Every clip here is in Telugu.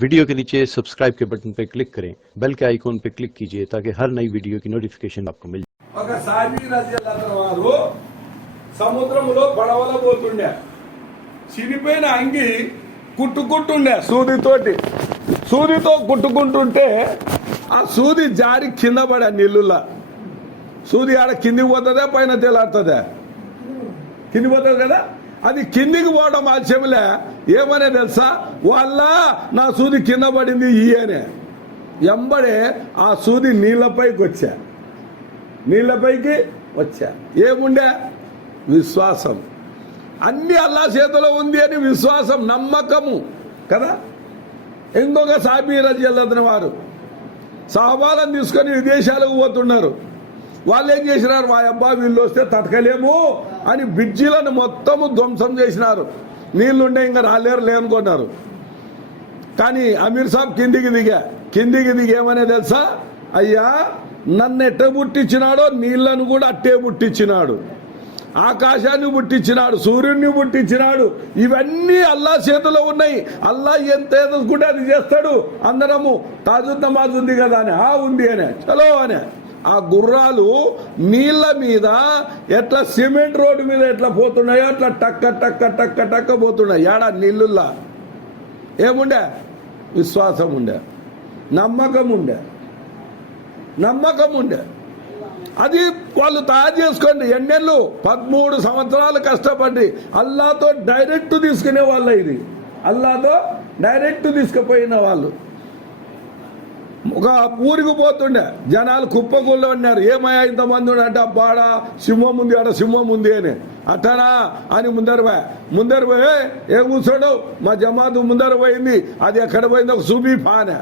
वीडियो के नीचे सब्सक्राइब के बटन पर क्लिक करें, बेल के आइकॉन पर क्लिक कीजिए ताकि हर नई वीडियो की नोटिफिकेशन आपको मिल जाए। ఒక సాబి రజల్లాహు వారు సముద్రంలో పడవలో పోతుండే చినిపోయిన అంగి కుట్టుకుంటుండే సూదితో కుట్టుకుంటుంటే ఆ సూది జారి కింద పడే నీళ్ళులా సూది ఆడ కిందికి పోతుందా పైన తేలాడుతుందా కింది పోతుంది కదా అది కిందికి పోవడం ఆశ్చర్యలే ఏమనే తెలుసా వాళ్ళ నా సూది కింద పడింది ఈయనే ఎంబడే ఆ సూది నీళ్ళపైకి వచ్చా ఏముండే విశ్వాసం అన్ని అల్లా చేతిలో ఉంది అని విశ్వాసం నమ్మకము కదా. ఇంకొక సాబీ రజియల్లాహు వారు సహబాలను తీసుకొని విదేశాలకు పోతున్నారు. వాళ్ళు ఏం చేసినారు, మా అబ్బా వీళ్ళు వస్తే తటకలేము అని బ్రిడ్జిలను మొత్తము ధ్వంసం చేసినారు. నీళ్లుండే ఇంకా లేనుకున్నారు. కానీ అమీర్ సాబ్ కిందికి దిగి ఏమనే తెలుసా, అయ్యా నన్ను ఎట్ట పుట్టించినాడో నీళ్లను కూడా అట్టే పుట్టించినాడు, ఆకాశాన్ని పుట్టించినాడు, సూర్యుడిని పుట్టించినాడు. ఇవన్నీ అల్లా చేతిలో ఉన్నాయి. అల్లా ఎంత ఎదుర్కొంటే అది చేస్తాడు. అందరము తాజు నమాజ్ ఉంది కదా అని ఉంది అనే చలో అనే ఆ గుర్రాలు నీళ్ల మీద ఎట్లా సిమెంట్ రోడ్డు మీద ఎట్లా పోతున్నాయో అట్లా టక్క పోతున్నాయి. ఏడా నీళ్ళుల్లా ఏముండే విశ్వాసం ఉండే, నమ్మకం ఉండే. అది వాళ్ళు తయారు చేసుకోండి. ఎన్నెళ్ళు 13 సంవత్సరాలు కష్టపడి అల్లాతో డైరెక్ట్ తీసుకునే వాళ్ళ ఇది అల్లాతో డైరెక్ట్ తీసుకుపోయిన వాళ్ళు. ఒక ఊరికి పోతుండే జనాలు కుప్పకూల్లో ఉన్నారు. ఏమయ్యా ఇంతమంది అంటే అబ్బాడ సింహం ఉంది ఆడ సింహం ఉంది అని అట్టనా అని ముందర పోయి ఏం కూర్చోడు మా జమాతు ముందర పోయింది. అది ఎక్కడ పోయింది ఒక సుబీఫానే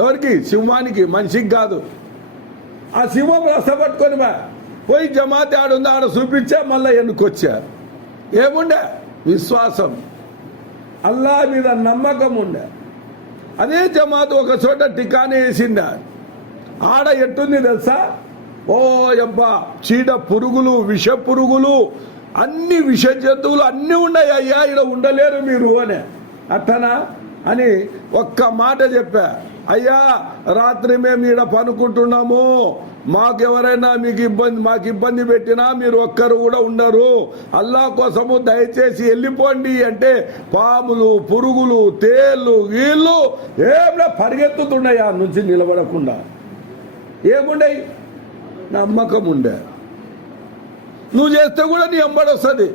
ఎవరికి సింహానికి మనిషికి కాదు. ఆ సింహం రసపట్టుకొని పోయి జమాతి ఆడుంది ఆడ చూపించా మళ్ళీ ఎన్నుకొచ్చా. ఏముండే విశ్వాసం, అల్లా మీద నమ్మకం ఉండే. అదే జమాత్ ఒక చోట టికానే వేసిందా ఆడ ఎట్టుంది తెలుసా, ఓ అబ్బా చీడ పురుగులు విష పురుగులు అన్ని విష జంతువులు అన్నీ ఉన్నాయి. అయ్యా ఇక్కడ ఉండలేరు మీరు అని అట్టనా అని ఒక్క మాట చెప్పా. అయ్యా రాత్రి మేము ఈడ పనుకుంటున్నాము, మాకెవరైనా మాకు ఇబ్బంది పెట్టినా మీరు ఒక్కరు కూడా ఉండరు, అల్లా కోసము దయచేసి వెళ్ళిపోండి అంటే పాములు పురుగులు తేళ్ళు వీళ్ళు ఏమైనా పరిగెత్తుతున్నాయి ఆ నుంచి నిలబడకుండా. ఏముండే నమ్మకం ఉండే. నువ్వు చేస్తే కూడా నీ ఎంబడి వస్తుంది.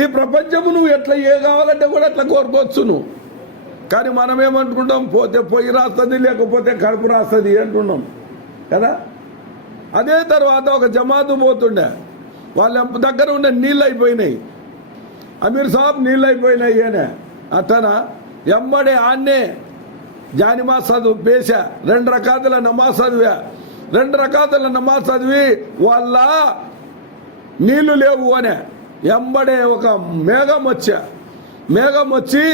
ఈ ప్రపంచము నువ్వు ఎట్లా కావాలంటే కూడా అట్లా కోరుకోవచ్చు నువ్వు. కానీ మనం ఏమనుకుంటాం, పోతే పొయ్యి రాస్తుంది లేకపోతే కడుపు రాస్తుంది అంటున్నాం కదా. అదే తర్వాత ఒక జమాతు పోతుండే, వాళ్ళ దగ్గర ఉండే నీళ్ళు అయిపోయినాయి. అమీర్ సాబ్ నీళ్ళు అయిపోయినాయి అనే అట్టనా ఎంబడే ఆన్నే జానిమాజ్ చదువు పేసా 2 రకాతుల నమాజ్ చదివా. 2 రకాతుల నమాజ్ చదివి వాళ్ళ నీళ్లు లేవు అనే ఎంబడే ఒక మేఘం వచ్చి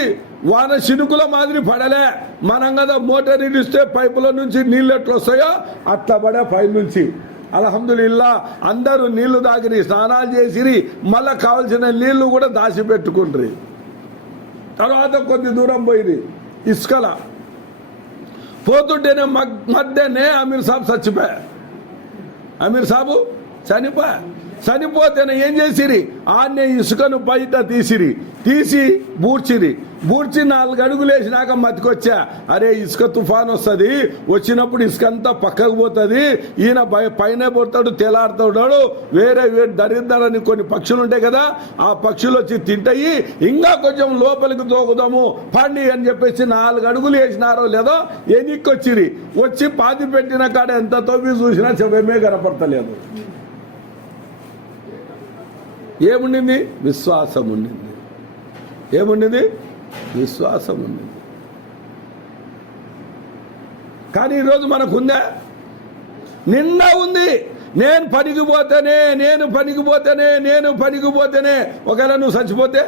వాన చినుకుల మాదిరి పడలే. మనం కదా మోటార్ ఇడిస్తే పైపుల నుంచి నీళ్ళు ఎట్లా వస్తాయో అట్లా పడే పై నుంచి. అల్హమ్దులిల్లా అందరూ నీళ్లు తాగిరి, స్నానాలు చేసిరి, మళ్ళా కావాల్సిన నీళ్లు కూడా దాచిపెట్టుకుంటారు. తర్వాత కొద్ది దూరం పోయింది ఇసుకల పోతుంటేనే మధ్యనే అమీర్ సాబ్ చనిపోతేనే ఏం చేసిరి, ఆన్నే ఇసుకను బయట తీసి బూడ్చి 4 అడుగులు వేసినాక మతికొచ్చా. అరే ఇసుక తుఫాన్ వస్తుంది, వచ్చినప్పుడు ఇసుక అంతా పక్కకు పోతుంది, ఈయన పైన పోతాడు తేలాడుతాడు. వేరే దరిద్రాలని కొన్ని పక్షులు ఉంటాయి కదా, ఆ పక్షులు వచ్చి తింటాయి, ఇంకా కొంచెం లోపలికి తోకుదాము పండి అని చెప్పేసి 4 అడుగులు వేసినారో లేదో ఎనిక్కొచ్చిరి. వచ్చి పాతి పెట్టిన కాడ ఎంత తవ్వి చూసినా చెవమే కనపడతలేదు. ఏముండింది విశ్వాసం ఉండింది. విశ్వాసం ఉండింది. కానీ ఈరోజు మనకుందా, నిండా ఉంది. నేను పనికి పోతేనే ఒకవేళ నువ్వు చచ్చిపోతే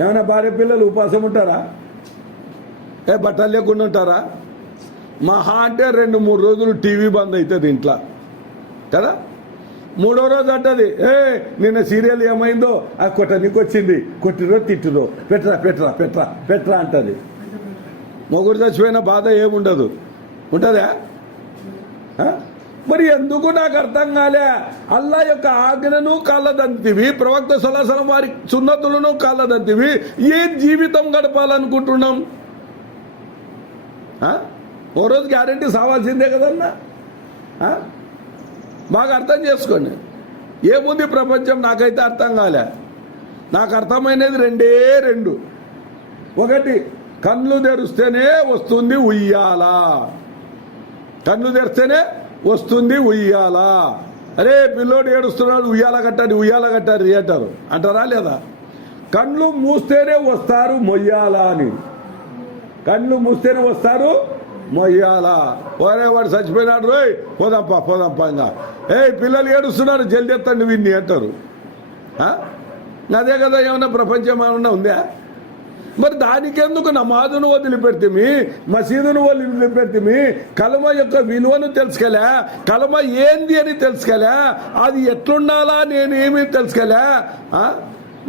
ఏమైనా భార్య పిల్లలు ఉపాసం ఉంటారా, బట్టలు లేకుండా ఉంటారా? మహా అంటే 2-3 రోజులు టీవీ బంద్ అవుతుంది ఇంట్లో కదా. మూడో రోజు అంటది, నిన్న సీరియల్ ఏమైందో ఆ కొట్టనికి వచ్చింది, కొట్టిరో తిట్టురో, పెట్రా పెట్రా పెట్రా పెట్రా అంటది. మొగుడు చచ్చిపోయిన బాధ ఏముండదు, ఉంటుందా? మరి ఎందుకు నాకు అర్థం కాలే? అల్లా యొక్క ఆజ్ఞను కాళ్ళదంతివి, ప్రవక్త సలసలం వారి సున్నతులను కాళ్ళదంతివి, ఏం జీవితం గడపాలనుకుంటున్నాం? ఓ రోజు గ్యారెంటీ సావాల్సిందే కదన్నా. బాగా అర్థం చేసుకోండి. ఏముంది ప్రపంచం? నాకైతే అర్థం కాలే. నాకు అర్థమైనది రెండే రెండు. ఒకటి, కళ్ళు తెరిస్తేనే వస్తుంది ఉయ్యాల. కళ్ళు తెరిస్తేనే వస్తుంది ఉయ్యాల. అరే పిల్లోడు ఏడుస్తున్నాడు, ఉయ్యాల కట్టారు అంటారా లేదా? కళ్ళు మూస్తేనే వస్తారు మొయ్యాల అని. కళ్ళు మూస్తేనే వస్తారు మొయ్యాల. ఒరే వాడు చచ్చిపోయినాడు, రోయ్ పోదాంపా ఇంకా. పిల్లలు ఏడుస్తున్నారు, జల్ది ఎత్తండి విన్ని అంటారు. అదే కదా ఏమన్నా ప్రపంచం ఏమన్నా ఉందా? మరి దానికెందుకు నమాజును వదిలిపెడితే, మసీదును వదిలిపెడితే, కలమ యొక్క విలువను తెలుసుకోలే, కలమ ఏంది అని తెలుసుకోలే, అది ఎట్లుండాలా నేనేమి తెలుసుకోలే.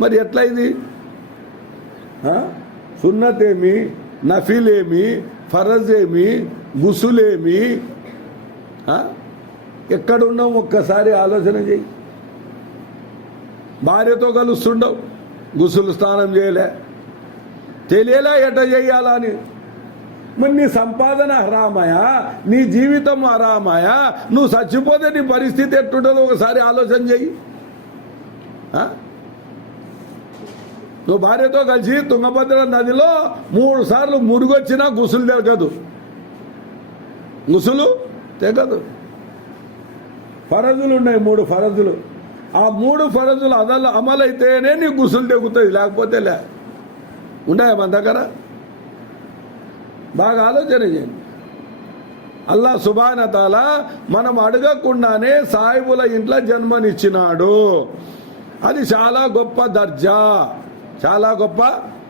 మరి ఎట్లా ఇది? సున్నతేమి, నఫీలేమి, ఫరజ్ ఏమి, గుసులేమి, ఎక్కడున్నాం ఒక్కసారి ఆలోచన చేయి. భార్యతో కలుస్తుండవు, గుసులు స్నానం చేయలే, తెలియలే ఎట చేయాలా అని. మరి నీ సంపాదన హరామాయా, నీ జీవితం హరామాయా, నువ్వు చచ్చిపోతే నీ పరిస్థితి ఎట్టుంటుందో ఒకసారి ఆలోచన చెయ్యి. నువ్వు భార్యతో కలిసి తుంగభద్ర నదిలో 3 సార్లు మురుగొచ్చినా గుసులు తెగదు, గుసులు తెగదు. ఫరజులు ఉన్నాయి 3 ఫరజులు. ఆ 3 ఫరజులు అమలైతేనే నీ గుసులు తెగుతుంది, లేకపోతే లే. ఉన్నాయా మన దగ్గర? బాగా ఆలోచన చేయండి. అల్లా సుబ్హాన తాలా మనం అడగకుండానే సాయిబుల ఇంట్లో జన్మనిచ్చినాడు. అది చాలా గొప్ప దర్జా, చాలా గొప్ప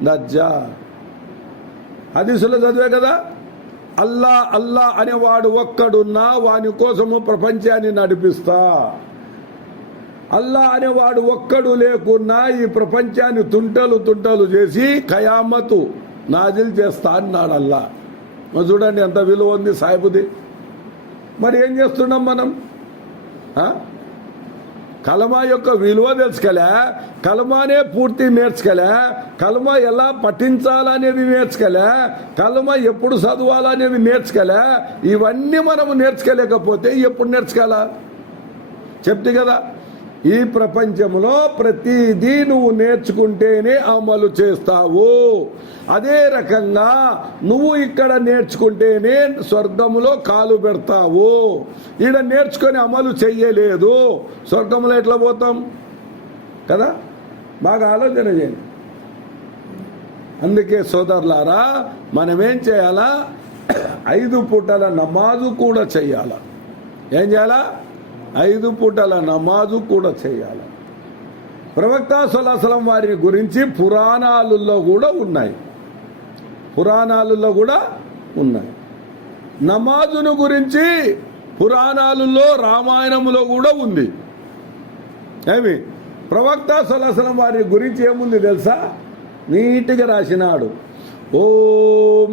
దర్జా. హదీసులో చదివే కదా, అల్లా అల్లా అనేవాడు ఒక్కడున్నా వాని కోసము ప్రపంచాన్ని నడిపిస్తా. అల్లా అనేవాడు ఒక్కడు లేకున్నా ఈ ప్రపంచాన్ని తుంటలు చేసి ఖయామతు నాజిల్ చేస్తా అన్నాడు అల్లా. చూడండి ఎంత విలువ ఉంది సాయిబుది. మరి ఏం చేస్తున్నాం మనం? కలమా యొక్క విలువ తెలుసుకోలే, కలమానే పూర్తి నేర్చుకోలే, కలమా ఎలా పఠించాలనేది నేర్చుకోలే, కలమా ఎప్పుడు చదవాలనేది నేర్చుకోలే. ఇవన్నీ మనము నేర్చుకోలేకపోతే ఎప్పుడు నేర్చుకోవాలా? చెప్తే కదా, ఈ ప్రపంచంలో ప్రతిదీ నువ్వు నేర్చుకుంటేనే అమలు చేస్తావు. అదే రకంగా నువ్వు ఇక్కడ నేర్చుకుంటేనే స్వర్గములో కాలు పెడతావు. ఈడ నేర్చుకొని అమలు చెయ్యలేదు, స్వర్గంలో ఎట్లా పోతాం కదా? బాగా ఆలోచన చేయండి. అందుకే సోదరులారా, మనమేం చేయాలా? 5 పూటల నమాజు కూడా చెయ్యాలా. ఏం చేయాలా? 5 పూటల నమాజు కూడా చేయాలి. ప్రవక్త సల్లల్లాహు అలైహి వసల్లం వారి గురించి పురాణాలలో కూడా ఉన్నాయి, పురాణాలలో కూడా ఉన్నాయి. నమాజును గురించి పురాణాలలో రామాయణములో కూడా ఉంది. ఏమి? ప్రవక్త సల్లల్లాహు అలైహి వసల్లం వారి గురించి ఏముంది తెలుసా? నీట్గా రాసినాడు. ఓం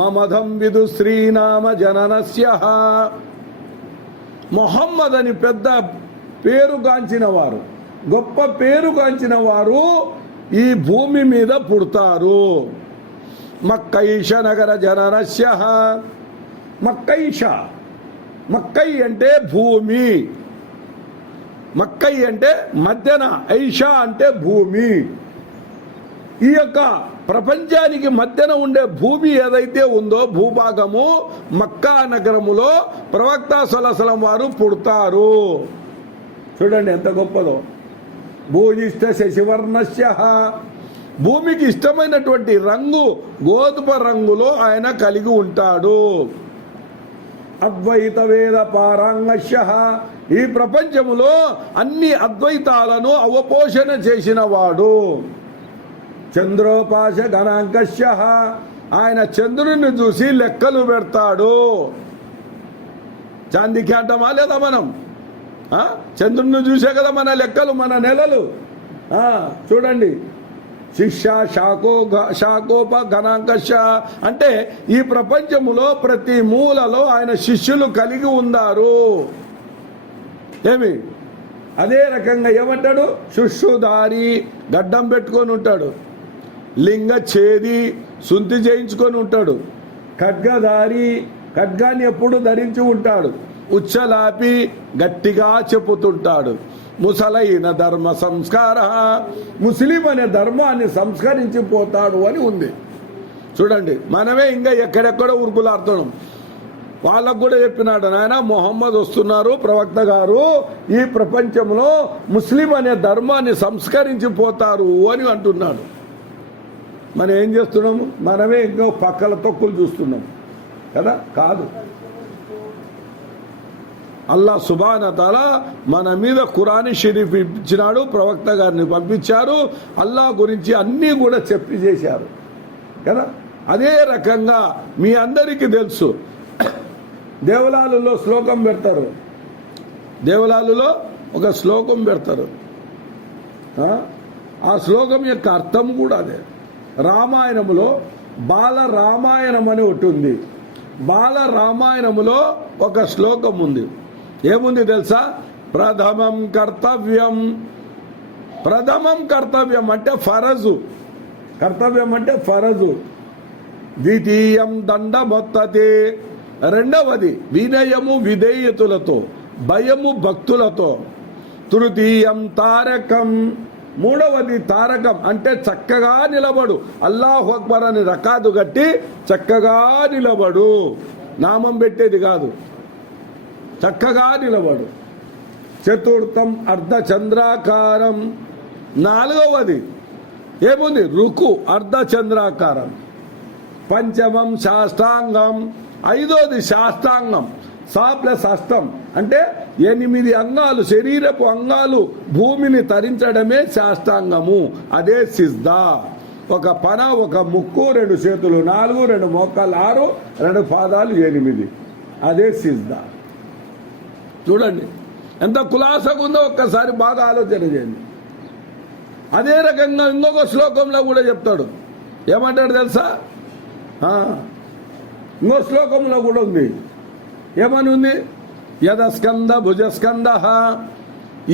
మమధం విదు శ్రీనామ జననస్యః. మొహమ్మద్ అని పెద్ద పేరుగాంచిన వారు, గొప్ప పేరుగాంచిన వారు ఈ భూమి మీద పుడతారు. మక్కైష నగర జననస్యః. మక్కైష, మక్కై అంటే భూమి, మక్కై అంటే మధ్యన, ఐషా అంటే భూమి. ఈ యొక్క ప్రపంచానికి మధ్యన ఉండే భూమి ఏదైతే ఉందో, భూభాగము, మక్కా నగరములో ప్రవక్త సల్లల్లాహు అలైహి వసల్లం వారు పుడతారు. చూడండి ఎంత గొప్పదో. భూయిష్ట శశివర్ణస్యః. భూమికి ఇష్టమైనటువంటి రంగు గోధుమ రంగులో ఆయన కలిగి ఉంటాడు. అద్వైత వేద పారాంగస్యః. ఈ ప్రపంచములో అన్ని అద్వైతాలను అవపోషణ చేసిన వాడు. చంద్రోపాస గణాంకస్యః. ఆయన చంద్రుని చూసి లెక్కలు పెడతాడు. చాందికి అంటామా లేదా మనం? చంద్రుడిని చూసే కదా మన లెక్కలు, మన నెలలు. చూడండి, శిష్య శాకోప గణాంకష అంటే ఈ ప్రపంచములో ప్రతి మూలలో ఆయన శిష్యులు కలిగి ఉన్నారు. ఏమి అదే రకంగా ఏమంటాడు, శుశ్రుధారి గడ్డం పెట్టుకొని ఉంటాడు, లింగ ఛేది సుంతి చేయించుకొని ఉంటాడు, ఖడ్గధారి ఖడ్గాన్ని ఎప్పుడు ధరించి ఉంటాడు, ఉచ్చలాపి గట్టిగా చెప్పుతుంటాడు, ముసలైన ధర్మ సంస్కార ముస్లిం అనే ధర్మాన్ని సంస్కరించిపోతాడు అని ఉంది. చూడండి, మనమే ఇంకా ఎక్కడెక్కడో ఉరుకులాడుతున్నాం. వాళ్ళకు కూడా చెప్పినాడు, నాయన మొహమ్మద్ వస్తున్నారు ప్రవక్త గారు, ఈ ప్రపంచంలో ముస్లిం అనే ధర్మాన్ని సంస్కరించిపోతారు అని అంటున్నాడు. మనం ఏం చేస్తున్నాము, మనమే ఇంకా పక్కల తొక్కులు చూస్తున్నాం కదా. కాదు, అల్లా సుబ్హానహు తఆలా మన మీద ఖురాన్ షరీఫ్ ఇచ్చినాడు, ప్రవక్త గారిని పంపించారు, అల్లా గురించి అన్నీ కూడా చెప్పి చేశారు కదా. అదే రకంగా మీ అందరికీ తెలుసు, దేవలాలులో శ్లోకం పెడతారు, దేవలాలులో ఒక శ్లోకం పెడతారు. ఆ శ్లోకం యొక్క అర్థం కూడా అదే. రామాయణములో బాల రామాయణం అని ఒకటి ఉంది. బాల రామాయణములో ఒక శ్లోకం ఉంది. ఏముంది తెలుసా, ప్రథమం కర్తవ్యం. ప్రథమం కర్తవ్యం అంటే ఫరజు, కర్తవ్యం అంటే ఫరజు. ద్వితీయం దండమొత్తతే, రెండవది వినయము విధేయతులతో, భయము భక్తులతో. తృతీయం తారకం, మూడవది తారకం అంటే చక్కగా నిలబడు, అల్లాహు అక్బర్ అని రకాదు కట్టి చక్కగా నిలబడు, నామం పెట్టేది కాదు, చక్కగా నిలబడు. చతుర్థం అర్ధచంద్రాకారం, నాలుగవది ఏముంది, రుకు అర్ధచంద్రాకారం. పంచమం శాస్త్రాంగం, ఐదోది శాస్త్రాంగం, సా ప్లస్ అస్తం అంటే 8 అంగాలు, శరీరపు అంగాలు భూమిని తరించడమే శాస్త్రాంగము, అదే సిజ్దా. ఒక పన, ఒక ముక్కు, 2 చేతులు 4, 2 మోకాలు 6, 2 పాదాలు 8, అదే సిజ్దా. చూడండి ఎంత కులాసగా ఉందో ఒక్కసారి బాగా ఆలోచన చేయండి. అదే రకంగా ఇంకొక శ్లోకంలో కూడా చెప్తాడు, ఏమంటాడు తెలుసా, ఇంకో శ్లోకంలో కూడా ఉంది. ఏమని ఉంది, యదస్కంద భుజస్కంద,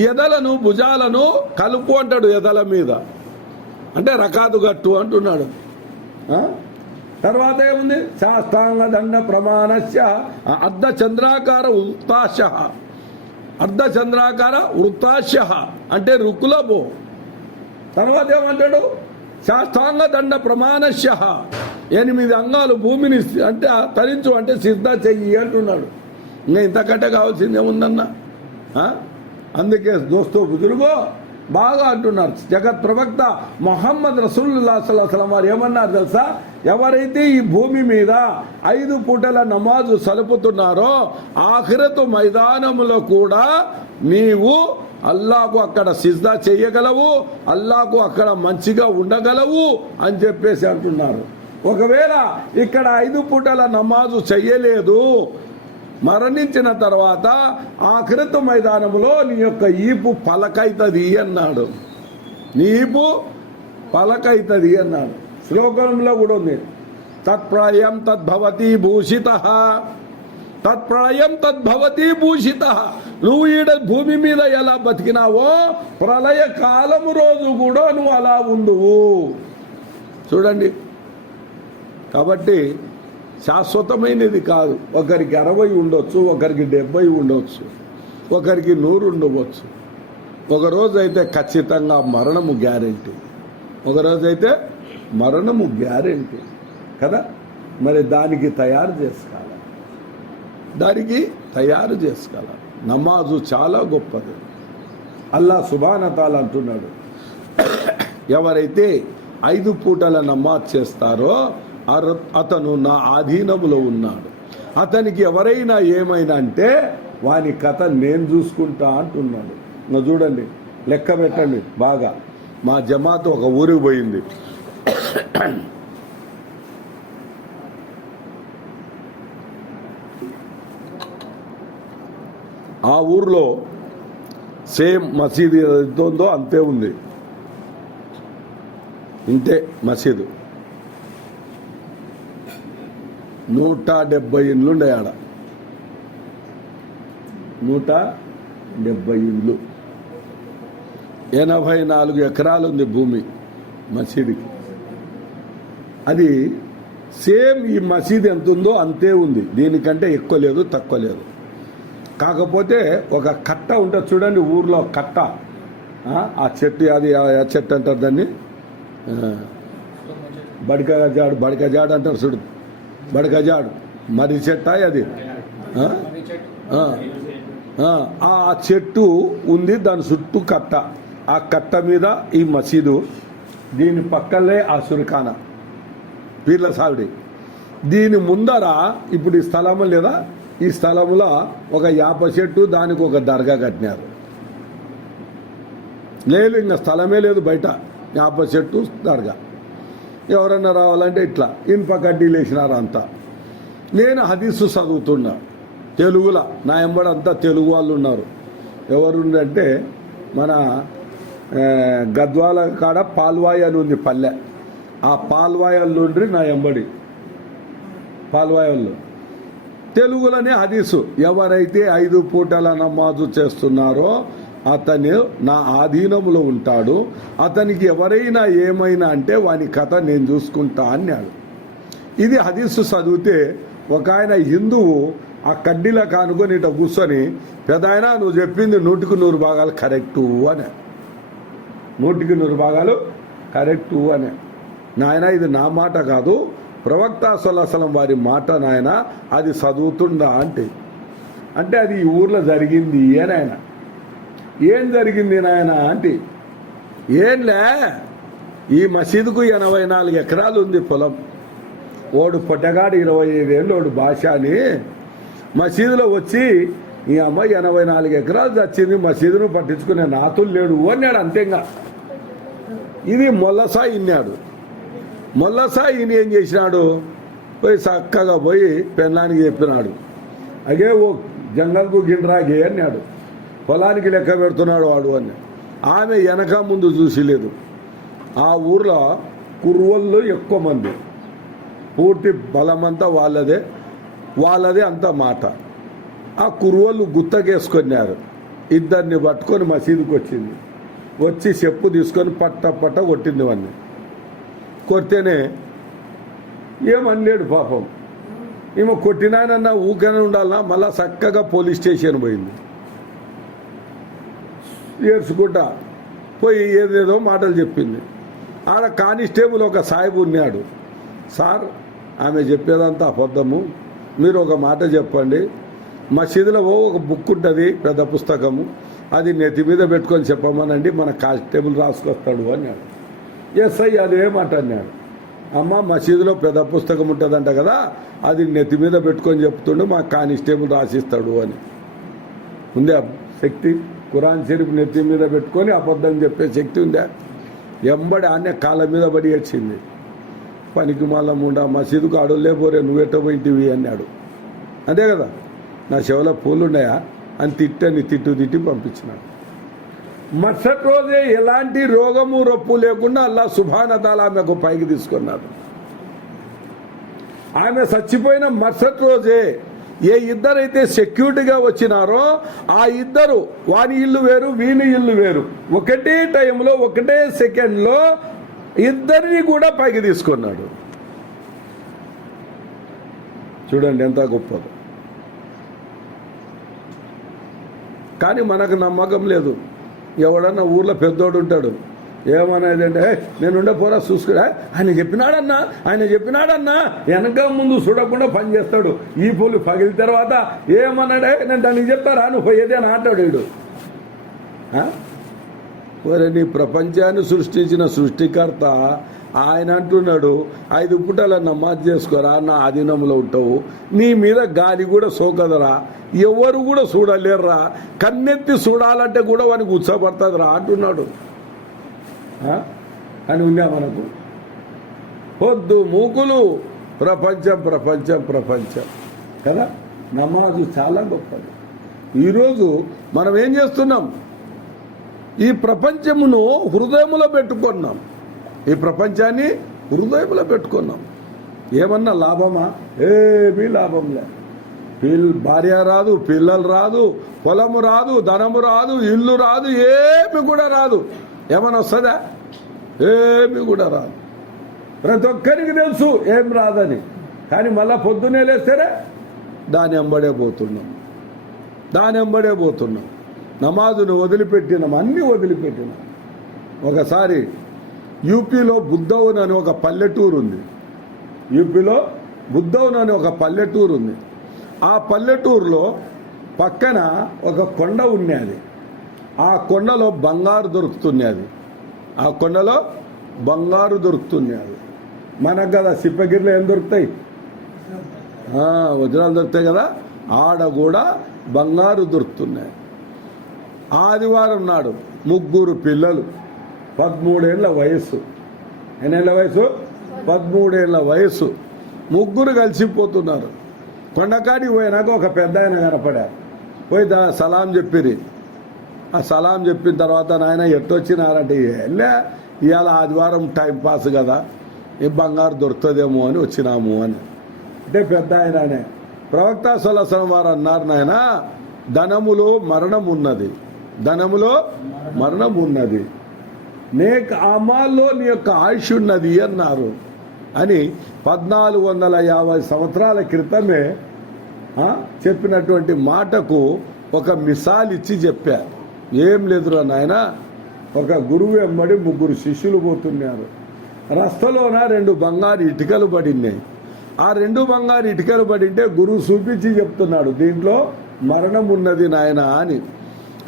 ఎదలను భుజాలను కలుపు అంటాడు, ఎదల మీద అంటే రకాదు గట్టు అంటున్నాడు. తర్వాత ఏముంది, శాస్త్రాంగ దండ ప్రమాణస్య అర్ధచంద్రాకార వృత్తాశ, అర్ధచంద్రాకార వృత్తాశ అంటే రుకులబో. తర్వాత ఏమంటాడు, శాస్త్రాంగ దండ ప్రమాణస్య 8 అంగాలు భూమిని అంటే తరించు అంటే సిద్ధ చెయ్యి అంటున్నాడు. ఇంకా ఇంతకంటే కావాల్సింది ఏముందన్నా. అందుకే దోస్తో బుజుర్గో బాగా అంటున్నారు. జగత్ ప్రవక్త మొహమ్మద్ రసూలుల్లాహి సల్లల్లాహు అలైహి వసల్లం వారు ఏమన్నారు తెలుసా, ఎవరైతే ఈ భూమి మీద 5 పూటల నమాజు సలుపుతున్నారో ఆఖిరతు మైదానములో కూడా నీవు అల్లాహకు అక్కడ సిజ్దా చేయగలవు, అల్లాహకు అక్కడ మంచిగా ఉండగలవు అని చెప్పేసి అంటున్నారు. ఒకవేళ ఇక్కడ 5 పూటల నమాజు చెయ్యలేదు, మరణించిన తర్వాత ఆఖిరతు మైదానములో నీ యొక్క ఈపు పలకైతది అన్నాడు. నీ ఈపు పలకైతది అన్నాడు. శ్లోకంలో కూడా ఉంది, తత్ప్రాయం తద్భవతి భూషిత, తత్ప్రాయం తద్భవతి భూషిత. నువ్వు ఈడ భూమి మీద ఎలా బతికినావో ప్రళయ కాలము రోజు కూడా నువ్వు అలా ఉండువు. చూడండి, కాబట్టి శాశ్వతమైనది కాదు. ఒకరికి 60 ఉండొచ్చు, ఒకరికి 70 ఉండొచ్చు, ఒకరికి 100 ఉండవచ్చు. ఒకరోజు అయితే ఖచ్చితంగా మరణము గ్యారెంటీ, ఒకరోజైతే మరణము గ్యారెంటీ కదా. మరి దానికి తయారు చేసుకోవాలి, దానికి తయారు చేసుకోవాలి. నమాజు చాలా గొప్పది. అల్లా సుబ్హానహు తఆలా అంటున్నాడు, ఎవరైతే 5 పూటల నమాజ్ చేస్తారో అతను నా ఆధీనములో ఉన్నాడు. అతనికి ఎవరైనా ఏమైనా అంటే వాని కథ నేను చూసుకుంటా అంటున్నాడు. చూడండి, లెక్క పెట్టండి బాగా. మా జమాత్ ఒక ఊరికి పోయింది. ఆ ఊర్లో సేమ్ మసీదు ఎంత ఉందో అంతే ఉంది, ఇంతే మసీదు. 170 ఇండ్లు ఉన్నాయి ఆడ, 170 ఇండ్లు. 84 ఎకరాలు ఉంది భూమి మసీదుకి. అది సేమ్ ఈ మసీదు ఎంత ఉందో అంతే ఉంది, దీనికంటే ఎక్కువ లేదు తక్కువ లేదు. కాకపోతే ఒక కట్ట ఉంటుంది చూడండి ఊర్లో కట్ట, ఆ చెట్టు, అది ఆ చెట్టు అంటారు దాన్ని, బడికజాడు అంటారు చూడు, బడికజాడు మరి చెట్ట అది, ఆ చెట్టు ఉంది, దాని చుట్టూ కట్ట, ఆ కట్ట మీద ఈ మసీదు, దీని పక్కనే ఆ సురిఖానా పీర్ల సావిడి. దీని ముందర ఇప్పుడు ఈ స్థలం లేదా, ఈ స్థలంలో ఒక యాప చెట్టు, దానికి ఒక దర్గా కట్టినారు. లేదు ఇంకా స్థలమే లేదు బయట, యాప చెట్టు దర్గా. ఎవరన్నా రావాలంటే ఇట్లా ఇనుప కడ్డీలు వేసినారు అంతా. నేను హదీసు చదువుతున్నా తెలుగులో, నా ఎంబడంతా తెలుగు వాళ్ళు ఉన్నారు. ఎవరుందంటే మన గద్వాల కాడ పాల్వాయి అని ఉంది పల్లె, ఆ పాల్వాయల్లో ఉండ్రి నా ఎంబడి, పాల్వాయల్లో తెలుగులోనే హదీసు. ఎవరైతే 5 పూటల నమాజు చేస్తున్నారో అతను నా ఆధీనంలో ఉంటాడు, అతనికి ఎవరైనా ఏమైనా అంటే వాని కథ నేను చూసుకుంటా అన్నాడు. ఇది హదీసు చదివితే ఒక ఆయన హిందువు ఆ కడ్డీలా కానుకొని ఇట్లా కూర్చొని, పెదాయన నువ్వు చెప్పింది 100కు 100 భాగాలు కరెక్టు అనే, 100కి 100 భాగాలు కరెక్టు అనే. నాయన ఇది నా మాట కాదు, ప్రవక్త సల్లల్లాహు వారి మాట నాయన, అది చదువుతుండా అంటే అది ఈ ఊర్లో జరిగింది అని ఆయన. ఏం జరిగింది నాయన అంటే, ఏంలే ఈ మసీదుకు 84 ఎకరాలు ఉంది పొలం. ఓడు పొట్టగాడు 25 ఏళ్ళు, ఓడు భాష అని మసీదులో వచ్చి ఈ అమ్మాయి 84 ఎకరాలు చచ్చింది, మసీదును పట్టించుకునే నాతులు లేడు అన్నాడు. అంతేగా ఇది మొల్లసా ఇన్నాడు. మొల్లసా ఈయన ఏం చేసినాడు, పోయి చక్కగా పోయి పెళ్ళానికి చెప్పినాడు, అగే ఓ జంగల్కు గిన్రాగే అన్నాడు, పొలానికి లెక్క పెడుతున్నాడు వాడు అని. ఆమె వెనక ముందు చూసి లేదు. ఆ ఊర్లో కుర్రోళ్ళు ఎక్కువ మంది, పూర్తి బలమంతా వాళ్ళదే అంత మాట. ఆ కుర్రోళ్ళు గుత్తకేసుకున్నారు, ఇద్దరిని పట్టుకొని మసీదుకి వచ్చింది. వచ్చి చెప్పు తీసుకొని పట్ట కొట్టింది వాడిని. కొడితేనే ఏమనలేడు పాపం. ఈమె కొట్టినానన్నా ఊకనే ఉండాలన్నా, మళ్ళా చక్కగా పోలీస్ స్టేషన్ పోయింది. ఏడ్చుకుంటా పోయి ఏదేదో మాటలు చెప్పింది. ఆడ కానిస్టేబుల్ ఒక సాహిబు ఉన్నాడు, సార్ ఆమె చెప్పేదంతా అబద్ధము, మీరు ఒక మాట చెప్పండి, మసీదులో ఒక బుక్ ఉంటుంది పెద్ద పుస్తకము, అది నెత్తి మీద పెట్టుకొని చెప్పమనండి, మన కానిస్టేబుల్ రాసుకొస్తాడు అన్నాడు. ఎస్ఐ అదేమాట అన్నాడు, అమ్మ మసీదులో పెద్ద పుస్తకం ఉంటుందంట కదా, అది నెత్తి మీద పెట్టుకొని చెప్తుండు, మా కానిస్టేబుల్ రాసిస్తాడు అని. ఉందా శక్తి? ఖురాన్ షరీఫ్ నెత్తి మీద పెట్టుకొని అబద్ధం చెప్పే శక్తి ఉందా? ఎంబడి ఆనే కాళ్ళ మీద పడి వచ్చింది. పనికి మళ్ళా ముండా మసీదుకు అడుగులే పోరే, నువ్వెట్ట పోయింటివి అన్నాడు. అంతే కదా, నా చెవులో పూలున్నాయా అని తిట్టి పంపించినాడు. మరుసటి రోజే ఎలాంటి రోగము రొప్పు లేకుండా అల్లాహ్ సుబ్హానహు వ తఆలా ఆమెకు పైకి తీసుకున్నాడు. ఆమె చచ్చిపోయిన మరుసటి రోజే ఏ ఇద్దరైతే సెక్యూరిటీగా వచ్చినారో ఆ ఇద్దరు, వాని ఇల్లు వేరు వీని ఇల్లు వేరు, ఒకటే టైంలో ఒకటే సెకండ్లో ఇద్దరిని కూడా పైకి తీసుకున్నాడు. చూడండి ఎంత గొప్పదో. కానీ మనకు నమ్మకం లేదు. ఎవడన్నా ఊర్లో పెద్దోడు ఉంటాడు, ఏమనేది అంటే నేనుండే పోరా చూసుకురా, ఆయన చెప్పినాడన్నా వెనక ముందు చూడకుండా పని చేస్తాడు. ఈ పూలు పగిలిన తర్వాత ఏమన్నాడే నేను దానికి చెప్తారా నువ్వు పోయేది అని అంటాడు వీడు. మరి నీ ప్రపంచాన్ని సృష్టించిన సృష్టికర్త ఆయన అంటున్నాడు, 5 పూటల నమాజ్ చేసుకోరా, నా ఆధీనంలో ఉంటావు, నీ మీద గాలి కూడా సోకదరా, ఎవరు కూడా చూడలేరురా, కన్నెత్తి చూడాలంటే కూడా వానికి ఉత్సాహపడుతుందిరా అంటున్నాడు. అని ఉందా మనకు? పొద్దు మూకులు ప్రపంచం కదా. నమాజు చాలా గొప్పది. ఈరోజు మనం ఏం చేస్తున్నాం? ఈ ప్రపంచమును హృదయములో పెట్టుకున్నాం. ఈ ప్రపంచాన్ని హృదయములో పెట్టుకున్నాం. ఏమన్నా లాభమా? ఏమీ లాభం లే. భార్య రాదు, పిల్లలు రాదు, పొలము రాదు, ధనము రాదు, ఇల్లు రాదు, ఏమి కూడా రాదు. ఏమన్నా వస్తుందా? ఏమి కూడా రాదు. ప్రతి ఒక్కరికి తెలుసు ఏం రాదని. కానీ మళ్ళా పొద్దున్నే లేస్తేనే దాని వెంబడే పోతున్నాం. నమాజును వదిలిపెట్టినాం, అన్నీ వదిలిపెట్టినాం. ఒకసారి యూపీలో బుద్ధౌన్ అని ఒక పల్లెటూరు ఉంది. ఆ పల్లెటూరులో పక్కన ఒక కొండ ఉన్నది. ఆ కొండలో బంగారు దొరుకుతున్నది. మనకు కదా సిప్పగిరిలో ఏం దొరుకుతాయి? వజ్రాలు దొరుకుతాయి కదా. ఆడ కూడా బంగారు దొరుకుతున్నాయి. ఆదివారం నాడు 3 పిల్లలు, 13 వయస్సు. ఎన్నేళ్ల వయసు? 13 వయస్సు. 3 కలిసిపోతున్నారు. కొండకాడికి పోయినాక ఒక పెద్ద ఆయన కనపడారు. పోయి సలాం చెప్పిరి. ఆ సలాం చెప్పిన తర్వాత నాయన ఎట్టొచ్చినారంటే, వెళ్ళా ఇవాళ ఆదివారం టైం పాస్ కదా, ఈ బంగారు దొరుకుతుందేమో అని వచ్చినాము అని. అంటే పెద్ద ఆయననే ప్రవక్త సల్లల్లాహు అలైహి వసల్లం వారు అన్నారు, నాయన ధనములో మరణం ఉన్నది, నేక్ అమాల్లో నీ యొక్క ఆయుష్ ఉన్నది అన్నారు. అని 1450 సంవత్సరాల క్రితమే చెప్పినటువంటి మాటకు ఒక మిసాల్ ఇచ్చి చెప్పారు. ఏం లేదురా నాయన, ఒక గురువు వెంబడి 3 శిష్యులు పోతున్నారు. రస్తలోన 2 బంగారు ఇటుకలు పడినాయి. ఆ 2 బంగారు ఇటుకలు పడింటే గురువు చూపించి చెప్తున్నాడు, దీంట్లో మరణం ఉన్నది నాయన అని.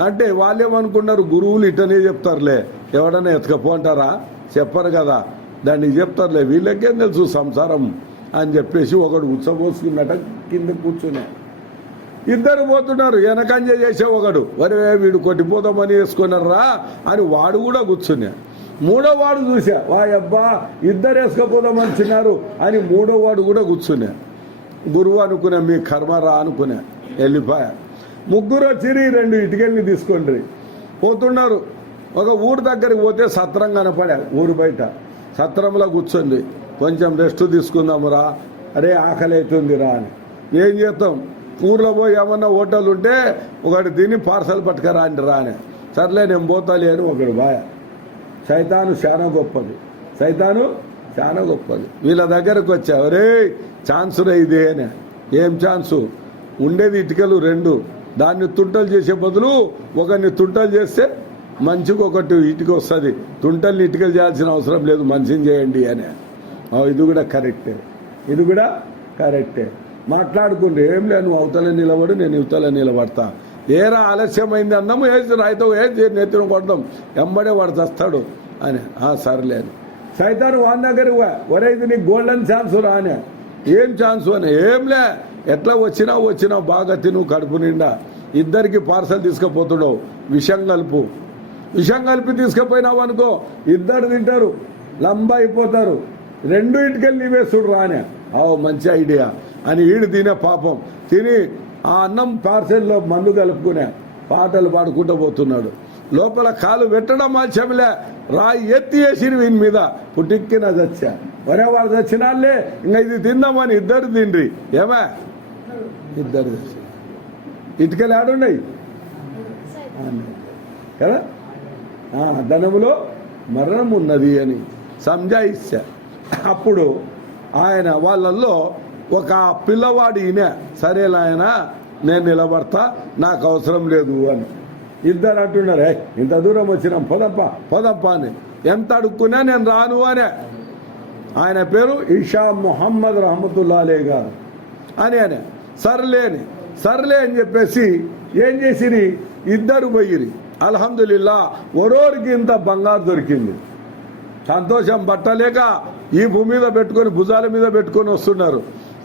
అంటే వాళ్ళేమనుకున్నారు, గురువులు ఇటనే చెప్తారులే, ఎవడన్నా ఎతకపో అంటారా? చెప్పరు కదా, దాన్ని చెప్తారులే, వీళ్ళకేం తెలుసు సంసారం అని చెప్పేసి ఒకడు ఉచ్చబోసుకున్నట కింద కూర్చున్నా. 2 పోతున్నారు. వెనకంజ చేసే ఒకడు, వరే వీడు కొట్టిపోదామని వేసుకున్నారా అని వాడు కూడా కూర్చున్నా. 3వ వాడు చూసా, వాయబ్బా 2 వేసుకపోదామని చిన్నారు అని 3వ వాడు కూడా కూర్చున్నా. గురువు అనుకున్నా, మీ కర్మరా అనుకున్నా, వెళ్ళిపోయా. 3 వచ్చి 2 ఇటుకల్ని తీసుకోండి పోతున్నారు. ఒక ఊరు దగ్గరికి పోతే సత్రం కనపడా. ఊరు బయట సత్రంలో కూర్చోండి, కొంచెం రెస్ట్ తీసుకుందామురా, అరే ఆకలి అవుతుందిరా అని. ఏం చేస్తాం, ఊర్లో పోయి ఏమన్నా హోటల్ ఉంటే ఒకటి తిని పార్సల్ పట్టుకరా అండి రా అని. సర్లే నేను పోతాలి అని ఒకడు బాయ. సైతాను చాలా గొప్పది. వీళ్ళ దగ్గరకు వచ్చా, అరే ఛాన్స్ రా ఇదే అని. ఏం ఛాన్సు? ఉండేది ఇటుకలు 2, దాన్ని తుంటలు చేసే బదులు ఒకరిని తుంటలు చేస్తే మంచిగా ఒకటి ఇటుక వస్తుంది, తుంటల్ని ఇటుకలు చేయాల్సిన అవసరం లేదు, మనిషిని చేయండి అని. ఇది కూడా కరెక్టే. మాట్లాడుకుంటే ఏం లేదు, నువ్వు అవతల నిలబడు, నేను ఇవతల నిలబడతా. ఏరా ఆలస్యమైంది అన్నాము, రాయితో నెత్తిన కొడతాం, ఎంబడే వాడు చస్తాడు అని. సర్లే అని సైతాను వాడి దగ్గరికి ఒరే ఇది నీకు గోల్డెన్ ఛాన్స్ రా అని. ఏం ఛాన్సు అని, ఏంలే ఎట్లా వచ్చినావు బాగా తిను కడుపు నిండా. 2కి పార్సల్ తీసుకుపోతున్నావు, విషం కలిపి తీసుకుపోయినావు అనుకో, 2 తింటారు, లంబా అయిపోతారు. 2 ఇటుకలు నీవేస్తుడు రానే. మంచి ఐడియా అని వీడు తినే పాపం తిని ఆ అన్నం పార్సెల్లో మందు కలుపుకునే పాటలు పాడుకుంటూ పోతున్నాడు. లోపల కాలు పెట్టడం ఆశ్చర్యలే, రాయి ఎత్తి వేసి వీని మీద పుట్టిక్కిన చచ్చా. వరే వాడు చచ్చినాళ్ళే, ఇంకా ఇది తిందామని 2 తిండ్రి. ఏమా 2 తెచ్చి ఇటుకలు ఆడున్నాయి కదా. ధనములో మరణం ఉన్నది అని సంజాయిచ్చా. అప్పుడు ఆయన వాళ్ళల్లో ఒక పిల్లవాడు ఈయన, సరేలా ఆయన నేను నిలబడతా, నాకు అవసరం లేదు అని. 2 అంటున్నారు, ఇంత దూరం వచ్చినాం పొదప్ప అని. ఎంత అడుక్కున్నా నేను రాను అనే. ఆయన పేరు ఇషా ముహమ్మద్ రహమతుల్లా అలీ గారు అని. సర్లే అని చెప్పేసి ఏం చేసిరి, 2 పోయిరి. అల్హమ్దులిల్లా ఒరోరికి ఇంత బంగారు దొరికింది. సంతోషం పట్టలేక ఈ భూమి మీద పెట్టుకొని, భుజాల మీద పెట్టుకొని వస్తున్నారు.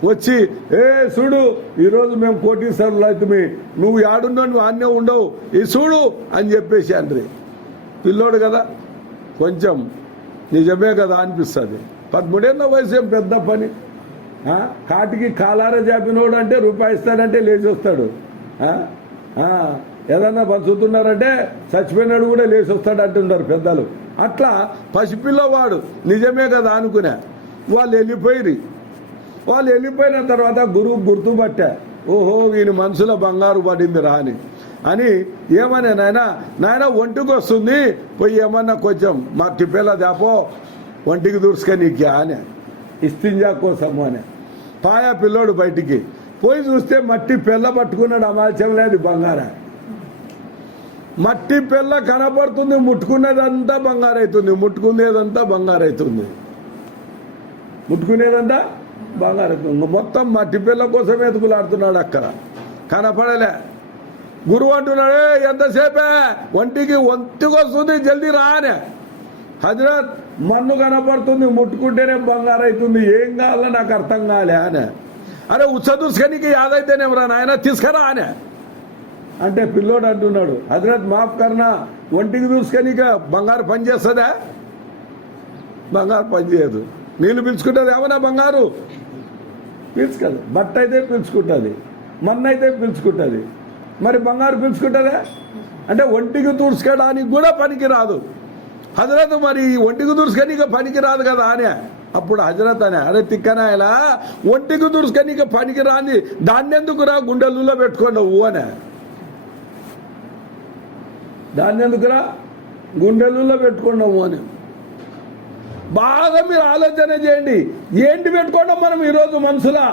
వచ్చి చూడు ఈరోజు మేము కోటీశ్వరులు అవుతుంది, నువ్వు యాడున్నావు, నువ్వు ఆన్నే ఉండవు, ఈ చూడు అని చెప్పేసి అండ్రి. పిల్లోడు కదా, కొంచెం నిజమే కదా అనిపిస్తుంది. 13 ఏళ్ళ వయసు ఏం పెద్ద పని. కాటికి కాలార జాపినోడు అంటే రూపాయి ఇస్తాడంటే లేచి వస్తాడు. ఏదన్నా పంచుతున్నారంటే చచ్చిపోయినాడు కూడా లేచి వస్తాడు అంటున్నారు పెద్దలు. అట్లా పసిపిల్లవాడు నిజమే కదా అనుకునే వాళ్ళు వెళ్ళిపోయిన తర్వాత గురువు గుర్తుపట్టా, ఓహో వీని మనసులో బంగారు పడింది అని ఏమనే నాయన ఒంటికి వస్తుంది పోయి ఏమన్నా కొంచెం మా టిప్పెల దాపో ఒంటికి దూర్చుక నీకే అని ఇస్తింజా కోసము అని పాయా పిల్లోడు బయటికి పోయి చూస్తే మట్టి పెళ్ళ పట్టుకున్నాడు. అమాల్చం లేదు బంగారా, మట్టి పెళ్ళ కనపడుతుంది, ముట్టుకునేదంతా బంగారు అవుతుంది, ముట్టుకునేదంతా బంగారు అవుతుంది. మొత్తం మట్టి పిల్ల కోసం ఎతుకులాడుతున్నాడు. అక్కడ కనపడలే. గురువు అంటున్నాడు, ఎంతసేపే ఒంటికి వస్తుంది జల్దీ రా అని. హజరత్ మన్ను కనపడుతుంది, ముట్టుకుంటేనే బంగారు అవుతుంది, ఏం కావాలో నాకు అర్థం కాలే అని. అరే ఉచ్చదుస్కనికి యాదైతేనేమరా నాయన తీసుకురా అని అంటే పిల్లోడు అంటున్నాడు, హజరత్ మాఫ్ కర్నా, ఒంటికి దూసుకనిక బంగారు పని చేస్తుందా? బంగారు పని చేయదు. నీళ్ళు పిలుచుకుంటుంది ఏమన్నా బంగారు పీల్చుకోదు. బట్ట అయితే పీల్చుకుంటుంది, మన్ను అయితే పీల్చుకుంటుంది, మరి బంగారు పీల్చుకుంటుందా? అంటే ఒంటికి దూసుకోవడానికి కూడా పనికి రాదు. హజరత్ మరి ఒంటికి దూసుకనిక పనికి రాదు కదా అని. అప్పుడు హజరత్ అనే, అరే తిక్కనాయలా, ఒంటికి దూసుకనిక పనికి రాని దాన్ని ఎందుకురా గుండెల్లో పెట్టుకున్నావు అని. దాన్ని ఎందుకురా గుండెల్లో పెట్టుకున్నావు అని. బాగా మీరు ఆలోచన చేయండి, ఏంటి పెట్టుకోవడం మనం ఈరోజు మనసులా?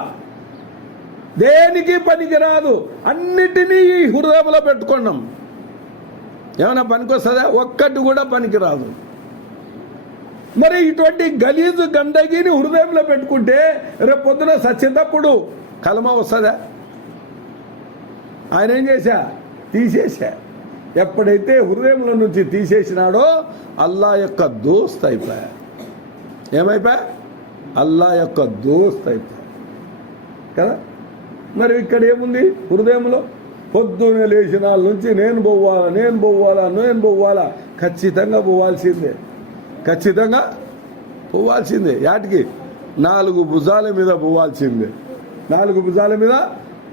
దేనికి పనికి రాదు, అన్నిటినీ ఈ హృదయంలో పెట్టుకున్నాం. ఏమైనా పనికి వస్తుందా? ఒక్కటి కూడా పనికి రాదు. మరి ఇటువంటి గలీజు గందగిని హృదయంలో పెట్టుకుంటే రేపు పొద్దున సచ్చేటప్పుడు కలమ వస్తుందా? ఆయన ఏం తీసేశా. ఎప్పుడైతే హృదయంలో నుంచి తీసేసినాడో అల్లా యొక్క దోస్త్ అయిపోయా. ఏమైపోయా? అల్లా యొక్క దోస్త్ అయిపోయా కదా. మరి ఇక్కడ ఏముంది హృదయంలో? పొద్దున్న లేచిన వాళ్ళ నుంచి నేను పోవాలా ఖచ్చితంగా పోవాల్సిందే. యాటికి? 4 భుజాల మీద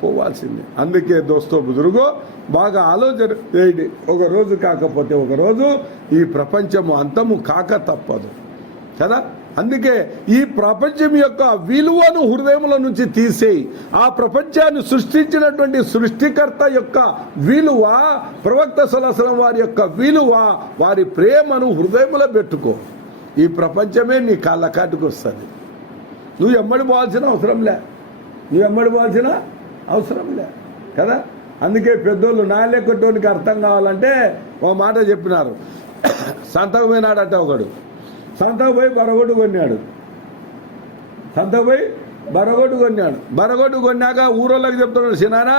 పోవాల్సిందే. అందుకే దోస్తో బుజుర్గో బాగా ఆలోచన చేయండి. ఒక రోజు కాకపోతే ఒక రోజు ఈ ప్రపంచము అంతము కాక తప్పదు కదా. అందుకే ఈ ప్రపంచం యొక్క విలువను హృదయంలో నుంచి తీసేయి. ఆ ప్రపంచాన్ని సృష్టించినటువంటి సృష్టికర్త యొక్క విలువ, ప్రవక్త సల్లల్లాహు అలైహి వసల్లం వారి యొక్క విలువ, వారి ప్రేమను హృదయంలో పెట్టుకో. ఈ ప్రపంచమే నీ కాళ్ళ కాటుకు వస్తుంది. నువ్వు ఎమ్మడి పోవాల్సిన అవసరం లే కదా. అందుకే పెద్దోళ్ళు నాయలెక్కటోనికి అర్థం కావాలంటే ఒక మాట చెప్పినారు. సంతకు పోయినాడట ఒకడు. సంతకు పోయి బరగొట్టు కొన్నాడు. బరగొట్టు కొన్నాక ఊరోళ్ళకి చెప్తున్నాడు, సినానా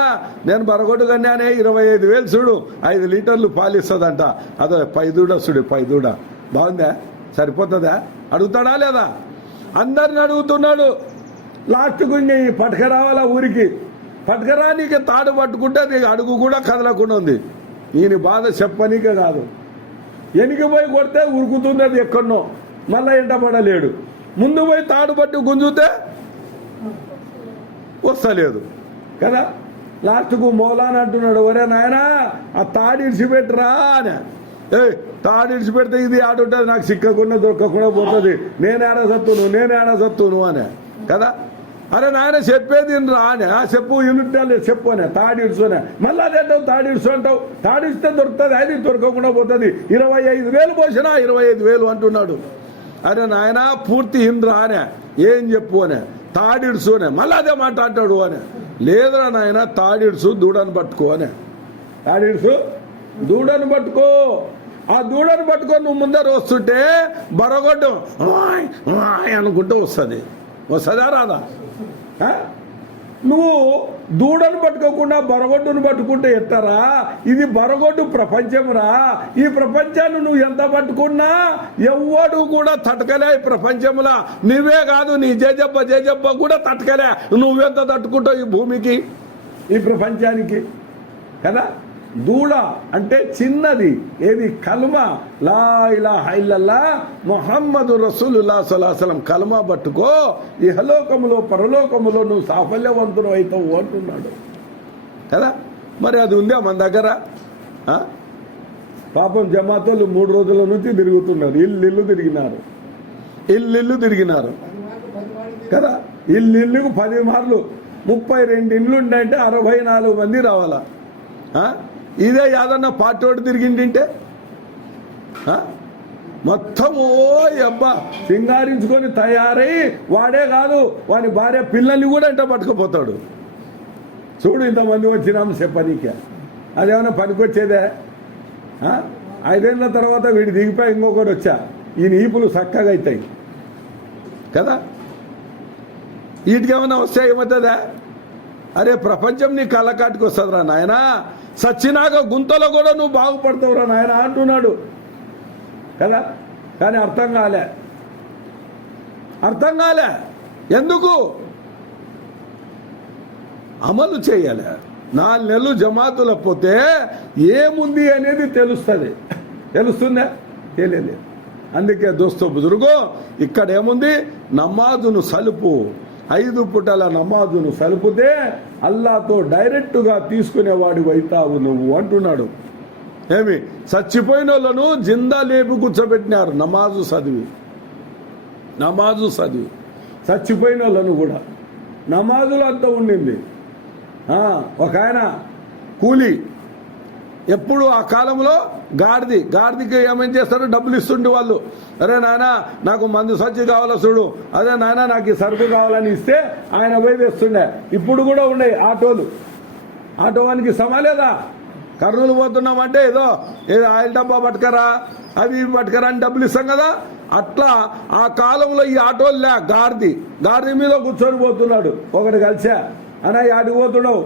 నేను బరగొట్టు కొన్నానే, 25,000 చూడు, 5 లీటర్లు పాలిస్తుందంట. అదో 10 దూడ చూడు, 10 దూడ బాగుందా, సరిపోతుందా అడుగుతాడా లేదా? అందరిని అడుగుతున్నాడు. లాస్ట్కు పట్టుక రావాలా ఊరికి. పట్టుకరా నీకు తాడు పట్టుకుంటే నీకు అడుగు కూడా కదలకుండా ఉంది. ఈయన బాధ చెప్పనీకే కాదు. ఎనికిపోయి కొడితే ఉరుకుతుంది, అది ఎక్కడనో మళ్ళా ఎంటపడలేడు. ముందు పోయి తాడు పట్టు గుంజుతే వస్తలేదు కదా. లాస్ట్కు మౌలానా అంటున్నాడు, ఒరే నాయనా ఆ తాడు ఇడిచిపెట్టరా అని. తాడు ఇడిచిపెడితే ఇది ఆడుంటుంది, నాకు సిక్కకుండా దొరకకుండా పోతుంది, నేనేడా సత్తును అని కదా. అరే నాయన చెప్పేది రా అని. చెప్పు యూనిట్ చెప్పు అని. తాడు ఇడుచునే మళ్ళీ అదేంటావు, తాడు ఇడుచు అంటావు. తాడు ఇస్తే దొరుకుతుంది, అది దొరకకుండా పోతుంది. 25,000 పోసినా 25,000 అంటున్నాడు. అరే నాయన పూర్తి హింద్రా అని. ఏం చెప్పు అని. తాడిడుసు అని. మళ్ళీ అదే మాట అంటాడు అని. లేదురా నాయన తాడిడుసు దూడను పట్టుకో అని. దూడను పట్టుకో. ఆ దూడను పట్టుకొని నువ్వు ముందర వస్తుంటే బరగొడ్డం అనుకుంటూ వస్తుందా రాదా? నువ్వు దూడను పట్టుకోకుండా బరగొడ్డును పట్టుకుంటే ఎట్టరా? ఇది బరగొడ్డు ప్రపంచంరా. ఈ ప్రపంచాన్ని నువ్వు ఎంత పట్టుకున్నా ఎవ్వడు కూడా తట్టుకలే. ఈ ప్రపంచంలో నువ్వే కాదు, నీ జేజబ్బ కూడా తట్టుకలే. నువ్వెంత తట్టుకుంటావు ఈ భూమికి, ఈ ప్రపంచానికి కదా. దూడ అంటే చిన్నది. ఏది? కల్మా, లా ఇలాహ ఇల్లల్లాహ్ ముహమ్మదు రసూలుల్లాహ్ సల్లల్లాహు అలైహి వసల్లం కల్మా పట్టుకో. ఇహలోకములో పరలోకములో నువ్వు సాఫల్యవంతుడు అవుతావు అంటున్నాడు కదా. మరి అది ఉందా మన దగ్గర? పాపం జమాతోళ్ళు 3 రోజుల నుంచి తిరుగుతున్నారు, ఇల్లు తిరిగినారు, ఇల్లు తిరిగినారు కదా. ఇల్లుకు 10 మార్లు 32 ఇండ్లు ఉంటాయంటే 64 మంది రావాలా. ఇదే యాదన్న పాటోడు తిరిగిండింటే మొత్తము అబ్బా సింగారించుకొని తయారై వాడే కాదు వాని భార్య పిల్లల్ని కూడా ఇంట పట్టుకుపోతాడు. చూడు ఇంతమంది వచ్చినాము చెప్పనీకే, అదేమన్నా పనికొచ్చేదే? 5 ఏళ్ళ తర్వాత వీడి దిగిపోయి ఇంకొకటి వచ్చా, ఈయన ఈపులు చక్కగా అవుతాయి కదా. వీటికేమన్నా వస్తే ఏమవుతుందా? అరే ప్రపంచం నీ కళ్ళకాటికి వస్తుందిరా నాయన, సచ్చినాక గుంతలో కూడా నువ్వు బాగుపడతావురా నాయన అంటున్నాడు కదా. కానీ అర్థం కాలే. ఎందుకు? అమలు చేయాలి. 4 నెలలు జమాతుల పోతే ఏముంది అనేది తెలుస్తుందా? తెలియలేదు. అందుకే దోస్తో బుజుర్గో, ఇక్కడ ఏముంది? నమాజును సలుపు, 5 పూటల నమాజును సలుపుతే అల్లాతో డైరెక్టుగా తీసుకునేవాడి అవుతావు నువ్వు అంటున్నాడు. ఏమి చచ్చిపోయిన వాళ్ళను జిందా లేపు కూర్చోబెట్టినారు నమాజు చదివి చచ్చిపోయిన వాళ్ళను కూడా నమాజులు అంతా ఉండింది. ఒక ఆయన కూలి, ఎప్పుడు ఆ కాలంలో గాడిదికి ఏమేం చేస్తారో డబ్బులు ఇస్తుండే వాళ్ళు. అరే నాయన నాకు మందు సచ్చి కావాలా చూడు, అదే నాయన నాకు ఈ సరుకు కావాలని ఇస్తే ఆయన పోయి వేస్తుండే. ఇప్పుడు కూడా ఉన్నాయి ఆటో వానికి సమాలేదా? కర్నూలు పోతున్నామంటే ఏదో ఆయిల్ డబ్బా పట్టుకరా, అవి పట్టుకరా అని డబ్బులు ఇస్తాం కదా. అట్లా ఆ కాలంలో ఈ ఆటోలు గాడిది మీద కూర్చొని పోతున్నాడు. ఒకటి కలిసా అన్నా యాడికి పోతున్నావు?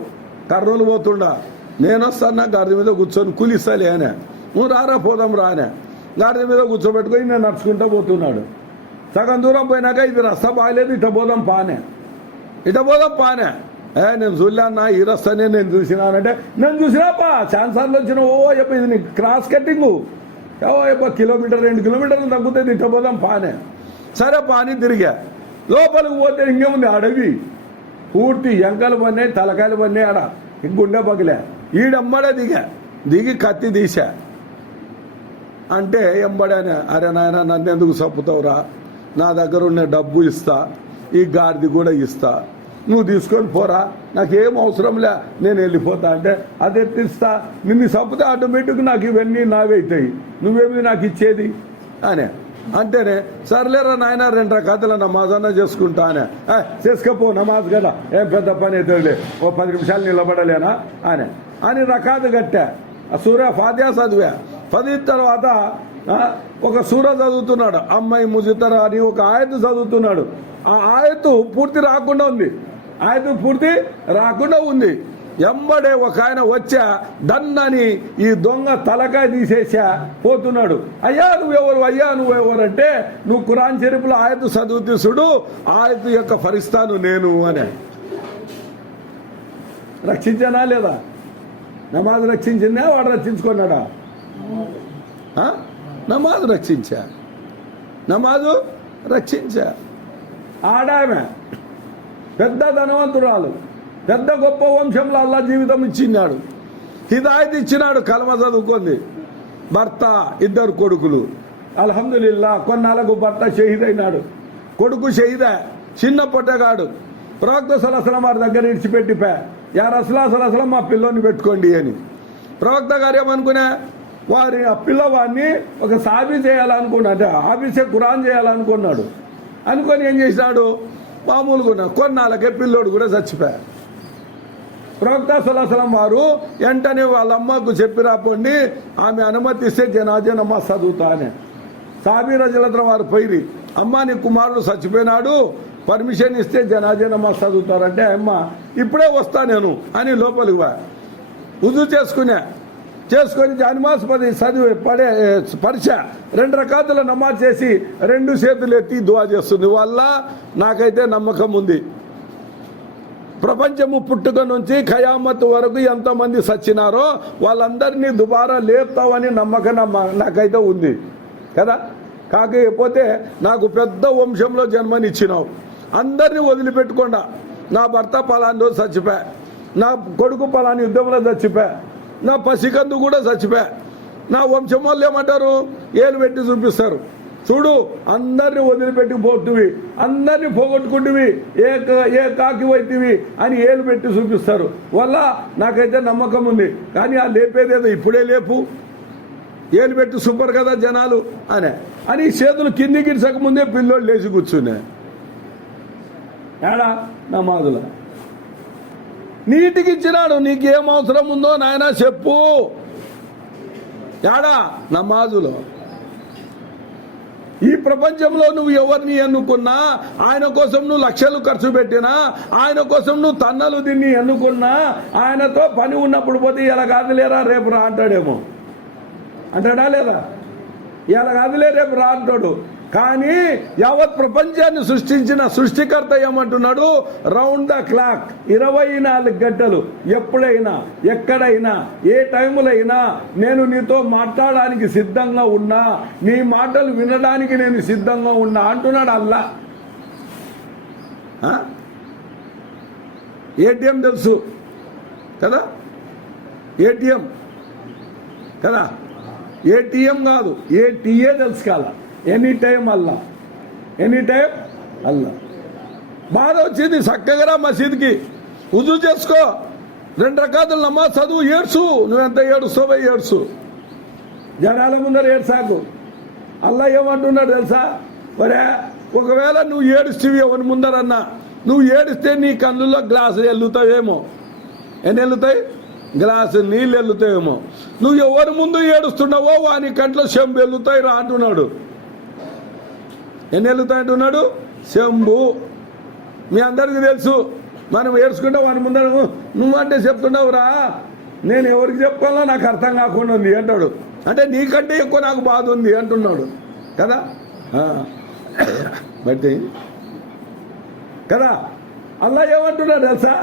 కర్నూలు పోతుండా. నేను వస్తాను గాడిద మీద కూర్చొని కూలిస్తాలే అనే. నువ్వు రారా పోదాం రానే. గాడిద మీద కూర్చోబెట్టుకొని నేను నడుచుకుంటూ పోతున్నాడు. సగం దూరం పోయినాక ఇది రస్తా బాగలేదు, ఇట పోదాం పానే. నేను చూడలేన్నా ఈ రస్తానే నేను చూసినానంటే, నేను చూసినాపా ఛాన్సార్లు వచ్చిన ఇది నీ క్రాస్ కట్టింగు కిలోమీటర్ 2 కిలోమీటర్లు తగ్గుతుంది, ఇట పోదాం పానే. సరే పాని తిరిగా. లోపలికి పోతే ఇంకేముంది? అడవి పూర్తి ఎంకలు పన్నాయి, తలకాయలు పన్నాయి. ఆడ గుండె పగిలే. ఈడెమ్మడే దిగి కత్తి తీసా అంటే ఎంబడానే, అరే నాయన నన్ను ఎందుకు చంపుతావురా, నా దగ్గర ఉన్న డబ్బు ఇస్తా, ఈ గాడిది కూడా ఇస్తా, నువ్వు తీసుకొని పోరా, నాకేం అవసరంలే, నేను వెళ్ళిపోతా అంటే, అది ఎత్తిస్తా, నిన్ను చంపితే ఆటోమేటిక్ నాకు ఇవన్నీ నావైతాయి, నువ్వేమి నాకు ఇచ్చేది అనే. అంటేనే సర్లేరా నాయన 2 రకాతుల నమాజన్నా చేసుకుంటా చేసుకపో నమాజ్ కదా, ఏం పెద్ద పని అవుతుందిలే, ఓ 10 నిమిషాలు నిలబడలేనా అని రకాతు కట్టా. ఆ సూర్య ఫాతిహా చదివా. 10 తర్వాత ఒక సూర చదువుతున్నాడు, అమ్మాయి ముజితరా అని ఒక ఆయత్తు చదువుతున్నాడు. ఆ ఆయత్తు పూర్తి రాకుండా ఉంది. ఎంబడే ఒక ఆయన వచ్చా దన్నని ఈ దొంగ తలకాయ తీసేసా పోతున్నాడు. అయ్యా నువ్వెవరు అంటే, నువ్వు ఖురాన్ షరీఫ్లో ఆయత్తు చదువుతూ చూడు, ఆయత్తు యొక్క ఫరిస్తాను నేను అని. రక్షించానా లేదా? నమాజ్ రక్షించిందా? వాడు రక్షించుకున్నాడా? నమాజు రక్షించా. ఆడామె పెద్ద ధనవంతురాలు, పెద్ద గొప్ప వంశంలో అల్లా జీవితం ఇచ్చినాడు, హిదాయత్ ఇచ్చినాడు, కలమ చదువుకుంది. భర్త, 2 కొడుకులు. అల్హమ్దులిల్లా కొన్నాళ్ళకు భర్త షహీద్ అయినాడు. కొడుకు షహీదా, చిన్న పొట్టగాడు. ప్రవక్త సలసలం వారి దగ్గర ఇడిచిపెట్టిపా, యా రసూలుల్లాహ్ మా పిల్లోని పెట్టుకోండి అని. ప్రవక్త గారు ఏమనుకున్నా, ఆ పిల్లవాడిని ఒక సాబీ చేయాలనుకున్నాడు, అంటే ఆఫీసే ఖురాన్ చేయాలనుకున్నాడు. అనుకొని ఏం చేసినాడు, మామూలుగా కొన్నాళ్ళకే పిల్లోడు కూడా చచ్చిపోయా. ప్రవక్త సల్లల్లాహు వారు వెంటనే వాళ్ళ అమ్మకు చెప్పి రాపోండి, ఆమె అనుమతిస్తే జనాజా నమాజ్ చదువుతా అని. సాబీ రజులంతా వారు పోయి, అమ్మ నీ కుమారుడు చచ్చిపోయినాడు, పర్మిషన్ ఇస్తే జనాజా నమాజ్ చదువుతారంటే, అమ్మ ఇప్పుడే వస్తా నేను అని లోపలికి ఉజు చేసుకొని జానిమాస్ 10 చదివి పరిచ 2 రకాతుల నమాజ్ చేసి 2 చేతులు ఎత్తి దువా చేస్తుంది. వల్ల నాకైతే నమ్మకం ఉంది, ప్రపంచము పుట్టుక నుంచి ఖయామత్ వరకు ఎంతమంది సచ్చినారో వాళ్ళందరినీ దుబారా లేపుతావని నమ్మకం నాకైతే ఉంది కదా. కాకపోతే నాకు పెద్ద వంశంలో జన్మనిచ్చినావు, అందరినీ వదిలిపెట్టకుండా, నా భర్త పలాని రోజు చచ్చిపోయా, నా కొడుకు పలాని యుద్ధంలో చచ్చిపోయా, నా పసికందు కూడా చచ్చిపోయా. నా వంశం వాళ్ళు ఏమంటారు, ఏలు పెట్టి చూపిస్తారు, చూడు అందరిని వదిలిపెట్టి పోతువి, అందరిని పోగొట్టుకుంటువి, ఏ కాకి వైతివి అని ఏలు పెట్టి చూపిస్తారు. వల్ల నాకైతే నమ్మకం ఉంది. కానీ ఆ లేపేదేదో ఇప్పుడే లేపు, ఏలు పెట్టి సూపర్ కదా జనాలు అని చేతులు కిందికి గిడిసక ముందే పిల్లోళ్ళు లేచి కూర్చున్నా. ఏడా నమాజుల నీటికి ఇచ్చినాడు, నీకేం అవసరం ఉందో నాయన చెప్పు. ఏడా నమాజులో ఈ ప్రపంచంలో నువ్వు ఎవరిని ఎన్నుకున్నా, ఆయన కోసం నువ్వు లక్షలు ఖర్చు పెట్టినా, ఆయన కోసం నువ్వు తన్నలు తిని ఎన్నుకున్నా, ఆయనతో పని ఉన్నప్పుడు పోతే ఇలా కాదులేరా రేపు రా అంటాడేమో. అంటాడా లేదా? ఇలా కాదులే రేపు రా అంటాడు. కానీ యావత్ ప్రపంచాన్ని సృష్టించిన సృష్టికర్త ఏమంటున్నాడు, రౌండ్ ద క్లాక్ 24 గంటలు ఎప్పుడైనా ఎక్కడైనా ఏ టైములైనా నేను నీతో మాట్లాడడానికి సిద్ధంగా ఉన్నా, నీ మాటలు వినడానికి నేను సిద్ధంగా ఉన్నా అంటున్నాడు అల్లా. ఏటీఎం తెలుసు కదా, ఏటీఎం కదా, ఏటీఎం కాదు ఏటీఏ తెలుసు కాల. ఎనీ టైం అల్లా, ఎనీ టైం అల్లా. బాధ వచ్చింది, చక్కగా మసీద్కి ఉజు చేసుకో, 2 రకాతులు నమాజ్ చదువు, ఏడ్సు, నువ్వెంత ఏడుస్తావో ఏడ్సు, జనాల ముందర ఏడ్సాకు. అల్లా ఏమంటున్నాడు తెలుసా, మరే ఒకవేళ నువ్వు ఏడుస్తేవి ఎవరి ముందరన్నా, నువ్వు ఏడిస్తే నీ కన్నుల్లో గ్లాసులు వెళ్తావేమో. ఎన్ని వెళ్తాయి? గ్లాసు నీళ్ళు వెళ్తాయేమో. నువ్వు ఎవరి ముందు ఏడుస్తున్నావో వాని కంట్లో చెంబు వెళ్తాయి రా అంటున్నాడు. ఎన్ని వెళ్తాయి అంటున్నాడు? చెంబు. మీ అందరికీ తెలుసు, మనం ఏడ్చుకుంటా వాని ముందర నువ్వంటే చెప్తున్నావు రా, నేను ఎవరికి చెప్పుకోవాలో నాకు అర్థం కాకుండా ఉంది అంటాడు. అంటే నీకంటే ఎక్కువ నాకు బాధ ఉంది అంటున్నాడు కదా. బట్టి కదా అల్లా ఏమంటున్నాడు తెలుసా,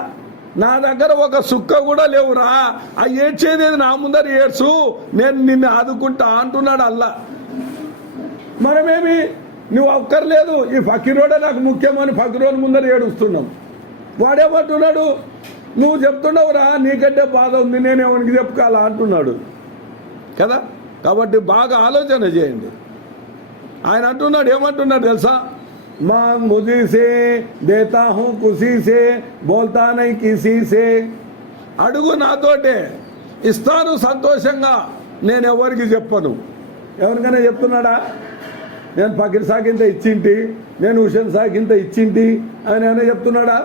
నా దగ్గర ఒక సుక్క కూడా లేవురా, ఆ ఏడ్చేది నా ముందర ఏడ్చు, నేను నిన్ను ఆదుకుంటా అంటున్నాడు అల్లా. మనమేమి నువ్వు అక్కర్లేదు, ఈ ఫకీరోడే నాకు ముఖ్యమని ఫకీరోని ముందర ఏడుస్తున్నాం. వాడేమంటున్నాడు, నువ్వు చెప్తున్నావురా నీకంటే బాధ ఉంది, నేను ఎవరికి చెప్పుకోవాలా అంటున్నాడు కదా. కాబట్టి బాగా ఆలోచన చేయండి. ఆయన అంటున్నాడు, ఏమంటున్నాడు తెలుసా, మా ముజీ సే దేతా హూ కుసీ సే బోల్తా నై కిసీ సే. అడుగు నాతోటే ఇస్తాను సంతోషంగా, నేను ఎవరికి చెప్పను. ఎవరికైనా చెప్తున్నాడా, నేను ఫకీర్ సాకింత ఇచ్చింటి, నేను హుసేన్ సాకింత ఇచ్చింటి అని ఏమైనా చెప్తున్నాడా?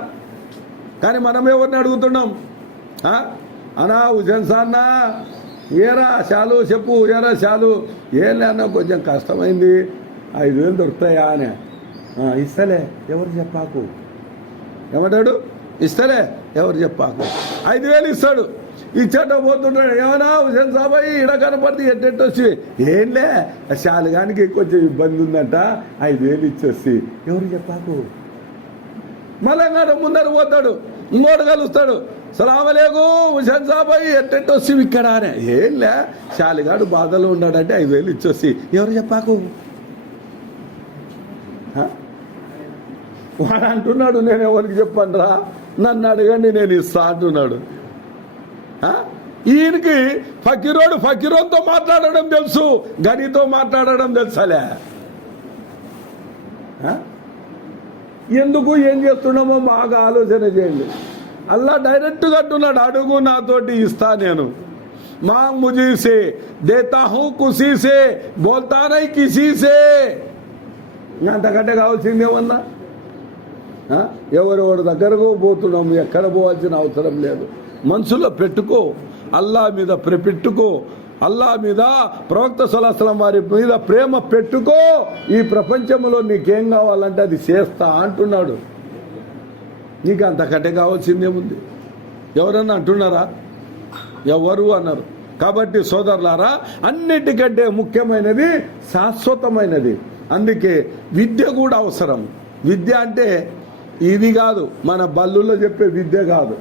కానీ మనం ఎవరిని అడుగుతున్నాం, అనా హుసేన్ సార్నా ఏరా చాలు చెప్పు, ఏరా చాలు, ఏం లేనా కొంచెం కష్టమైంది, 5,000 దొరుకుతాయా అని. ఇస్తలే ఎవరు చెప్పాకు. ఏమంటాడు? ఇస్తలే ఎవరు చెప్పాకు. 5,000 ఇస్తాడు. ఇచ్చేట పోతుంటాడు, ఏమన్నా హుసేన్ సాబాయి ఇడ కనపడితే ఎట్టెట్టొచ్చి, ఏంలే శాలుగానికి కొంచెం ఇబ్బంది ఉందంట, 5,000 ఇచ్చేసి ఎవరు చెప్పాకు. మళ్ళా ముందర పోతాడు, ఇంకోటి కలుస్తాడు, సలామలేకు హుసేన్ సాబాయి ఎట్టెట్టొచ్చి ఇక్కడ అని. ఏంలే శాలిగాడు బాధలో ఉన్నాడంటే 5,000 ఇచ్చేసి ఎవరు చెప్పాకు. వాడు అంటున్నాడు, నేను ఎవరికి చెప్పను రా, నన్ను అడగండి నేను ఇస్తా అంటున్నాడు. ఈయనకి ఫకీరోతో మాట్లాడడం తెలుసు, గనితో మాట్లాడడం తెలుసలే. ఎందుకు ఏం చేస్తున్నామో బాగా ఆలోచన చేయండి. అల్లా డైరెక్ట్గా అంటున్నాడు, అడుగు నాతోటి ఇస్తా నేను. మా ముజీ సే దేతా హూ కుసీ సే బోల్తా నై కిసీ సే. అంతకంటే కావాల్సిందేమన్నా? ఎవరెవరి దగ్గరకు పోతున్నాం, ఎక్కడ పోవాల్సిన అవసరం లేదు. మనసులో పెట్టుకో, అల్లా మీద పెట్టుకో, అల్లా మీద ప్రవక్త సల్లల్లాహు అలైహి వసల్లం వారి మీద ప్రేమ పెట్టుకో. ఈ ప్రపంచంలో నీకేం కావాలంటే అది చేస్తా అంటున్నాడు. నీకు అంతకంటే కావాల్సిందేముంది? ఎవరన్నా అంటున్నారా? ఎవరు అన్నారు. కాబట్టి సోదరులారా, అన్నిటికంటే ముఖ్యమైనది శాశ్వతమైనది. అందుకే విద్య కూడా అవసరం. విద్య అంటే ఇది కాదు, మన బల్లుల్లో చెప్పే విద్య కాదు.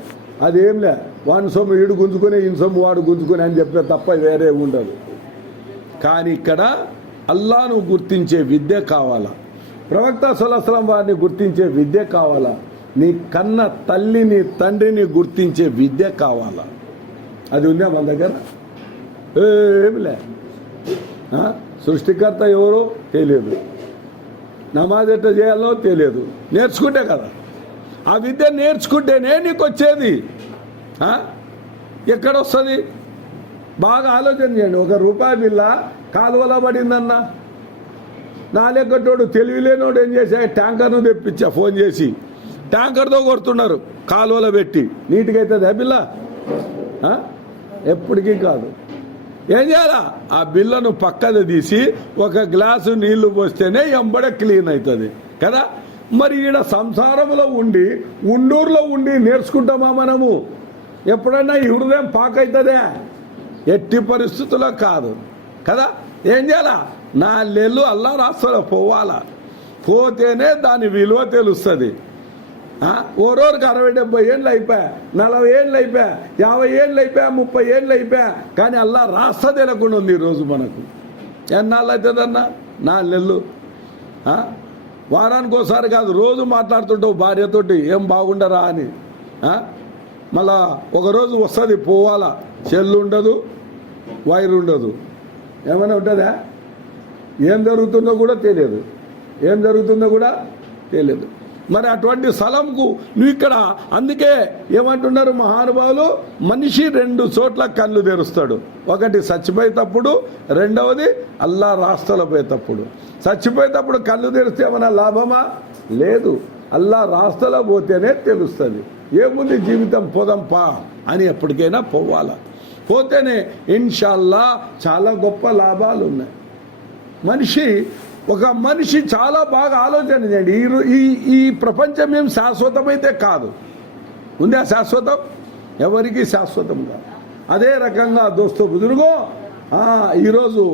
అదేంలే వాని సొమ్ము ఈడు గుంజుకునే, ఈయన సొమ్ము వాడు గుంజుకునే అని చెప్పే తప్ప వేరే ఉండదు. కానీ ఇక్కడ అల్లాను గుర్తించే విద్య కావాలా, ప్రవక్త సల్లల్లాహు అలైహి వసల్లం వారిని గుర్తించే విద్య కావాలా, నీ కన్న తల్లిని తండ్రిని గుర్తించే విద్య కావాలా. అది ఉందా మన దగ్గర? ఏమిలే. సృష్టికర్త ఎవరో తెలియదు, నమాజ్ ఎట్లా చేయాలో తెలియదు. నేర్చుకుంటే కదా, ఆ విద్య నేర్చుకుంటేనే నీకు వచ్చేది. ఎక్కడొస్తుంది? బాగా ఆలోచన చేయండి. ₹1 బిల్ల కాలువలో పడిందన్న, నా లెక్కటోడు తెలివిలేనోడు ఏం చేశా, ట్యాంకర్ను తెప్పించా, ఫోన్ చేసి ట్యాంకర్తో కొడుతున్నారు కాలువలో పెట్టి. నీట్గా అవుతుంది ఆ బిల్ల? ఎప్పటికీ కాదు. ఏం చేయాలా? ఆ బిల్లను పక్కన తీసి ఒక గ్లాసు నీళ్లు పోస్తేనే ఎంబడే క్లీన్ అవుతుంది కదా. మరి ఈడ సంసారంలో ఉండి, ఉండూరులో ఉండి నేర్చుకుంటామా మనము? ఎప్పుడైనా ఈ హృదయం పాకవుతుందే? ఎట్టి పరిస్థితుల్లో కాదు కదా. ఏం చేయాలా? 4 నెలలు అల్లా రాస్తాలో పోవాలా, పోతేనే దాని విలువ తెలుస్తుంది. ఓరోరికి 60-70 ఏళ్ళు అయిపోయా, 40 ఏళ్ళు అయిపోయా, 50 ఏళ్ళు అయిపోయా, 30 ఏళ్ళు అయిపోయా, కానీ అల్లా రాస్తా తెలియకుండా ఉంది ఈరోజు మనకు. ఎన్నాళ్ళు అవుతుందన్నా? 4 నెలలు. వారానికి ఒకసారి కాదు, రోజు మాట్లాడుతుంటావు భార్యతోటి, ఏం బాగుండరా అని. మళ్ళా ఒకరోజు వస్తుంది, పోవాలా, సెల్లు ఉండదు, వైర్ ఉండదు, ఏమైనా ఉంటుందా? ఏం జరుగుతుందో కూడా తెలియదు, ఏం జరుగుతుందో కూడా తెలియదు. మరి అటువంటి స్థలంకు నువ్వు ఇక్కడ, అందుకే ఏమంటున్నారు మహానుభావులు, మనిషి 2 చోట్ల కళ్ళు తెరుస్తాడు. ఒకటి చచ్చిపోయేటప్పుడు, రెండవది అల్లా రాస్తలో పోయేటప్పుడు. చచ్చిపోయేటప్పుడు కళ్ళు తెరిస్తే ఏమైనా లాభమా? లేదు. అల్లా రాస్తలో పోతేనే తెలుస్తుంది. ఏముంది జీవితం, పోదంపా అని ఎప్పటికైనా పోవాలా. పోతేనే ఇన్షాల్లా చాలా గొప్ప లాభాలు ఉన్నాయి. ఒక మనిషి చాలా బాగా ఆలోచన చేయండి. ఈ ప్రపంచం ఏం శాశ్వతమైతే కాదు. ఉందా శాశ్వతం? ఎవరికి శాశ్వతం కాదు. అదే రకంగా దోస్తు బుజుర్గో, ఈరోజు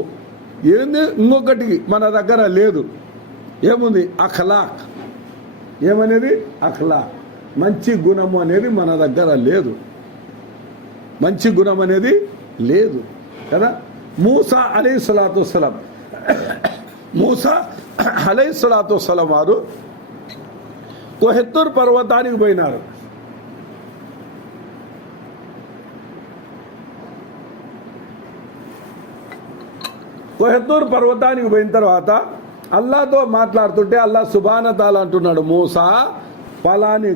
ఏంది ఇంకొకటి మన దగ్గర లేదు. ఏముంది? అఖలాక్. ఏమనేది? అఖలాక్. మంచి గుణము అనేది మన దగ్గర లేదు. మంచి గుణం అనేది లేదు కదా. మూసా అలైహిస్సలాతు వస్సలాం, మూసా అలైహిస్సలాతు వస్సలాం వారు కోహెత్తూర్ పర్వతానికి పోయినారు. కోహెత్తూర్ పర్వతానికి పోయిన తర్వాత అల్లాతో మాట్లాడుతుంటే అల్లా సుబ్హాన తాలా అంటున్నాడు, మూసా పలాని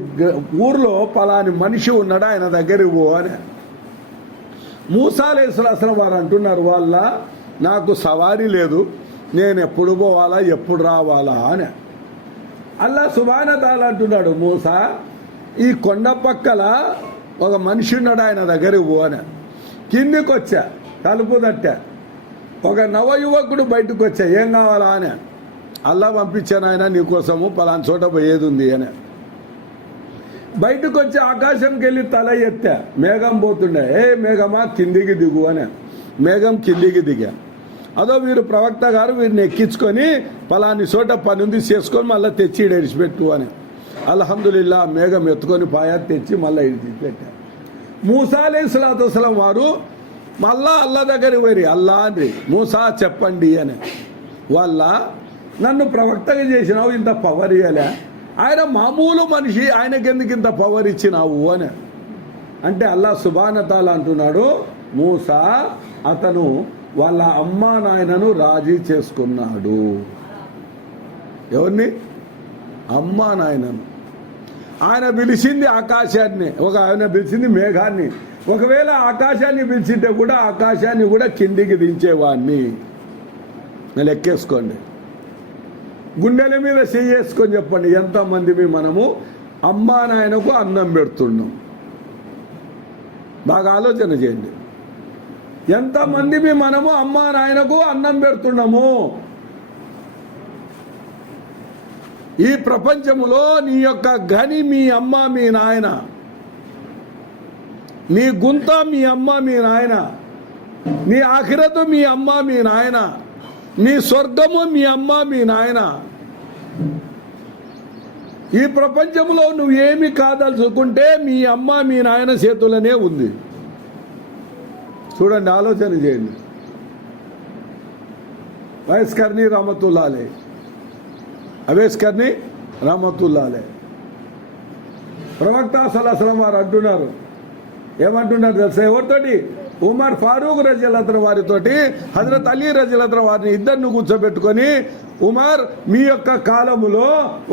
ఊర్లో పలాని మనిషి ఉన్నాడు, ఆయన దగ్గరికి పో అని. మూసా అలైహిస్సలాం వారు అంటున్నారు, వాళ్ళ నాకు సవారీ లేదు, నేను ఎప్పుడు పోవాలా, ఎప్పుడు రావాలా అని. అల్లా సుబ్హాన తాలా అంటున్నాడు, మూసా ఈ కొండ పక్కల ఒక మనిషి ఉన్నాడు, ఆయన దగ్గరికి పో అని. కిందికి వచ్చా, తలుపు తట్టా, ఒక నవయువకుడు బయటకు వచ్చా, ఏం కావాలా అని. అల్లా పంపించాను, ఆయన నీకోసము పలాని చోట పోయేది ఉంది అని. బయటకు వచ్చి ఆకాశంకి వెళ్ళి తల ఎత్తా, మేఘం పోతుండే, ఏ మేఘమా కిందికి దిగు అని. మేఘం కిందికి దిగా. అదో వీరు ప్రవక్త గారు వీరిని ఎక్కించుకొని పలాని చోట పని ఉంది చేసుకొని మళ్ళీ తెచ్చి ఈడ ఇడిచిపెట్టు అని. అల్హమ్దులిల్లా మేఘం ఎత్తుకొని పాయా తెచ్చి మళ్ళీ ఇడిచిపెట్టారు. మూసా అలైహిస్సలాతు వస్సలాం వారు మళ్ళా అల్లా దగ్గరికి పోయి, అల్లా అని మూసా చెప్పండి అని. వాళ్ళ నన్ను ప్రవక్తగా చేసినావు, ఇంత పవర్ ఇయ్యలే, ఆయన మామూలు మనిషి, ఆయనకెందుకు ఇంత పవర్ ఇచ్చినావు అని. అంటే అల్లా సుబ్హాన తాలా అంటున్నాడు, మూసా అతను వాళ్ళ అమ్మా నాయనను రాజీ చేసుకున్నాడు. ఎవరిని? అమ్మా నాయనను. ఆయన పిలిచింది ఆకాశాన్ని, ఆయన పిలిచింది మేఘాన్ని. ఒకవేళ ఆకాశాన్ని పిలిచింటే కూడా ఆకాశాన్ని కూడా కిందికి దించేవాడిని. లెక్కేసుకోండి, గుండెల మీద చేసుకొని చెప్పండి, ఎంతమంది మనము అమ్మా నాయనకు అన్నం పెడుతున్నాం. బాగా ఆలోచన చేయండి, ఎంతమంది మనము అమ్మా నాయనకు అన్నం పెడుతున్నాము. ఈ ప్రపంచములో నీ యొక్క గని మీ అమ్మ మీ నాయన, నీ గుంత మీ అమ్మ మీ నాయన, నీ ఆఖిరతు మీ అమ్మ మీ నాయన, నీ స్వర్గము మీ అమ్మ మీ నాయన. ఈ ప్రపంచంలో నువ్వేమి కాదలుచుకుంటే మీ అమ్మ మీ నాయన చేతులనే ఉంది. చూడండి, ఆలోచన చేయండి. అవైస్ కర్నీ రహమతుల్లాహ్ అలైహి, అవైస్ కర్నీ రహమతుల్లాహ్ అలైహి ప్రవక్త సల్లల్లాహు అలైహి వసల్లం వారు అంటున్నారు, ఏమంటున్నారు తెలుసా ఎవరితోటి? ఉమర్ ఫారూక్ రజియల్లాహు వారితోటి హజరత్ అలీ రజియల్లాహు వారిని ఇద్దరిని కూర్చోబెట్టుకొని, ఉమర్ మీ యొక్క కాలములో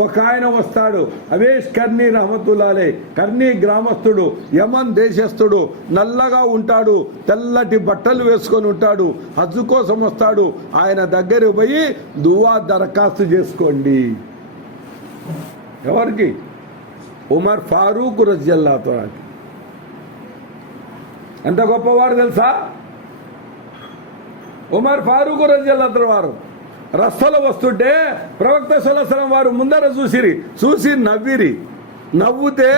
ఒక ఆయన వస్తాడు, అవేష్ కర్నీ రహమతుల్లాహి అలైహి, కర్నీ గ్రామస్తుడు, యమన్ దేశస్థుడు, నల్లగా ఉంటాడు, తెల్లటి బట్టలు వేసుకొని ఉంటాడు, హజ్ కోసం వస్తాడు, ఆయన దగ్గరికి పోయి దువా దరఖాస్తు చేసుకోండి. ఎవరికి? ఉమర్ ఫారూక్ రజియల్లాహు అన్హు. ఎంత గొప్పవారు తెలుసా? ఉమర్ ఫారూక్ రజియల్లాహు అన్హు వారు రస్తలో వస్తుంటే ప్రవక్త సల్లల్లాహు అలైహి వసల్లం వారు ముందర చూసి నవ్విరి. నవ్వుతే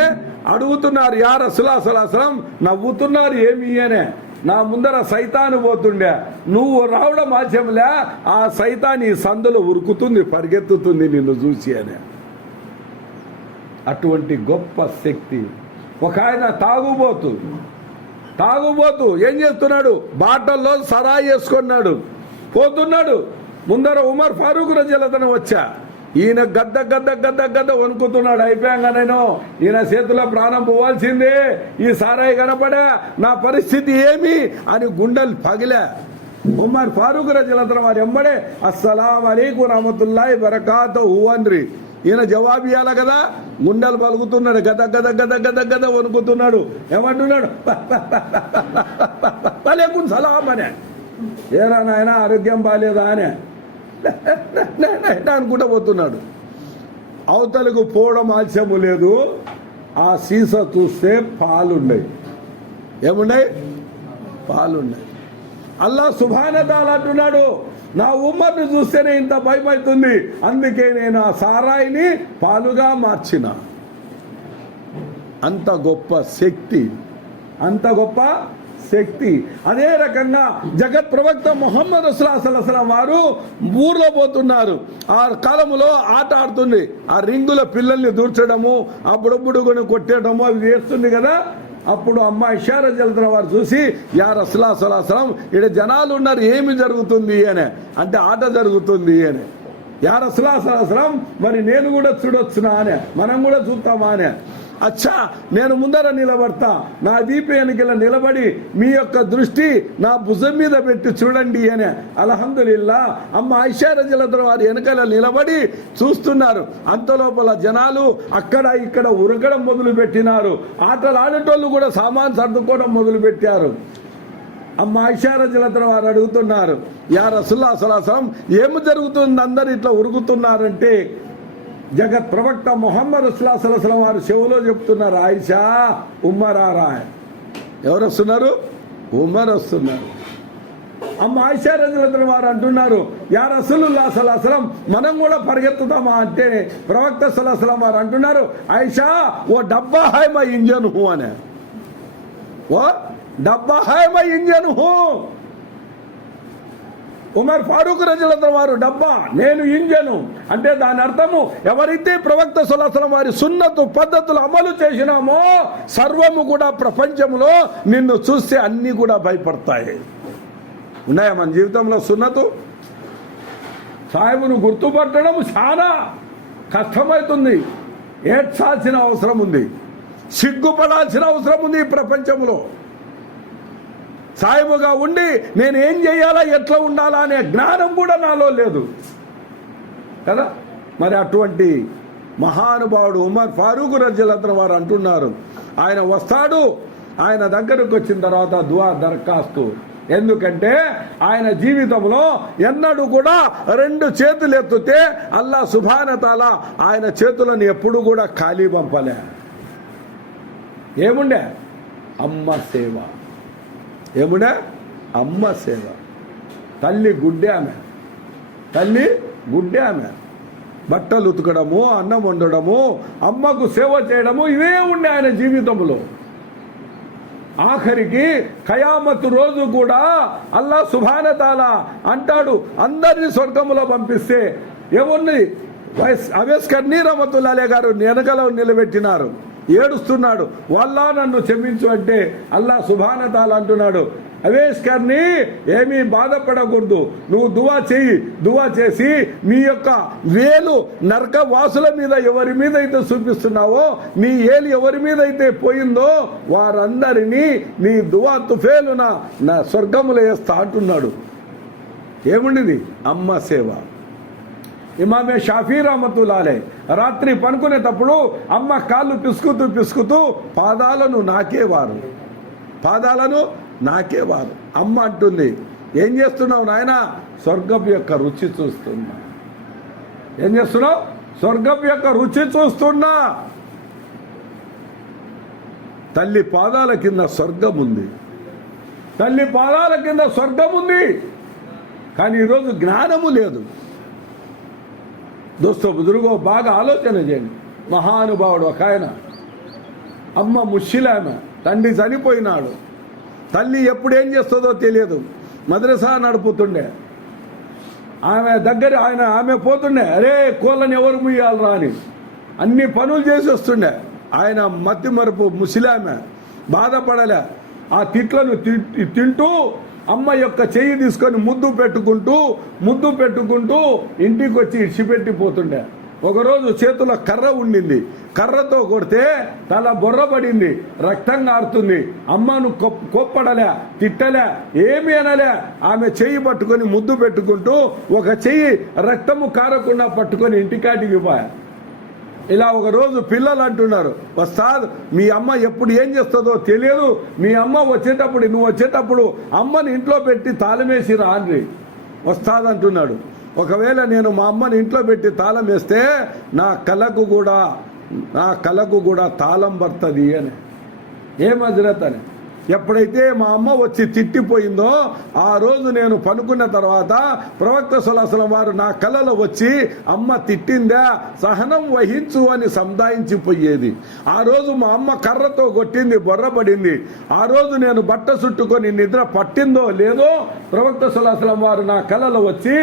అడుగుతున్నారు, యా రసూలల్లాహి సల్లల్లాహు అలైహి వసల్లం, నవ్వుతున్నారు ఏమి అనే? నా ముందర సైతాను పోతుండే, నువ్వు రావడం ఆశ్చర్యంలే, ఆ సైతాన్ ఈ సందులో ఉరుకుతుంది, పరిగెత్తుతుంది నిన్ను చూసి అని. అటువంటి గొప్ప శక్తి. ఒక ఆయన తాగుబోతు ఏం చేస్తున్నాడు? బాటల్లో సరాయి వేసుకున్నాడు, పోతున్నాడు. ముందర ఉమర్ ఫారూక్ రజియల్లాహు అన్హు వచ్చా, ఈయన గద్ద వణుకుతున్నాడు. అయిపోయాక నేను ఈయన చేతిలో ప్రాణం పోవాల్సిందే, ఈ సారాయి కనపడా, నా పరిస్థితి ఏమి అని గుండెలు పగిలే. ఉమర్ ఫారూక్ రజియల్లాహు అన్హు వారు ఎంబడే అస్సలాము అలైకుం రహమతుల్లాహి బరకాతుహు అన్రి. ఈయన జవాబు ఇవ్వాలి కదా, గుండెలు పలుకుతున్నాడు, గద వణుకుతున్నాడు. ఏమంటున్నాడు? వలైకుం సలాం అనే. ఏరా నాయన ఆరోగ్యం బాగాలేదా అనే అనుకుంటా పోతున్నాడు. అవతలకు పోవడం ఆలస్యము లేదు. ఆ సీసా చూస్తే పాలున్నాయి. ఏమున్నాయి? పాలున్నాయి. అల్లాహ్ సుబ్హానహు వ తఆలా అంటున్నాడు, నా ఉమ్మర్ను చూస్తేనే ఇంత భయమవుతుంది, అందుకే నేను ఆ సారాయిని పాలుగా మార్చిన. అంత గొప్ప శక్తి, అంత గొప్ప శక్తి. అదే రకంగా జగత్ ప్రవక్త ముహమ్మద్ రసూలుల్లాహి సల్లల్లాహు అలైహి వసల్లం వారు ఊర్లో పోతున్నారు. ఆ కాలంలో ఆట ఆడుతుంది, ఆ రింగుల పిల్లల్ని దూర్చడము, ఆ బుడబుడుగుని కొట్టేయడము అవి చేస్తుంది కదా. అప్పుడు అమ్మ ఇషా రజియల్లాహు వారు చూసి, యా రసూలుల్లాహి సల్లల్లాహు అలైహి వసల్లం, ఇక్కడ జనాలు ఉన్నారు, ఏమి జరుగుతుంది అని అంటే, ఆట జరుగుతుంది అని. యా రసూలుల్లాహి సల్లల్లాహు అలైహి వసల్లం, మరి నేను కూడా చూడొచ్చునా అని, మనం కూడా చూద్దామా అని. అచ్చా, నేను ముందర నిలబడతా, నా దీప వెనుకల నిలబడి మీ యొక్క దృష్టి నా భుజం మీద పెట్టి చూడండి అని. అల్హమ్దులిల్లా, అమ్మ ఆయిషా రజియల్లాహు వారి వెనుకల నిలబడి చూస్తున్నారు. అంతలోపల జనాలు అక్కడ ఇక్కడ ఉరకడం మొదలు పెట్టినారు. ఆటలు ఆడేటోళ్ళు కూడా సామాన్ సర్దుకోవడం మొదలు పెట్టారు. అమ్మ ఆయిషా రజియల్లాహు వారు అడుగుతున్నారు, యా రసూలుల్లాహి సల్లల్లాహు అలైహి వసల్లం, ఏమి జరుగుతుంది, అందరు ఇట్లా ఉరుకుతున్నారంటే, జగత్ ప్రవక్త ముహమ్మద్ రసూలుల్లాహి సల్లల్లాహు అలైహి వసల్లం వారు చెవులో చెప్తున్నారు, ఆయిషా ఉమర్ ఆ రా. ఎవరు వస్తున్నారు? ఉమర్ వస్తున్నారు. అమ్మ ఆయిషా రజియల్లాహు అన్హా వారు అంటున్నారు, యా రసూలుల్లాహి సల్లల్లాహు అలైహి వసల్లం, మనం కూడా పరిగెత్తుతామా అంటే, ప్రవక్త సల్లల్లాహు అలైహి వసల్లం వారు అంటున్నారు, ఆయిషా ఓ డబ్బా హై మై ఇంజన్ హూ అనే. ఓ డబ్బా high my engine who. Umar Farooq రజియల్లాహు వారు డబ్బా, నేను ఇంజను అంటే దాని అర్థము, ఎవరైతే ప్రవక్త సల్లల్లాహు అలైహి వసల్లం వారి సున్నతు పద్ధతులు అమలు చేసినామో సర్వము కూడా ప్రపంచంలో నిన్ను చూస్తే అన్ని కూడా భయపడతాయి. ఉన్నాయా మన జీవితంలో సున్నతు? సాహిబును గుర్తుపట్టడం చాలా కష్టమవుతుంది, ఏడ్చాల్సిన అవసరం ఉంది, సిగ్గుపడాల్సిన అవసరం ఉంది. ఈ ప్రపంచంలో సాయిబుగా ఉండి నేను ఏం చేయాలా, ఎట్లా ఉండాలా అనే జ్ఞానం కూడా నాలో లేదు కదా. మరి అటువంటి మహానుభావుడు ఉమర్ ఫారూక్ రజియల్లాహు అన్హు వారు అంటున్నారు, ఆయన వస్తాడు, ఆయన దగ్గరకు వచ్చిన తర్వాత దువా దరఖాస్తు. ఎందుకంటే ఆయన జీవితంలో ఎన్నడూ కూడా రెండు చేతులు ఎత్తితే అల్లాహ్ సుబ్హానహు వ తఆలా ఆయన చేతులను ఎప్పుడు కూడా ఖాళీ పంపలే. ఏముండే? అమ్మ సేవ. ఏముండే? అమ్మ సేవ. తల్లి గుడ్డే ఆమె, బట్టలు ఉతకడము, అన్నం వండడము, అమ్మకు సేవ చేయడము, ఇవే ఉండే ఆయన జీవితంలో. ఆఖరికి ఖయామత్ రోజు కూడా అల్లాహ్ సుబ్హానహు వ తఆలా అంటాడు, అందరినీ స్వర్గంలో పంపిస్తే ఎవరిని? అవేష్ కర్నీ రహమతుల్లాహి అలైహి గారు వెనకలో నిలబెట్టినారు, ఏడుస్తున్నాడు, వల్లా నన్ను క్షమించు అంటే అల్లాహ్ సుబ్హానహు వ తఆలా అంటున్నాడు, అవేష్ గారిని ఏమీ బాధపడకూడదు, నువ్వు దువా చేయి. దువా చేసి నీ యొక్క వేలు నరక వాసుల మీద ఎవరి మీద అయితే చూపిస్తున్నావో, నీ ఏలు ఎవరి మీద అయితే పోయిందో వారందరినీ నీ దువా తుఫేలున నా స్వర్గములో వేస్తా అంటున్నాడు. ఏముండిది? అమ్మ సేవ. ఇమామే షాఫీ రహమతుల్లాహి అలైహి రాత్రి పనుకునేటప్పుడు అమ్మ కాళ్ళు పిసుకుతూ పాదాలను నాకేవారు. అమ్మ అంటుంది, ఏం చేస్తున్నావు నాయన? స్వర్గం యొక్క రుచి చూస్తున్నా. ఏం చేస్తున్నావు? స్వర్గం యొక్క రుచి చూస్తున్నా. తల్లి పాదాల కింద స్వర్గం ఉంది, తల్లి పాదాల కింద స్వర్గం ఉంది. కానీ ఈరోజు జ్ఞానము లేదు. దోస్తో బుజుర్గో బాగా ఆలోచన చేయండి. మహానుభావుడు ఒక ఆయన, అమ్మ ముషిలామె, తండ్రి చనిపోయినాడు. తల్లి ఎప్పుడు ఏం చేస్తుందో తెలియదు. మద్రసా నడుపుతుండే, ఆమె పోతుండే, అరే కోళ్ళని ఎవరు ముయ్యాలరా అని అన్ని పనులు చేసి వస్తుండే. ఆయన మతి మరుపు ముసిలామె బాధపడలే. ఆ తిట్లను తింటూ అమ్మ యొక్క చెయ్యి తీసుకొని ముద్దు పెట్టుకుంటూ ఇంటికి వచ్చి ఇడిచిపెట్టిపోతుండే. ఒకరోజు చేతుల కర్ర ఉండింది, కర్రతో కొడితే తల బొర్రపడింది, రక్తం కారుతుంది. అమ్మను కొప్పడలే, తిట్టలే, ఏమీ అనలే. ఆమె చెయ్యి పట్టుకొని ముద్దు పెట్టుకుంటూ ఒక చెయ్యి రక్తము కారకుండా పట్టుకొని ఇంటికాటికి పోయా. ఇలా ఒకరోజు పిల్లలు అంటున్నారు, వస్తాద్ మీ అమ్మ ఎప్పుడు ఏం చేస్తుందో తెలియదు, మీ అమ్మ నువ్వు వచ్చేటప్పుడు అమ్మని ఇంట్లో పెట్టి తాళమేసి రాండ్రి. వస్తాద్ అంటున్నాడు, ఒకవేళ నేను మా అమ్మని ఇంట్లో పెట్టి తాళం వేస్తే నా కళకు కూడా తాళం పడుతుంది అని. ఏం హజరత్ అని. ఎప్పుడైతే మా అమ్మ వచ్చి తిట్టిపోయిందో ఆ రోజు నేను పనుకున్న తర్వాత ప్రవక్త సల్లల్లాహు అలైహి వసల్లం వారు నా కలలో వచ్చి అమ్మ తిట్టిందా, సహనం వహించు అని సంధాయించిపోయేది. ఆ రోజు మా అమ్మ కర్రతో కొట్టింది, బొర్రపడింది. ఆ రోజు నేను బట్ట చుట్టుకొని నిద్ర పట్టిందో లేదో ప్రవక్త సల్లల్లాహు అలైహి వసల్లం వారు నా కలలో వచ్చి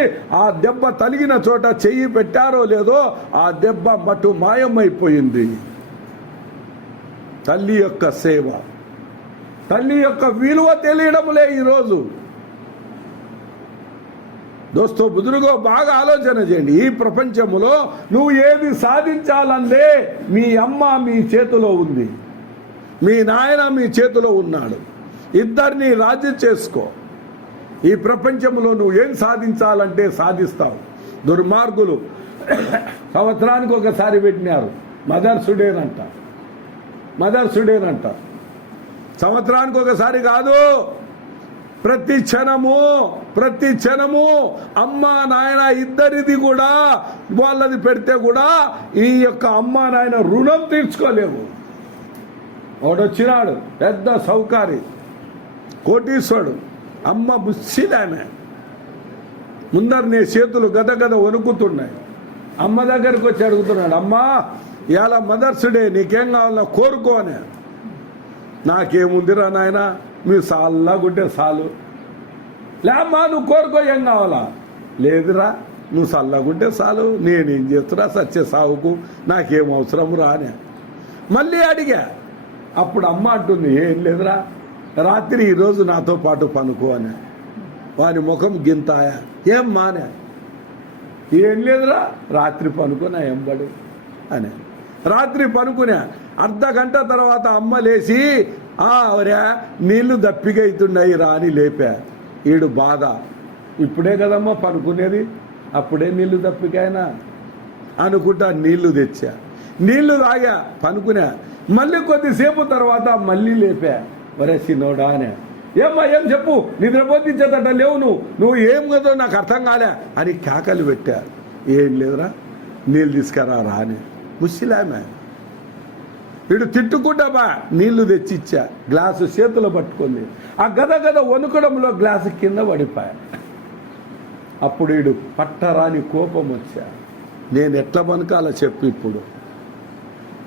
ఆ దెబ్బ తలిగిన చోట చెయ్యి పెట్టారో లేదో ఆ దెబ్బ మటు మాయమైపోయింది. తల్లి యొక్క సేవ, తల్లి యొక్క విలువ తెలియడంలే ఈరోజు. దోస్తో బుజుర్గో బాగా ఆలోచన చేయండి. ఈ ప్రపంచంలో నువ్వు ఏది సాధించాలందే మీ అమ్మ మీ చేతిలో ఉంది, మీ నాయన మీ చేతిలో ఉన్నాడు. ఇద్దరిని రాజీ చేసుకో. ఈ ప్రపంచంలో నువ్వు ఏం సాధించాలంటే సాధిస్తావు. దుర్మార్గులు సంవత్సరానికి ఒకసారి పెట్టినారు మదర్స్ డే అంట. సంవత్సరానికి ఒకసారి కాదు, ప్రతి క్షణము అమ్మా నాయన ఇద్దరిది కూడా వాళ్ళది పెడితే కూడా ఈ యొక్క అమ్మా నాయన రుణం తీర్చుకోలేవు. వాడొచ్చినాడు పెద్ద సౌకారి, కోటీశ్వరుడు, అమ్మ ముసిలామె. ముందరనే చేతులు గదగద వణుకుతున్నాయి. అమ్మ దగ్గరికి వచ్చి అడుగుతున్నాడు, అమ్మా ఇవాళ మదర్స్ డే, నీకేం కావాలో కోరుకో అని. నాకేముందిరా నాయన, మీరు సాల్లాగుంటే చాలు. లేమ్మా నువ్వు కోరుకో, ఏం కావాలా? లేదురా నువ్వు చల్లగుంటే చాలు, నేనేం చేస్తున్నా సచ్చే సాగుకు, నాకేం అవసరం రా అని మళ్ళీ అడిగా. అప్పుడు అమ్మ అంటుంది, ఏం లేదురా, రాత్రి ఈరోజు నాతో పాటు పనుకో అని. వాని ముఖం గింతాయా, ఏం మానే, ఏం లేదురా రాత్రి పనుకున్నా ఎంబడి అని. రాత్రి పనుకునే అర్ధ గంట తర్వాత అమ్మ లేచి, అవరా నీళ్లు దప్పిగైతున్నాయి రా అని లేపా. ఈడు బాధ, ఇప్పుడే కదమ్మా పనుకునేది, అప్పుడే నీళ్లు దప్పికైనా అనుకుంటా నీళ్లు తెచ్చా, నీళ్లు తాగా, పనుకునే. మళ్ళీ కొద్దిసేపు తర్వాత మళ్ళీ లేపా. ఒరే సినోడా అని, ఏమ్మా ఏం చెప్పు, నిద్రపోతించేదట లేవు, నువ్వు ఏం కదో నాకు అర్థం కాలే అని కేకలు పెట్టా. ఏం లేదురా నీళ్ళు తీసుకురా రా అని. ముసిలామే వీడు తిట్టుకుంటామా, నీళ్లు తెచ్చిచ్చా, గ్లాసు చేతులు పట్టుకుంది. ఆ గద వణుకడంలో గ్లాసు కింద పడిపోయా. అప్పుడు వీడు పట్టరాని కోపం వచ్చా. నేను ఎట్లా పనుకాలో చెప్పు, ఇప్పుడు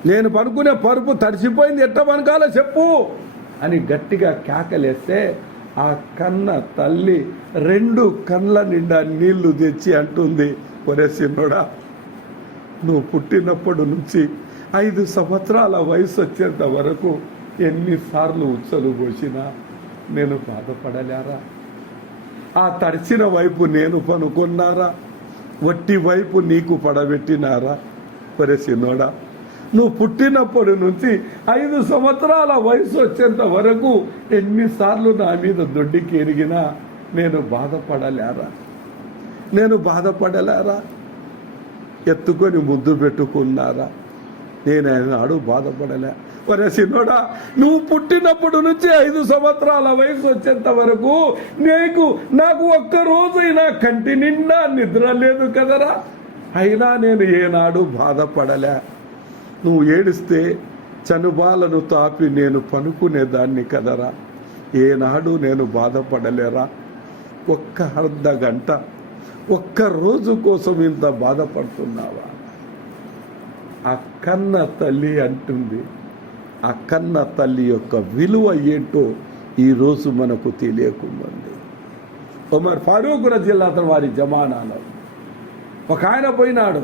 నేను పనుకునే పరుపు తడిసిపోయింది, ఎట్లా పనుకాలో చెప్పు అని గట్టిగా కేకలేస్తే ఆ కన్న తల్లి 2 కళ్ళ నిండా నీళ్లు తెచ్చి అంటుంది, ఒరే సిన్నోడా, నువ్వు పుట్టినప్పటి నుంచి 5 సంవత్సరాల వయసు వచ్చేంత వరకు ఎన్నిసార్లు ఉచ్చలు పోసినా నేను బాధపడలేరా? ఆ తడిచిన వైపు నేను పనుకున్నారా? వట్టి వైపు నీకు పడబెట్టినారా? ఒరే చిన్నోడా, నువ్వు పుట్టినప్పటి నుంచి 5 సంవత్సరాల వయసు వచ్చేంత వరకు ఎన్నిసార్లు నా మీద దొడ్డికి ఎరిగినా నేను బాధపడలేరా? నేను బాధపడలేరా? ఎత్తుకొని ముద్దు పెట్టుకున్నారా? నేను ఆనాడు బాధపడలే. ఒరే చిన్నోడా, నువ్వు పుట్టినప్పటి నుంచి 5 సంవత్సరాల వయసు వచ్చేంత వరకు నాకు ఒక్కరోజైనా కంటి నిండా నిద్ర లేదు కదరా? అయినా నేను ఏనాడు బాధపడలే. నువ్వు ఏడిస్తే చనుబాలను తాపి నేను పనుకునేదాన్ని కదరా? ఏనాడు నేను బాధపడలేరా? ఒక్క అర్ధ గంట, ఒక్క రోజు కోసం ఇంత బాధపడుతున్నావా? ఆ కన్న తల్లి అంటుంది. ఆ కన్న తల్లి యొక్క విలువ ఏంటో ఈరోజు మనకు తెలియకుంది. ఉమర్ ఫారూక్ రజియల్లాహు వారి జమానాలో ఒక ఆయన పోయినాడు.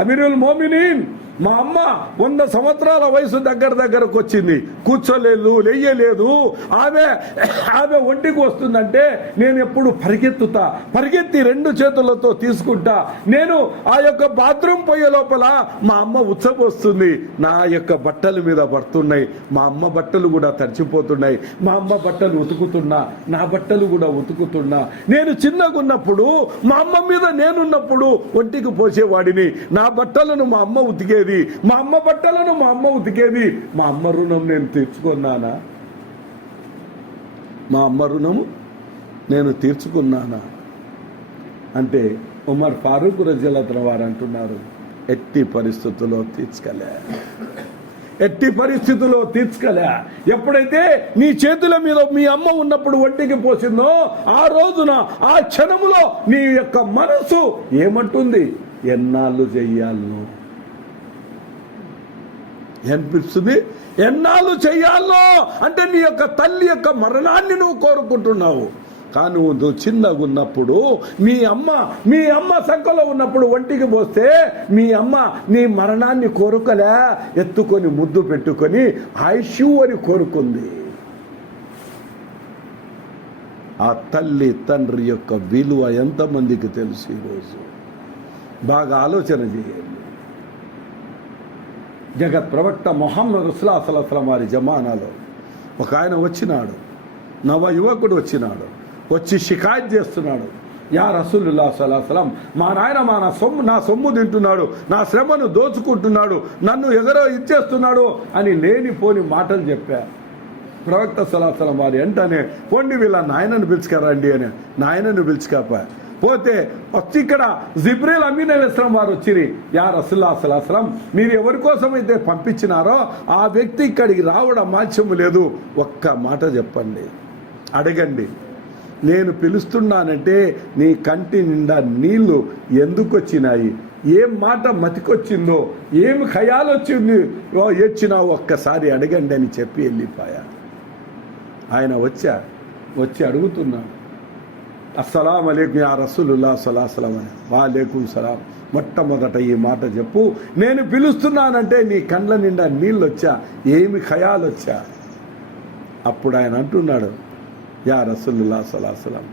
అమీరుల్ మోమినీన్, మా అమ్మ 100 సంవత్సరాల వయసు దగ్గరకు వచ్చింది, కూర్చోలేదు, లేయలేదు. ఆమె ఒంటికి వస్తుందంటే నేను ఎప్పుడు పరిగెత్తి 2 చేతులతో తీసుకుంటా. నేను ఆ యొక్క బాత్రూమ్ పోయే లోపల మా అమ్మ ఉచ్చబోస్తుంది. నా యొక్క బట్టల మీద పడుతున్నాయి. మా అమ్మ బట్టలు కూడా తడిచిపోతున్నాయి. మా అమ్మ బట్టలు ఉతుకుతున్నా, నా బట్టలు కూడా ఉతుకుతున్నా. నేను చిన్నగా ఉన్నప్పుడు మా అమ్మ మీద నేనున్నప్పుడు ఒంటికి పోసేవాడిని. నా బట్టలను మా అమ్మ ఉతికేది, మా అమ్మ బట్టలను మా అమ్మ ఉతికేది. మా అమ్మ రుణం నేను తీర్చుకున్నానా? మా అమ్మ రుణము నేను తీర్చుకున్నానా? అంటే ఉమర్ ఫారూక్ రజియల్లాహు వారు అంటున్నారు, ఎట్టి పరిస్థితుల్లో తీర్చుకలే. ఎప్పుడైతే నీ చేతుల మీద మీ అమ్మ ఉన్నప్పుడు ఒంటికి పోసిందో ఆ రోజున, ఆ క్షణములో నీ యొక్క మనసు ఏమంటుంది? ఎన్నాళ్ళు చెయ్యాలను అనిపిస్తుంది. ఎన్నాళ్ళు చెయ్యాలో అంటే నీ యొక్క తల్లి యొక్క మరణాన్ని నువ్వు కోరుకుంటున్నావు. కానీ నువ్వు చిన్నగా ఉన్నప్పుడు మీ అమ్మ సంకలో ఉన్నప్పుడు ఒంటికి పోస్తే మీ అమ్మ నీ మరణాన్ని కోరుకలే, ఎత్తుకొని ముద్దు పెట్టుకొని ఆయుషు అని కోరుకుంది. ఆ తల్లి తండ్రి యొక్క విలువ ఎంతమందికి తెలుసు? ఈరోజు బాగా ఆలోచన చేయండి. జగత్ ప్రవక్త ముహమ్మద్ రసూలుల్లాహి సల్లల్లాహు అలైహి వసల్లం వారి జమానాలో ఒక ఆయన వచ్చినాడు, నవ యువకుడు వచ్చినాడు. వచ్చి షికాయత్ చేస్తున్నాడు, యా రసూలుల్లాహి సల్లల్లాహు అలైహి వసల్లం, మా నాయన నా సొమ్ము తింటున్నాడు, నా శ్రమను దోచుకుంటున్నాడు, నన్ను ఎగరో ఇచ్చేస్తున్నాడు అని లేనిపోని మాటలు చెప్పారు. ప్రవక్త సల్లల్లాహు అలైహి వసల్లం వారి వెంటనే పోండి వీళ్ళ నాయనను పిలుచుకరండి అని నాయనను పిలుచుకపోయా. పోతే వచ్చి ఇక్కడ జిబ్రీల్ అమీన్ అలైహిస్సలాం వారు వచ్చిరి, యా రసూలుల్లాహి సల్లల్లాహు అలైహి వసల్లం, మీరు ఎవరి కోసం అయితే పంపించినారో ఆ వ్యక్తి ఇక్కడికి రావడం మాత్యం లేదు. ఒక్క మాట చెప్పండి, అడగండి. నేను పిలుస్తున్నానంటే నీ కంటి నిండా నీళ్లు ఎందుకు వచ్చినాయి? ఏం మాట మతికొచ్చిందో, ఏమి ఖయాలు వచ్చింది ఏడ్చినావు ఒక్కసారి అడగండి అని చెప్పి వెళ్ళిపోయా. ఆయన వచ్చి అడుగుతున్నాడు, అస్సలాము అలైకుం యా రసూలుల్లాహి సల్లల్లాహు అలైహి వసల్లం. వాలేకుం సలాం. మొట్టమొదట ఈ మాట చెప్పు, నేను పిలుస్తున్నానంటే నీ కండ్ల నిండా నీళ్ళు వచ్చా, ఏమి ఖయాలు వచ్చా? అప్పుడు ఆయన అంటున్నాడు, యా రసూలుల్లాహి సల్లల్లాహు అలైహి వసల్లం,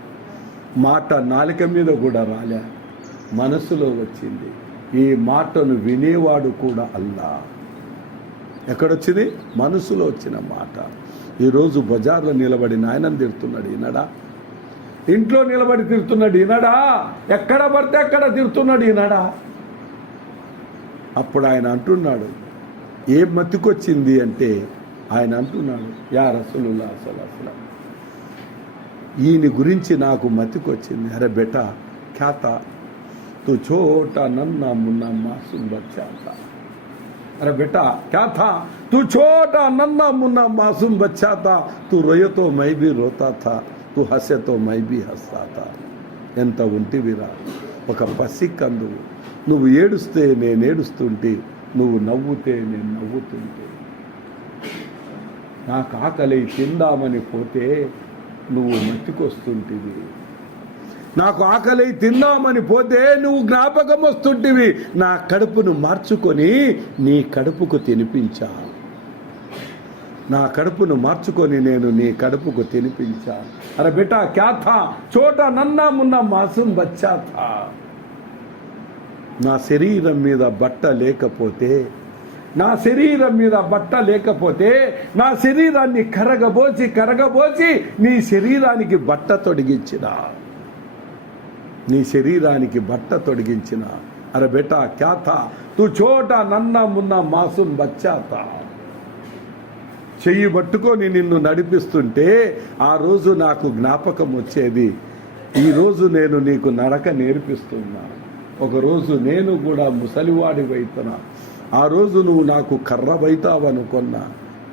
మాట నాలుక మీద కూడా రాలే, మనసులో వచ్చింది. ఈ మాటను వినేవాడు కూడా అల్లా. ఎక్కడొచ్చింది? మనసులో వచ్చిన మాట. ఈరోజు బజార్లో నిలబడి నాయనని తిడుతున్నాడు, ఈనాడా? ఇంట్లో నిలబడి తిడుతున్నాడు, ఈనాడా? ఎక్కడ పడితే అక్కడ తిడుతున్నాడు, ఈనాడా? అప్పుడు ఆయన అంటున్నాడు, ఏం మతికొచ్చింది అంటే ఆయన అంటున్నాడు, యా రసూలుల్లాహి సల్లల్లాహు అలైహి వసల్లం, ఈయన గురించి నాకు మతికొచ్చింది. అరే బేటా ఖ్యాతా तू छोटा नन्ना मुन्ना मासूम बच्चा था। अरे बेटा क्या था? तू छोटा नन्ना मुन्ना मासूम बच्चा था। तू रोए तो मैं भी रोता था, तू हंसे तो मैं भी हंसता था। ఎంత ఉంటివిరా ఒక పసికందు, నువ్వు ఏడుస్తే నేను ఏడుస్తుంటే, నువ్వు నవ్వుతే నేను నవ్వుతుంటే. నాకు ఆకలి తిందామని పోతే నువ్వు మట్టికొస్తుంటివి, నాకు ఆకలి తిందామని పోతే నువ్వు జ్ఞాపకం వస్తుంటివి. నా కడుపును మార్చుకొని నీ కడుపుకు తినిపించా. నా కడుపును మార్చుకొని నేను నీ కడుపుకు తినిపించాను. అరే బేటా క్యా థా చోటా నన్నా మున్నా మాసూం బచ్చా థా. నా శరీరం మీద బట్ట లేకపోతే నా శరీరాన్ని కరగబోచి నీ శరీరానికి బట్ట తొడిగించిన అరే బేటా క్యా థా తు చోటా నన్నా మున్నా మాసూం బచ్చా థా. చెయ్యి పట్టుకొని నిన్ను నడిపిస్తుంటే ఆ రోజు నాకు జ్ఞాపకం వచ్చేది, ఈరోజు నేను నీకు నడక నేర్పిస్తున్నా. ఒకరోజు నేను కూడా ముసలివాడివైతున్నా. ఆ రోజు నువ్వు నాకు కర్రవైతావనుకున్నా,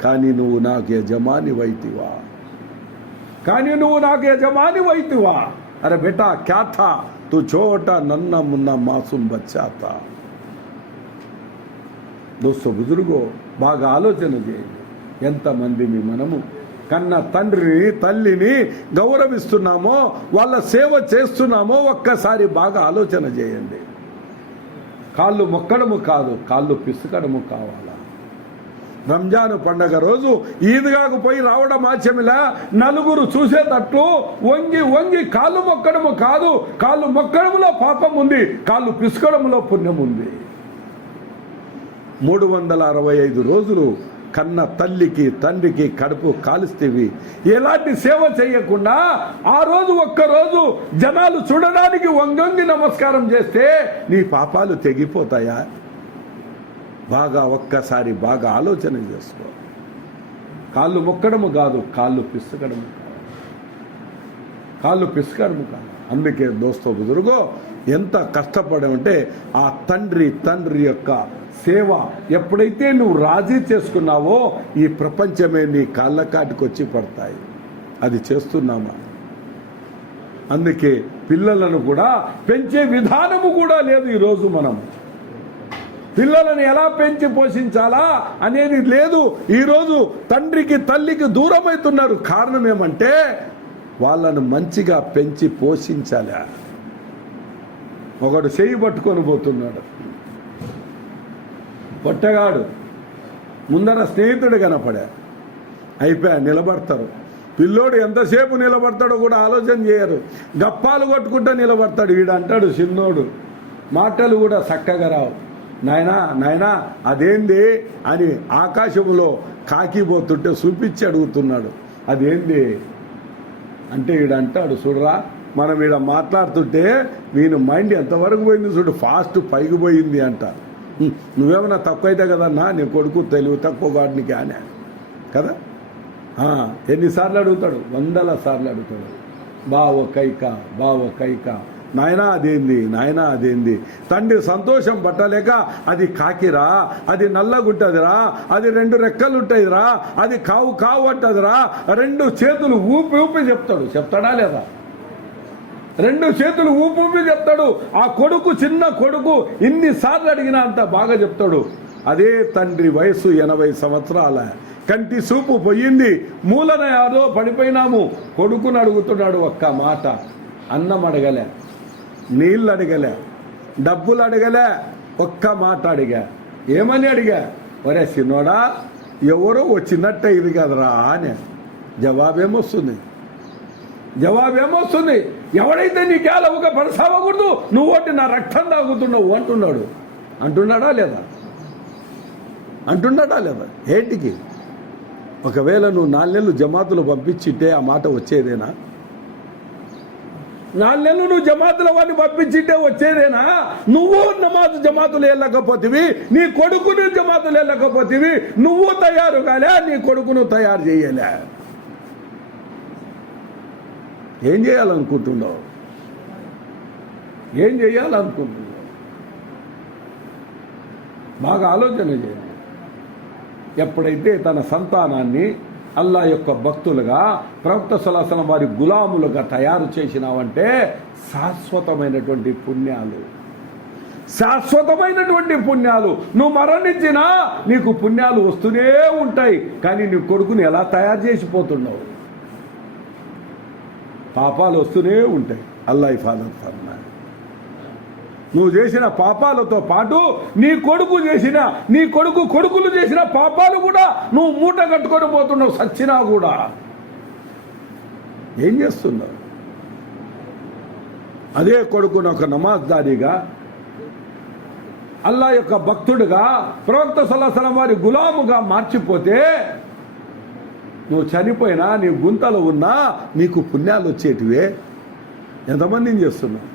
కానీ నువ్వు నాకు యజమానివైతివా. అరే బేటా క్యా థా తు చోటా నన్నా మున్నా మాసూం బచ్చా థా. దోస్తో బుజుర్గో, బాగా ఆలోచన చేయండి. ఎంతమందిని మనము కన్న తండ్రిని తల్లిని గౌరవిస్తున్నామో, వాళ్ళ సేవ చేస్తున్నామో ఒక్కసారి బాగా ఆలోచన చేయండి. కాళ్ళు మొక్కడము కాదు, కాళ్ళు పిసుకడము కావాలా. రంజాను పండగ రోజు ఈద్గాకు పోయి రావడం ఆచమిలా నలుగురు చూసేటట్లు వంగి కాళ్ళు మొక్కడము కాదు. కాళ్ళు మొక్కడములో పాపం ఉంది, కాళ్ళు పిసుకడములో పుణ్యం ఉంది. 365 రోజులు కన్న తల్లికి తండ్రికి కడుపు కాలుస్తేవి ఎలాంటి సేవ చేయకుండా ఆ రోజు ఒక్కరోజు జనాలు చూడడానికి వంగొంగి నమస్కారం చేస్తే నీ పాపాలు తెగిపోతాయా? ఒక్కసారి బాగా ఆలోచన చేసుకో. కాళ్ళు మొక్కడము కాదు, కాళ్ళు పిసుకడము కాదు. అందుకే దోస్తో బుజుర్గో, ఎంత కష్టపడమంటే ఆ తండ్రి యొక్క సేవ ఎప్పుడైతే నువ్వు రాజీ చేసుకున్నావో ఈ ప్రపంచమే నీ కాళ్ళ కాటికి వచ్చి పడతాయి. అది చేస్తున్నామా? అందుకే పిల్లలను కూడా పెంచే విధానము కూడా లేదు. ఈరోజు మనం పిల్లలను ఎలా పెంచి పోషించాలా అనేది లేదు. ఈరోజు తండ్రికి తల్లికి దూరమవుతున్నారు. కారణం ఏమంటే వాళ్ళను మంచిగా పెంచి పోషించాలి. ఒకడు చెయ్యి పట్టుకొని పోతున్నాడు, పొట్టగాడు ముందర స్నేహితుడు కనపడా, అయిపోయా నిలబడతారు. పిల్లోడు ఎంతసేపు నిలబడతాడో కూడా ఆలోచన చేయరు, గప్పాలు కొట్టుకుంటూ నిలబడతాడు. వీడంటాడు చిన్నోడు, మాటలు కూడా చక్కగా రావు. నాయనా అదేంది అని ఆకాశంలో కాకిపోతుంటే చూపించి అడుగుతున్నాడు. అదేంది అంటే వీడంటాడు, చూడరా మనం ఈడ మాట్లాడుతుంటే వీని మైండ్ ఎంతవరకు పోయింది చూడు, ఫాస్ట్ పైకి పోయింది అంట. నువ్వేమన్నా తక్కువ అయితే కదన్నా, నీ కొడుకు తెలివి తక్కువ వాడినికి అనే కదా. ఎన్నిసార్లు అడుగుతాడు? 100 సార్లు అడుగుతాడు. బావ కైక నాయనా అదేంది. తండ్రి సంతోషం పట్టలేక అది కాకిరా, అది నల్లగుంటదిరా, అది 2 రెక్కలుంటాయిరా, అది కావు అంటదిరా. 2 చేతులు ఊపి చెప్తాడా లేదా? 2 చేతులు ఊపి చెప్తాడు. ఆ కొడుకు, చిన్న కొడుకు ఇన్నిసార్లు అడిగినా అంత బాగా చెప్తాడు. అదే తండ్రి వయసు 80 సంవత్సరాల, కంటి చూపు పోయింది, మూలన యాదో పడిపోయినాము. కొడుకును అడుగుతున్నాడు ఒక్క మాట. అన్నం అడగలే, నీళ్ళు అడగలే, డబ్బులు అడగలే, ఒక్క మాట అడిగా. ఏమని అడిగా? ఒరే చిన్నోడా, ఎవరో వచ్చినట్టే ఇది కదరా అని. జవాబేమొస్తుంది? ఎవడైతే నీకేళ ఒక పడసావకూడదు, నువ్వు ఒకటి నా రక్తం తాగుతున్నావు అంటున్నాడు. అంటున్నాడా లేదా? ఏంటికి? ఒకవేళ నువ్వు 4 నెలలు జమాతులు పంపించిట్టే ఆ మాట వచ్చేదేనా? 4 నెలలు నువ్వు జమాతుల వాడిని పంపించిట్టే వచ్చేదేనా? నువ్వు జమాతులు వెళ్ళకపోతివి, నీ కొడుకును జమాతులు వెళ్ళకపోతివి, నువ్వు తయారు కాలే, నీ కొడుకును తయారు చేయలే. ఏం చేయాలనుకుంటున్నావు? బాగా ఆలోచన చేయండి. ఎప్పుడైతే తన సంతానాన్ని అల్లా యొక్క భక్తులుగా, ప్రవక్త సల్లల్లాహు అలైహి వసల్లం వారి గులాములుగా తయారు చేసినావంటే శాశ్వతమైనటువంటి పుణ్యాలు. నువ్వు మరణించినా నీకు పుణ్యాలు వస్తూనే ఉంటాయి. కానీ నీ కొడుకుని ఎలా తయారు చేసిపోతున్నావు? పాపాలు వస్తూనే ఉంటాయి. అల్లా హిఫాజత్ ఫర్మాయ్. నువ్వు చేసిన పాపాలతో పాటు నీ కొడుకులు చేసిన పాపాలు కూడా నువ్వు మూట కట్టుకొని పోతున్నావు. సచ్చినా కూడా ఏం చేస్తున్నావు? అదే కొడుకును ఒక నమాజ్దారిగా, అల్లా యొక్క భక్తుడిగా, ప్రవక్త సల్లల్లాహు అలైహి వసల్లం వారి గులాముగా మార్చిపోతే నువ్వు చనిపోయినా నీ గుంతలో ఉన్నా నీకు పుణ్యాలు వచ్చేటివే. ఎంతమందిని చేస్తున్నావు?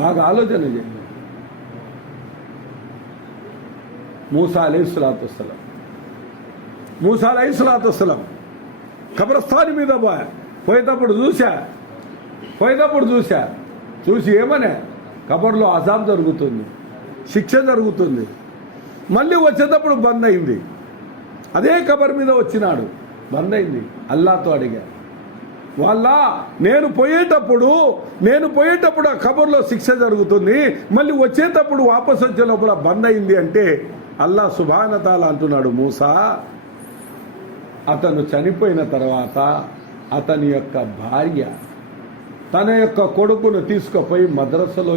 బాగా ఆలోచన చేయండి. మూసా అలైహిస్సలాతు వస్సలాం కబ్రస్థాన్ మీద పోయేటప్పుడు చూసి ఏమనే, కబర్లో అజాబ్ జరుగుతుంది, శిక్ష జరుగుతుంది. మళ్ళీ వచ్చేటప్పుడు బంద్ అయింది. అదే కబర్ మీద వచ్చినాడు, బంద్ అయింది. అల్లాతో అడిగా, నేను పోయేటప్పుడు ఆ కబర్లో శిక్ష జరుగుతుంది, మళ్ళీ వచ్చేటప్పుడు వాపసు వచ్చే లోపల బంద్ అయింది అంటే అల్లా సుబ్హాన తాలా అంటున్నాడు, మూసా అతను చనిపోయిన తర్వాత అతని యొక్క భార్య తన యొక్క కొడుకును తీసుకుపోయి మద్రసలో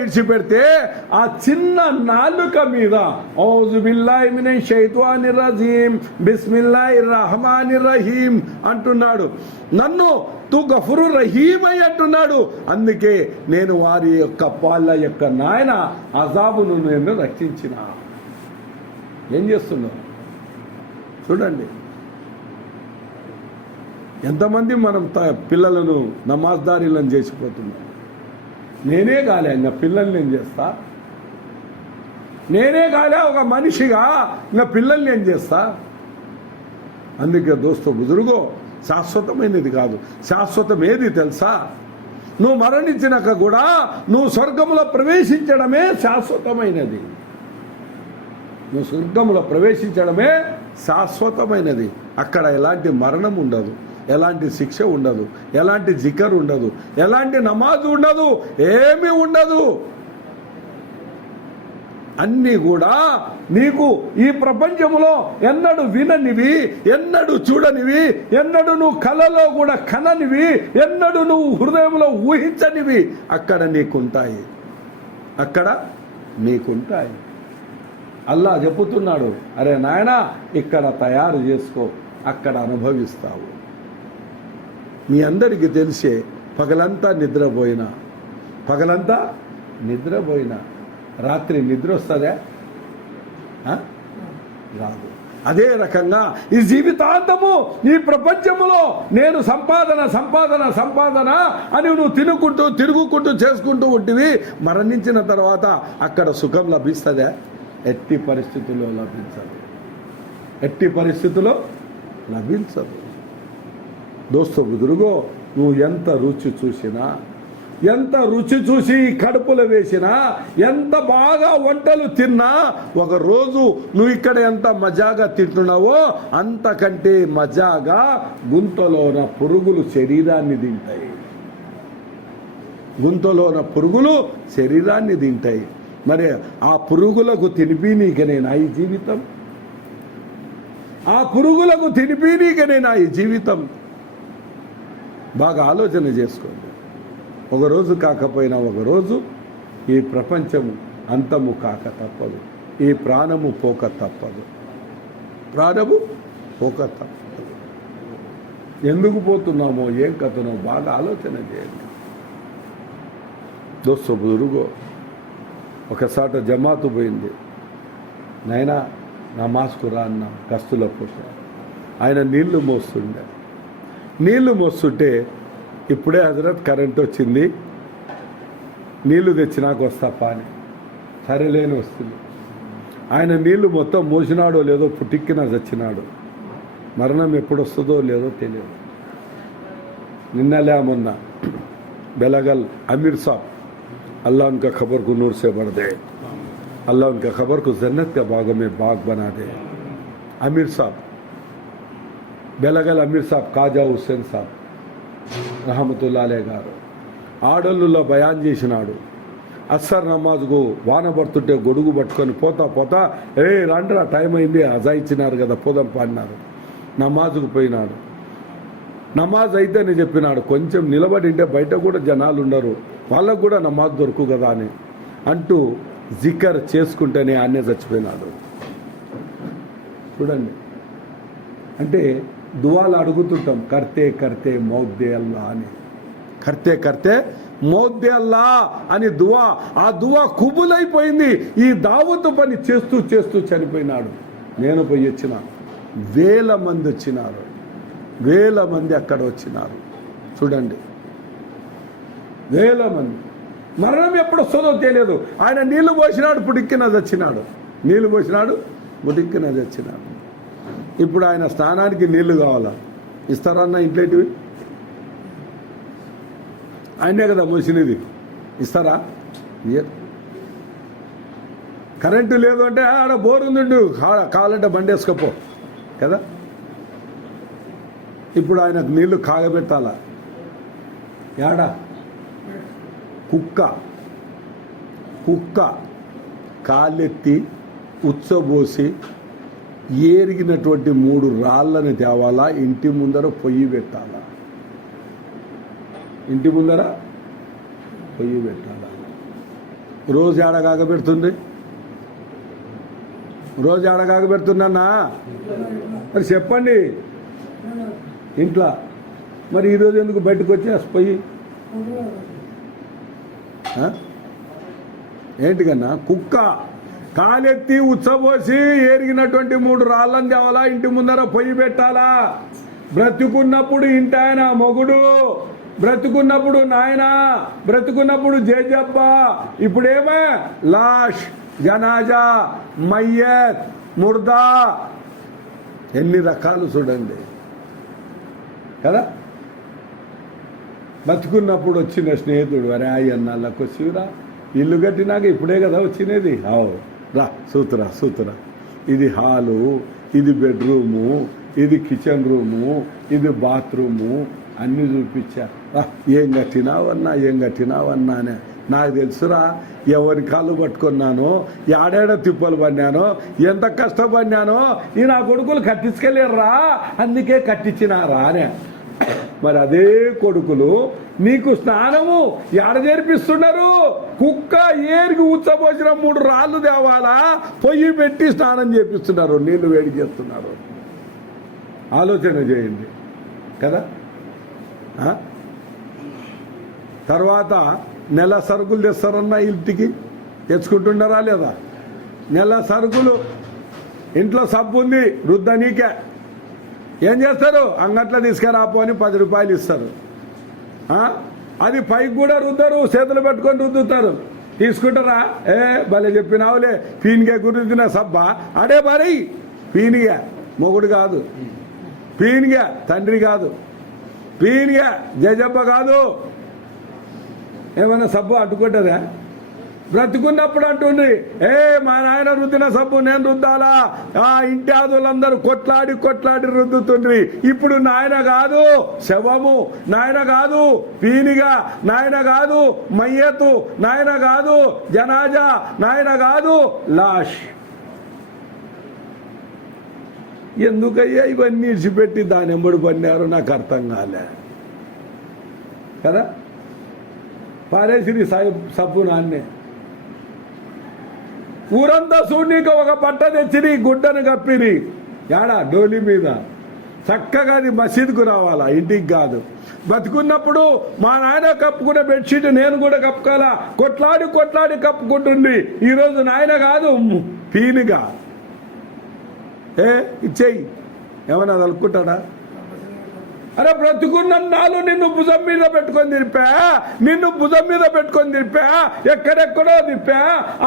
ఇడిచిపెడితే ఆ చిన్న నాలుక మీద ఔజు బిల్లాహి మినష్ షైతానిర్ రజీమ్ బిస్మిల్లాహిర్ రహమానిర్ రహీం అంటున్నాడు. నన్ను తు గఫూరు రహీమై అంటున్నాడు. అందుకే నేను వారి యొక్క వాళ్ళ యొక్క నాయన అజాబును నేను రక్షించిన. ఏం చేస్తున్నావు చూడండి. ఎంతమంది మనం పిల్లలను నమాజ్దారీలను చేసిపోతున్నాం. నేనే కాలే ఇంకా పిల్లల్ని ఏం చేస్తా? నేనే కాలే ఒక మనిషిగా ఇంకా పిల్లల్ని ఏం చేస్తా? అందుకే దోస్తు బుజుర్గో, శాశ్వతమైనది కాదు. శాశ్వతం ఏది తెలుసా? నువ్వు మరణించినాక కూడా నువ్వు స్వర్గంలో ప్రవేశించడమే శాశ్వతమైనది. నువ్వు స్వర్గంలో ప్రవేశించడమే శాశ్వతమైనది. అక్కడ ఎలాంటి మరణం ఉండదు, ఎలాంటి శిక్ష ఉండదు, ఎలాంటి జికర్ ఉండదు, ఎలాంటి నమాజ్ ఉండదు, ఏమీ ఉండదు. అన్నీ కూడా నీకు ఈ ప్రపంచంలో ఎన్నడూ విననివి, ఎన్నడూ చూడనివి, ఎన్నడూ నువ్వు కలలో కూడా కననివి, ఎన్నడూ నువ్వు హృదయంలో ఊహించనివి అక్కడ నీకుంటాయి. అల్లా చెప్పుతున్నాడు, అరే నాయనా ఇక్కడ తయారు చేసుకో, అక్కడ అనుభవిస్తావు. మీ అందరికీ తెలిసే పగలంతా నిద్రపోయినా రాత్రి నిద్ర వస్తుందా? రాదు. అదే రకంగా ఈ జీవితాంతము ఈ ప్రపంచంలో నేను సంపాదన అని నువ్వు తిరుగుకుంటూ చేసుకుంటూ ఉంటివి. మరణించిన తర్వాత అక్కడ సుఖం లభిస్తుందా? ఎట్టి పరిస్థితుల్లో లభించదు. దోస్తు బుదురుగో, నువ్వు ఎంత రుచి చూసి కడుపులో వేసినా, ఎంత బాగా వంటలు తిన్నా, ఒక రోజు నువ్వు ఇక్కడ ఎంత మజాగా తింటున్నావో అంతకంటే మజాగా గుంతలోన పురుగులు శరీరాన్ని తింటాయి. మరి ఆ పురుగులకు తినిపీనీకనేనా ఈ జీవితం? బాగా ఆలోచన చేసుకోండి. ఒకరోజు కాకపోయినా ఒకరోజు ఈ ప్రపంచం అంతము కాక తప్పదు. ఈ ప్రాణము పోక తప్పదు. ఎందుకు పోతున్నామో, ఏం కథనో బాగా ఆలోచన చేయండి. దోస్తు బుదురుగో, ఒకసారి జమాతు పోయింది. నైనా నమాజ్కు రా అన్న కస్తుల పూట. ఆయన నీళ్లు మోస్తుంటే ఇప్పుడే హజరత్ కరెంట్ వచ్చింది, నీళ్లు తెచ్చినాక వస్తా పాని. సరేలేని వస్తుంది. ఆయన నీళ్లు మొత్తం మోసినాడో లేదో పుట్టిక్కిన చచ్చినాడు. మరణం ఎప్పుడు వస్తుందో లేదో తెలియదు. నిన్నలే మొన్న बेलागल अमीर साहब, अल्लाह उनका खबर को नूर से भर दे, अल्लाह उनका खबर को जन्नत के बागों में बाग बना दे. अमीर साहब, बेलागल अमीर साहब కాజా హుస్సేన్ సాబ్ రహమతుల్లాహి అలైహి గారు ఆడళ్ళులో బయాన్ చేసినాడు. అస్సర్ నమాజ్కు వాన పడుతుంటే గొడుగు పట్టుకొని పోతా ఏ రండ్రా టైం అయింది అజా ఇచ్చినారు కదా పోదాం పాడినారు. నమాజ్కు పోయినాడు. నమాజ్ అయితే నేను చెప్పినాడు, కొంచెం నిలబడి ఉంటే బయట కూడా జనాలు ఉండరు, వాళ్ళకు కూడా నమాజ్ దొరుకు కదా అని అంటూ జికర్ చేసుకుంటేనే ఆయనే చచ్చిపోయినాడు. చూడండి, అంటే దువాలు అడుగుతుంటాం, కర్తే కర్తే మౌద్దే అల్లా అని, కర్తే కర్తే మౌద్దే అల్లా అని దువా. ఆ దువా కుబులైపోయింది. ఈ దావతు పని చేస్తూ చేస్తూ చనిపోయినాడు. నేను పోయి వచ్చిన, వేల మంది వచ్చినారు, వేల మంది అక్కడ వచ్చినారు. చూడండి, వేల మంది. మరణం ఎప్పుడు వస్తుందో తెలియదు. ఆయన నీళ్లు పోసినాడు, పుడిక్కిన చచ్చినాడు, నీళ్లు పోసినాడు, పుడిక్కిన చచ్చినాడు. ఇప్పుడు ఆయన స్నానానికి నీళ్లు కావాలా, ఇస్తారన్న ఇంట్లోటివి? ఆయనే కదా మోసినది, ఇస్తారా? కరెంటు లేదు అంటే ఆడ బోర్ ఉంది, కావాలంటే బండి వేసుకోపో కదా. ఇప్పుడు ఆయనకు నీళ్లు కాగబెట్టాలా? యాడా? కుక్క కాళ్ళెత్తి ఉచ్చబోసి ఏరిగినటువంటి 3 రాళ్ళని తేవాలా, ఇంటి ముందర పొయ్యి పెట్టాలా, ఇంటి ముందర పొయ్యి పెట్టాలా. రోజు ఏడ కాగబెడుతుంది, రోజు ఏడ కాగబెడుతున్నా మరి చెప్పండి ఇంట్లో. మరి ఈరోజు ఎందుకు బయటకు వచ్చి పొయ్యి ఏంటికన్నా? కుక్క కాలెత్తి ఉచ్చబోసి ఏరిగినటువంటి 3 రాళ్ళని తేవాలా, ఇంటి ముందర పొయ్యి పెట్టాలా. బ్రతుకున్నప్పుడు ఇంటి ఆయన మొగుడు, బ్రతుకున్నప్పుడు నాయన, బ్రతుకున్నప్పుడు జేజబ్బ. ఇప్పుడేమో లాష్, జనాజా, మయ్యత్, ముర్దా, ఎన్ని రకాలు చూడండి కదా. బతుకున్నప్పుడు వచ్చిన స్నేహితుడు, అరే అన్నాళ్ళకు వచ్చిరా, ఇల్లు కట్టినాక ఇప్పుడే కదా వచ్చినది. రా సూతురా, ఇది హాలు, ఇది బెడ్రూము, ఇది కిచెన్ రూము, ఇది బాత్రూము అన్నీ చూపించా. ఏం కట్టినావన్నా అనే. నాకు తెలుసురా, ఎవరి కాళ్ళు పట్టుకున్నానో, ఏడాడ తిప్పలు పడినానో, ఎంత కష్టపడినానో. ఈ నా కొడుకులు కట్టించుకెళ్ళారా, అందుకే కట్టించినారా అనే. మరి అదే కొడుకులు నీకు స్నానము ఎడ చేర్పిస్తున్నారు? కుక్క ఏరికి ఉచ్చబోసిన 3 రాళ్ళు తేవాలా, పొయ్యి పెట్టి స్నానం చేపిస్తున్నారు, నీళ్లు వేడి చేస్తున్నారు. ఆలోచన చేయండి కదా. తర్వాత నెల సరుకులు తెస్తారన్నా ఇంటికి, తెచ్చుకుంటున్నారా లేదా? నెల సరుకులు, ఇంట్లో సబ్బు ఉంది రుద్దనీకే, ఏం చేస్తారు? అంగట్లో తీసుకురాపో అని 10 రూపాయలు ఇస్తారు. అది పైకి కూడా రుద్దరు, చేతులు పెట్టుకొని రుద్దుతారు. తీసుకుంటారా? భలే చెప్పినావులే, పీనిగా గుర్తున్న సబ్బా అడే మరి. పీనిగా మొగుడు కాదు, పీనిగా తండ్రి కాదు, పీనిగా జజబ్బ కాదు. ఏమన్నా సబ్బు అడ్డుకుంటారా? బ్రతుకున్నప్పుడు అంటుంది, మా నాయన రుద్దిన సబ్బు నేను రుద్దాలా. ఆ ఇంటి ఆదులందరూ కొట్లాడి రుద్దుతుండ్రి. ఇప్పుడు నాయన కాదు శవము, నాయన కాదు పీనిగా, నాయన కాదు మయ్యతు, నాయన కాదు జనాజా, నాయన కాదు లాష్. ఎందుకయ్యా ఇవన్నీ ఇడిచిపెట్టి దాని ఎంబడి పడినారో నాకు అర్థం కాలే కదా. పారేసిరి సబ్బు నాన్నే. ఊరంతా చూడనీక ఒక బట్ట తెచ్చిరి, గుడ్డను కప్పిరి, యాడా డోలి మీద. చక్కగా అది మసీదుకు రావాలా, ఇంటికి కాదు. బతుకున్నప్పుడు మా నాయన కప్పుకున్న బెడ్షీట్ నేను కూడా కప్పుకోవాలా, కొట్లాడి కప్పుకుంటుంది. ఈరోజు నాయన కాదు పీనిగా. ఇచ్చేయి, ఏమన్నా తలుపుకుంటాడా? అరే బ్రతుకున్న నాలు నిన్ను భుజం మీద పెట్టుకొని తిరిపా, ఎక్కడెక్కడో తిప్పా.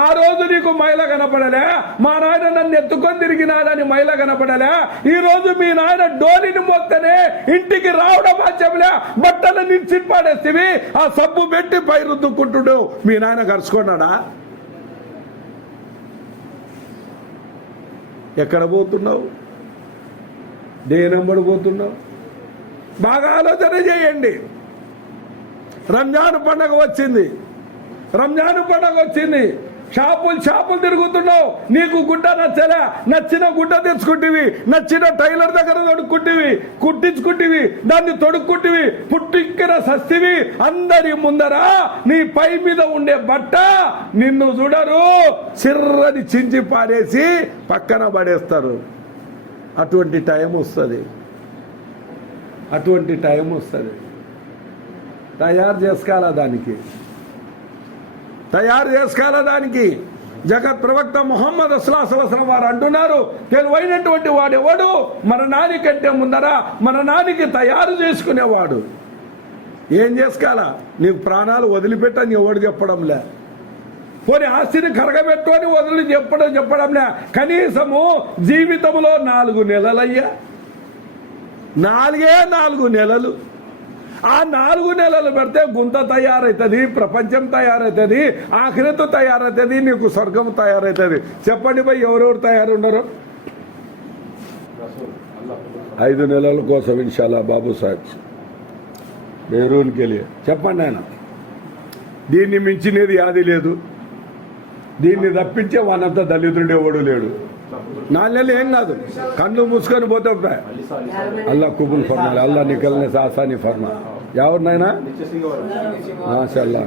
ఆ రోజు నీకు మైల కనపడలే, మా నాయన నన్ను ఎత్తుకొని తిరిగినాడని మైల కనపడలే. ఈ రోజు మీ నాయన డోలిని మొత్తనే ఇంటికి రావడం ఆచమలే, బట్టలు నిలిచి పడేసివి. ఆ సబ్బు పెట్టి పై రుద్దుకుంటుడు. మీ నాయన కరుచుకున్నాడా? ఎక్కడ పోతున్నావు? దేనంబడి పోతున్నావు? బాగా ఆలోచన చేయండి. రంజాన్ పండగ వచ్చింది. షాపులు తిరుగుతున్నావు, నీకు గుడ్డ నచ్చలే, నచ్చిన గుడ్డ తెచ్చుకుంటేవి, నచ్చిన టైలర్ దగ్గర తొడుక్కుంటేవి, కుట్టించుకుంటేవి, దాన్ని తొడుక్కుంటేవి, పుట్టిక్కిన సస్తివి. అందరి ముందర నీ పై మీద ఉండే బట్ట నిన్ను చూడరు, సిర్రని చించి పారేసి పక్కన పడేస్తారు. అటువంటి టైం వస్తుంది, అటువంటి టైం వస్తుంది. తయారు చేసుకోవాలా దానికి, తయారు చేసుకోవాలా దానికి. జగత్ ప్రవక్త ముహమ్మద్ అస్సలాం వారు అంటున్నారు, తెలివైనటువంటి వాడెవడు మరణానికంటే ముందర మరణానికి తయారు చేసుకునేవాడు. ఏం చేసుకోవాలా? నీకు ప్రాణాలు వదిలిపెట్టని ఎవడు చెప్పడంలే, పోనీ ఆస్తిని కరగబెట్టు అని వదిలి చెప్పడంలే. కనీసము జీవితంలో 4 నెలలయ్యా, 4 నెలలు. ఆ 4 నెలలు పెడితే గుంత తయారవుతుంది, ప్రపంచం తయారవుతుంది, ఆఖిరతు తయారవుతుంది, నీకు స్వర్గం తయారవుతుంది. చెప్పండి భయ్, ఎవరెవరు తయారున్నారు 5 నెలల కోసం? ఇన్షాల్లా బాబు సాహెబ్ బేరూన్కి వెళ్ళి చెప్పండి ఆయన. దీన్ని మించినది యాది లేదు, దీన్ని తప్పించే వానంతా దళితుడు ఎవడు లేడు. 4 నెలలు ఏం కాదు, కళ్ళు మూసుకొని పోతే అల్లా కుబుల్ ఫర్మాలి, అల్లా నికల్నే సాసాని ఫర్మా. ఎవరినైనా మాషల్లా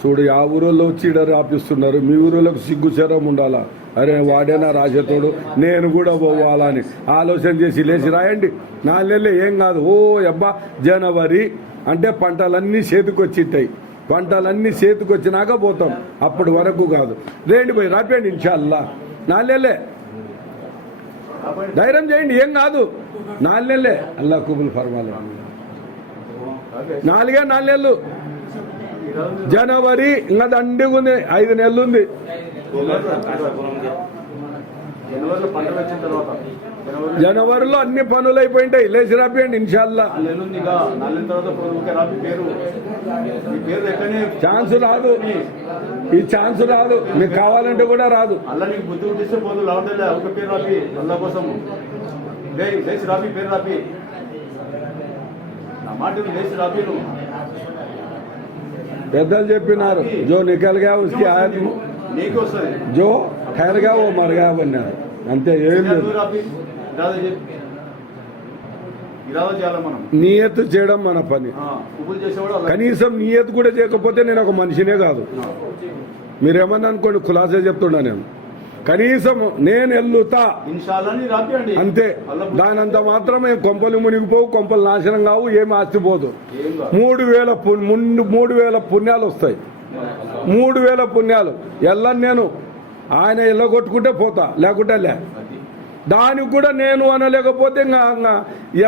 చూడు, ఆ ఊరోళ్ళు వచ్చి ఈడ రాపిస్తున్నారు, మీ ఊరోళ్ళకు సిగ్గు శరం ఉండాలా. అరే వాడేనా రాసేతోడు, నేను కూడా పోవాలని ఆలోచన చేసి లేచి రాయండి. 4 నెలలు ఏం కాదు. ఓ అబ్బా, జనవరి అంటే పంటలన్నీ చేతికొచ్చిటాయి, పంటలన్నీ చేతికొచ్చినాక పోతాం, అప్పటి వరకు కాదు. రేండి పోయి రాపేయండి ఇన్షాల్లా. 4 నెలలే, ధైర్యం చేయండి, ఏం కాదు. 4 నెలలే, అల్లా కుబుల్ ఫర్మాలి. 4 నెలలు. జనవరి ఇంకా దండిగా ఉంది, 5 నెలలు ఉంది. జనవరిలో అన్ని పనులు అయిపోయింటాయి, లేచి రాపియండి ఇన్షాల్లా. ఛాన్స్ రాదు, ఈ ఛాన్స్ రాదు, మీకు కావాలంటే కూడా రాదు. పెద్దలు చెప్పినారు, జో నికల్ గా ఉస్కి ఆయత్ జో ఖైర్ గా ఓ మర్ గా అన్నారు. అంతే, ఏం లేదు. నియత్ చేయడం మన పని. కనీసం నియత్ కూడా చేయకపోతే నేను ఒక మనిషినే కాదు. మీరేమన్నా అనుకోండి, ఖులాసా చెప్తున్నా నేను. కనీసం నేను ఎల్లుతా అంతే, దానంత మాత్రమే. కొంపలు మునిగిపోవు, కొంపలు నాశనం కావు, ఏమి ఆస్తిపోదు. 3000 పుణ్యాలు వస్తాయి, 3000 పుణ్యాలు. ఎల్లని నేను, ఆయన ఎల్లగొట్టుకుంటే పోతా, లేకుంటే లే. దానికి కూడా నేను అనలేకపోతే ఇంకా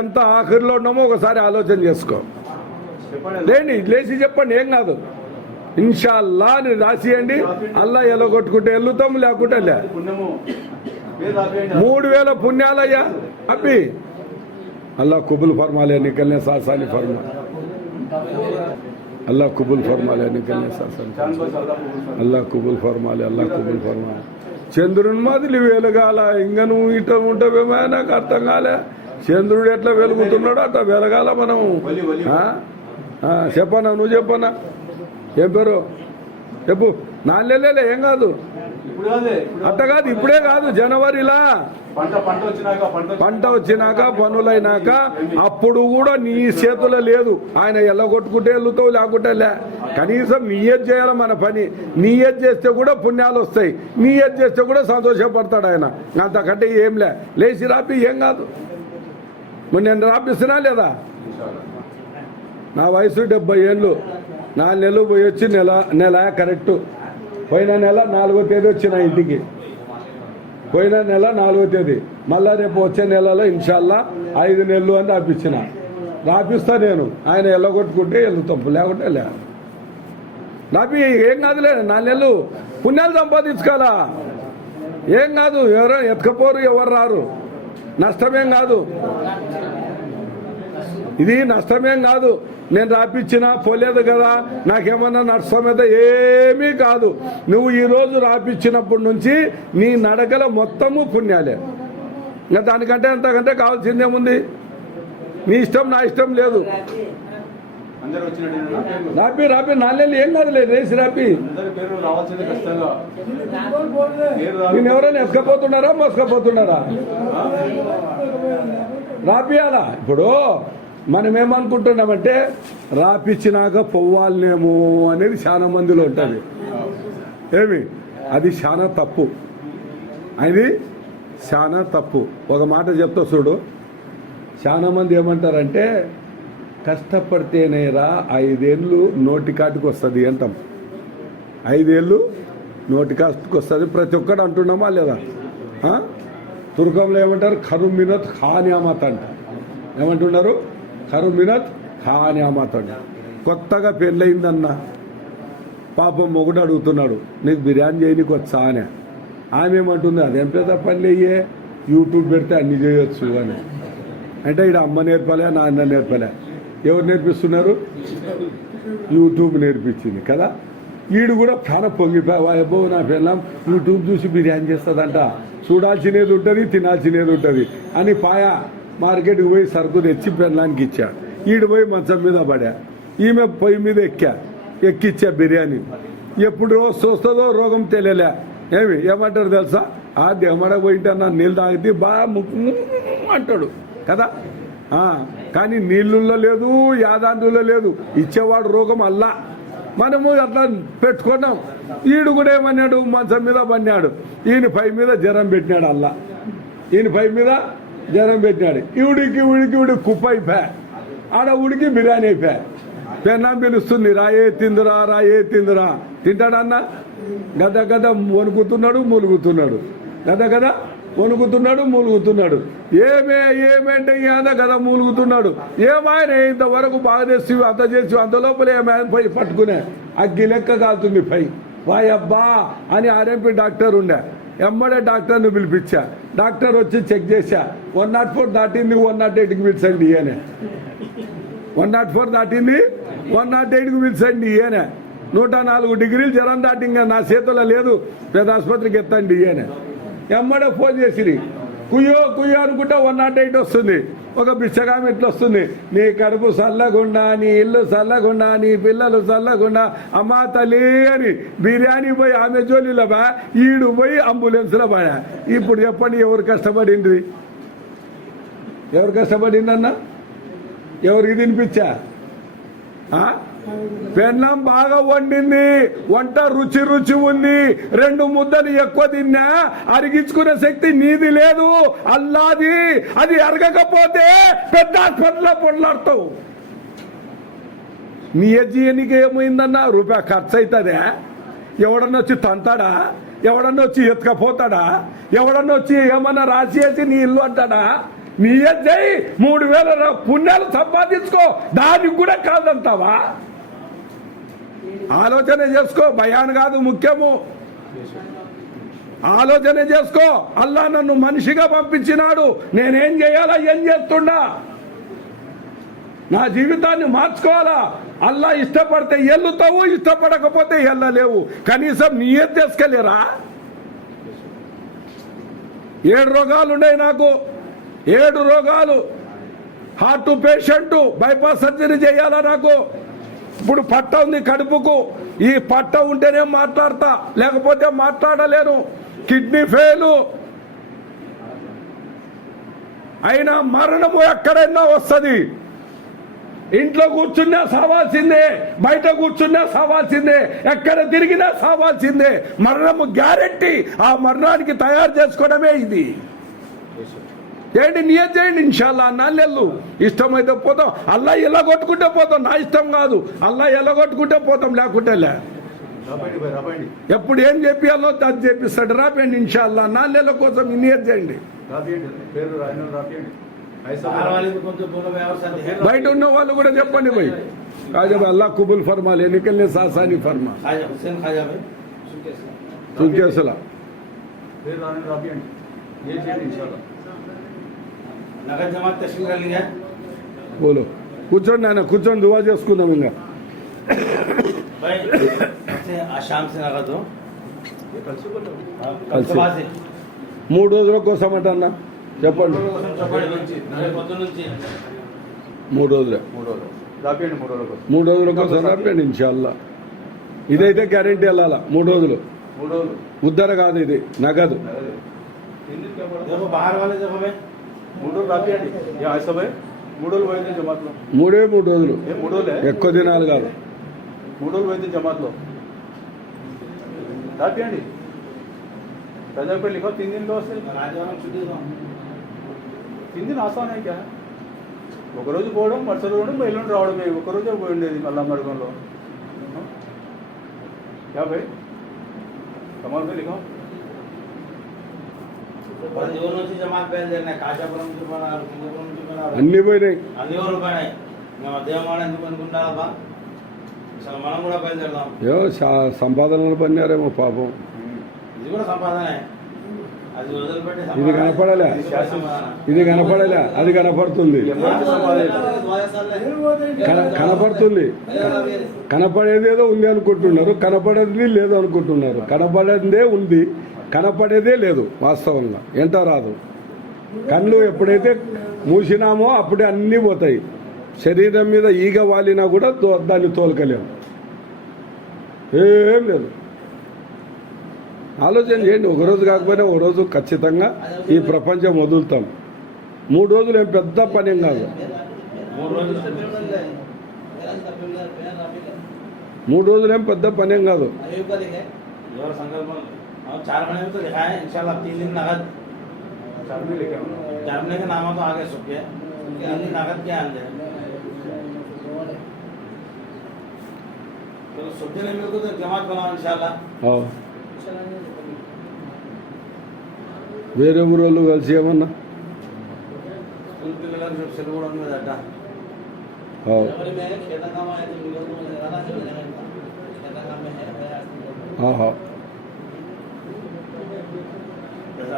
ఎంత ఆఖరిలో ఉన్నామో ఒకసారి ఆలోచన చేసుకో. లేండి, లేచి చెప్పండి, ఏం కాదు. ఇన్షాల్లా అని రాసియండి, అల్లా ఎల్లగొట్టుకుంటే వెళ్తాం, లేకుంటే లే. 3000 పుణ్యాలయ్యా అబ్బి. అల్లా కుబుల్ ఫర్మాలే, నికల్నే సాసాని ఫర్మా. అల్లా కుబుల్ ఫర్మాలే, నికల్నే సాసాని. అల్లా కుబుల్ ఫర్మాలే, అల్లా కుబుల్ ఫర్మాలే. చంద్రుని మాదిరి వెలగాల, ఇంక నువ్వు ఇట ఉంటావేమో నాకు అర్థం కాలే. చంద్రుడు ఎట్లా వెలుగుతున్నాడో అట్లా వెలగాల మనం. చెప్పనా, నువ్వు చెప్పనా, ఏం పేరు చెప్పు. 4 నెలలే, ఏం కాదు. అట్ట కాదు, ఇప్పుడే కాదు, జనవరిలా పంట వచ్చినాక పనులైనాక అప్పుడు కూడా నీ చేతుల్లో లేదు. ఆయన ఎల్లగొట్టుకుంటే వెళ్తావు, లేకుంటే లే. కనీసం నియత్ చేయాలి మన పని. నియత్ చేస్తే కూడా పుణ్యాలు వస్తాయి, నియత్ చేస్తే కూడా సంతోషపడతాడు ఆయన. అంతకంటే ఏం లే. లేచి రాపి, ఏం కాదు. మరి నేను రాపిస్తున్నా లేదా? నా వయసు 70 ఏళ్ళు. 4 నెలలు పోయి వచ్చి నెల కరెక్ట్. పోయిన నెల 4వ తేదీ వచ్చిన ఇంటికి, పోయిన నెల 4వ తేదీ. మళ్ళా రేపు వచ్చే నెలలో ఇన్షాల్లా 5 నెలలు అని రాపిస్తా నేను. ఆయన ఎల్లగొట్టుకుంటే వెళ్తాం, లేకుంటే లే. రాపి, ఏం కాదులే. 4 నెలలు పుణ్యాలు సంపాదించుకోవాలా, ఏం కాదు. ఎవరో ఎత్తుకపోరు, ఎవరు రారు. నష్టమేం కాదు, ఇది నష్టమేం కాదు. నేను రాపిచ్చినా పోలేదు కదా, నాకేమన్నా నష్టమైతే ఏమీ కాదు. నువ్వు ఈరోజు రాపిచ్చినప్పటి నుంచి నీ నడకల మొత్తము పుణ్యాలే. ఇంకా దానికంటే అంతకంటే కావాల్సిందేముంది? నీ ఇష్టం, నా ఇష్టం లేదు. అందరు వచ్చినట్టు రాపి రాపి నాలుగేళ్ళు ఏం కాదులే రేసి రాపి. అందరి పేరు రావాల్సిందే ఖచ్చితంగా. నేను ఎవరైనా ఎక్కపోతున్నారా మోసుకపోతున్నారా? రాపియాలా? ఇప్పుడు మనం ఏమనుకుంటున్నామంటే రాపిచ్చినాక పోవాలనేమో అనేది చాలా మందిలో ఉంటుంది. ఏమి అది చాలా తప్పు, అది చాలా తప్పు. ఒక మాట చెప్తా చూడు, చాలా మంది ఏమంటారంటే కష్టపడితేనేరా 5 ఏళ్ళు నోటికాటికి వస్తుంది అంటాం. 5 ఏళ్ళు నోటికాటికి వస్తుంది ప్రతి ఒక్కడు అంటున్నామా లేదా? తుర్కంలో ఏమంటారు? ఖరు మినత్ ఖాన్యామత్ అంట. ఏమంటున్నారు? ఖరు మినత్ ఖాన్యామత్ అంట. కొత్తగా పెళ్ళయిందన్న పాపం మొగుడు అడుగుతున్నాడు, నీకు బిర్యానీ చేయనీకి వచ్చా అని. ఆమె ఏమంటుంది? అదేం పెద్ద పని అయ్యే, యూట్యూబ్ పెడితే అన్ని చేయొచ్చు అని. అంటే ఇక్కడ అమ్మ నేర్పలే, నాన్న నేర్పలే, ఎవరు నేర్పిస్తున్నారు? యూట్యూబ్ నేర్పించింది కదా. వీడు కూడా చాలా పొంగిపోయాబో, నా పిల్లం యూట్యూబ్ చూసి బిర్యానీ చేస్తుందంట, చూడాల్సినది ఉంటుంది తినాల్సినది ఉంటుంది అని పాయా మార్కెట్కి పోయి సరుకు తెచ్చి పెళ్ళానికి ఇచ్చా. ఈడు పోయి మంచం మీద పడా, ఈమె పొయ్యి మీద ఎక్కిచ్చా బిర్యానీ. ఎప్పుడు వస్తుందో రోగం తెలియలే. ఏమంటారు తెలుసా? ఆ దేమడ పోయింటే నా నీళ్ళు తాగితే బాగా ముక్కు అంటాడు కదా. కానీ నీళ్ళుల్లో లేదు, యాదాంతుల్లో లేదు, ఇచ్చేవాడు రోగం అల్లా. మనము అట్లా పెట్టుకున్నాం. ఈడు కూడా ఏమన్నాడు? మంచం మీద పడినాడు, ఈయన పై మీద జ్వరం పెట్టినాడు అల్లా. ఈయన పై మీద జ్వరం పెట్టినాడు. ఈవిడికి కుప్ప అయిపోయా, ఆడ ఉడికి బిర్యానీ అయిపోయా. పెన్నా పిలుస్తుంది, రాయే తిందురా. తింటాడన్నా? గద గద వణుకుతున్నాడు మూలుగుతున్నాడు, గద గద వణుకుతున్నాడు మూలుగుతున్నాడు. ఏమేంటే గద మూలుగుతున్నాడు. ఏమాయన ఇంతవరకు బాగా చేసి అంత చేసి అంత లోపల ఏమైనా పై పట్టుకునే అగ్గి లెక్క కాలుతుంది పై. వాయబ్బా అని ఆర్ఎంపీ డాక్టర్ ఉండే, ఎమ్మడే డాక్టర్ని పిలిపించా. డాక్టర్ వచ్చి చెక్ చేశా, 104 దాటింది, 108కి పిలిచండి అని. 104 దాటింది, 108కి పిలిచండి అని. 104 డిగ్రీలు జ్వరం దాటి ఇంకా నా చేతుల్లో లేదు, పెద్ద ఆసుపత్రికి ఎత్తండి అని. ఎమ్మడే ఫోన్ చేసిరి, కుయ్యో అనుకుంటా 108 వస్తుంది. ఒక బిచ్చగామి ఇట్లా వస్తుంది, నీ కడుపు చల్లగుండా, నీ ఇల్లు చల్లగుండా, నీ పిల్లలు చల్లగుండా అమ్మా తల్లి అని బిర్యానీ పోయి ఆమె జోలిలో బా, ఈడు పోయి అంబులెన్స్లో పడా. ఇప్పుడు చెప్పండి, ఎవరు కష్టపడింది? ఎవరు కష్టపడిందన్నా? ఎవరికి తినిపించా? పెన్నం బాగా వండింది, వంట రుచి ఉంది, 2 ముద్దలు ఎక్కువ తిన్నా అరిగించుకునే శక్తి నీది లేదు, అల్లాది. అది అరగకపోతే పెద్ద హాస్పిటల్లో పొట్లాడుతావు. నీ ఎన్నిక ఏమైందన్నా? రూపాయి ఖర్చు అవుతుందా? ఎవడన్నా వచ్చి తంతాడా? ఎవడన్నా వచ్చి ఎత్తుకపోతాడా? ఎవడన్నా వచ్చి ఏమన్నా రాసేసి నీ ఇల్లు అంటాడా? నీ ఎజ్జై 3000 పుణ్యాలు సంపాదించుకో, దానికి కూడా కాదంటావా? ఆలోచన చేసుకో, భయాన్ని కాదు ముఖ్యము. ఆలోచన చేసుకో. అల్లా నన్ను మనిషిగా పంపించినాడు, నేనేం చేయాలా, ఏం చేస్తున్నా, నా జీవితాన్ని మార్చుకోవాలా. అల్లా ఇష్టపడితే ఎల్లుతావు, ఇష్టపడకపోతే ఎల్లలేవు. కనీసం నియత్ చేసుకెళ్ళరా? 7 రోగాలు ఉన్నాయి నాకు, 7 రోగాలు. హార్ట్ పేషెంట్, బైపాస్ సర్జరీ చేయాలా నాకు. ఇప్పుడు పట్ట ఉంది కడుపుకు, ఈ పట్ట ఉంటేనే మాట్లాడతా, లేకపోతే మాట్లాడలేను. కిడ్నీ ఫెయిల్ అయినా మరణము ఎక్కడైనా వస్తుంది. ఇంట్లో కూర్చున్నా సావాల్సిందే, బయట కూర్చున్నా సావాల్సిందే, ఎక్కడ తిరిగినా సావాల్సిందే. మరణము గ్యారెంటీ. ఆ మరణానికి తయారు చేసుకోవడమే ఇది. ఏంటి నియత్ చేయండి, ఇన్షాల్లా. 4 నెలలు ఇష్టమైతే పోతాం, అల్లా ఎలా కొట్టుకుంటే పోతాం, నా ఇష్టం కాదు. అల్లా ఎలా కొట్టుకుంటే పోతాం, లేకుంటే లే. ఎప్పుడు ఏం చెప్పాలో అది చెప్పిస్తాడు. రాపండి ఇన్షాల్లా. 4 నెలల కోసం నియత్ చేయండి. బయట ఉన్న వాళ్ళు కూడా చెప్పండి పోయి, కాజా అల్లా కుబుల్ ఫర్మాలే, నికల్నే సాసాని ఫర్మా చుంకేసలా. బోలో కూర్చోండి నాయన, కూర్చొని దువా చేసుకుందాం. ఇంకా కలిసి 3 రోజుల కోసం అంట అన్న, చెప్పండి. 3 రోజులే. రాపియండి 3 రోజుల కోసం 3 రోజుల కోసం రాపండి ఇన్షాల్లా. ఇదైతే గ్యారెంటీ వెళ్ళాలా 3 రోజులు. 3 రోజులు ఉద్దర కాదు, ఇది నగదు. अरे हिंदी क्या पढ़ा देखो बाहर वाले देखो भाई 3 రోజులు రాపియండి. యా ఐసా భాయ్ 3 రోజులు పోయింది జమాత్లో. 3 రోజులు, ఏ 3 రోజులే ఎక్కువ దినాలు కాదు. 3 రోజులు పోయింది జమాత్లో. రాపియండి. सजा पे लिखो 3 दिन लो से राजवाड़ा छुट्टी दो 3 दिन आसान है क्या? ఒక రోజు పోవడం మరుసటి రోజు ఎల్లుండి రావడమే. ఒక రోజే పోయి ఉండేది మళ్ళా మార్గంలో. क्या भाई कमाल पे लिखो. ప్రతి ఊరు నుంచి జమాత్ బయలుదేరినాయి. కాశాపురం తిరుమల కిందపురం తిరుమల అన్ని పోయినాయి. అన్ని ఊరు పోయినాయి. మేము దేవమాడ ఎందుకు అనుకుంటారా? అసలు మనం కూడా బయలుదేరదాం. ఏవో సంపాదనలు పన్నారేమో పాపం. ఇది కూడా సంపాదనే. అది వదిలిపెట్టి ఇది కనపడలే, ఇది కనపడలే, అది కనపడుతుంది. కనపడుతుంది. కనపడేదేదో ఉంది అనుకుంటున్నారు, కనపడేది లేదు అనుకుంటున్నారు. కనపడేదే ఉంది, కనపడేదే లేదు. వాస్తవంగా ఎంట రాదు. కళ్ళు ఎప్పుడైతే మూసినామో అప్పుడే అన్నీ పోతాయి. శరీరం మీద ఈగ వాలినా కూడా దాన్ని తోలకలేము. ఏం లేదు. ఆలోచన చేయండి. ఒకరోజు కాకపోయినా ఒక రోజు ఖచ్చితంగా ఈ ప్రపంచం వదులుతాం. 3 రోజులు ఏం పెద్ద పని ఏం కాదు. 3 రోజులు 3 రోజులు ఏం పెద్ద పని ఏం కాదు. ఎవరు సంకల్పం 4 महीने में तो लिखा है इंशाल्लाह 3 दिन नगद चाबी लेके जानने के नाम तो आगे सुखे 3 दिन नगद क्या आंदे चलो सुखे नहीं मिल को तो जमात बनाओ इंशाल्लाह. వేరే ఊరోళ్ళు కలిసి ఏమన్నా स्कूल पिల్లలకు సెలవు కూడా ఉంది అట. ఆహా.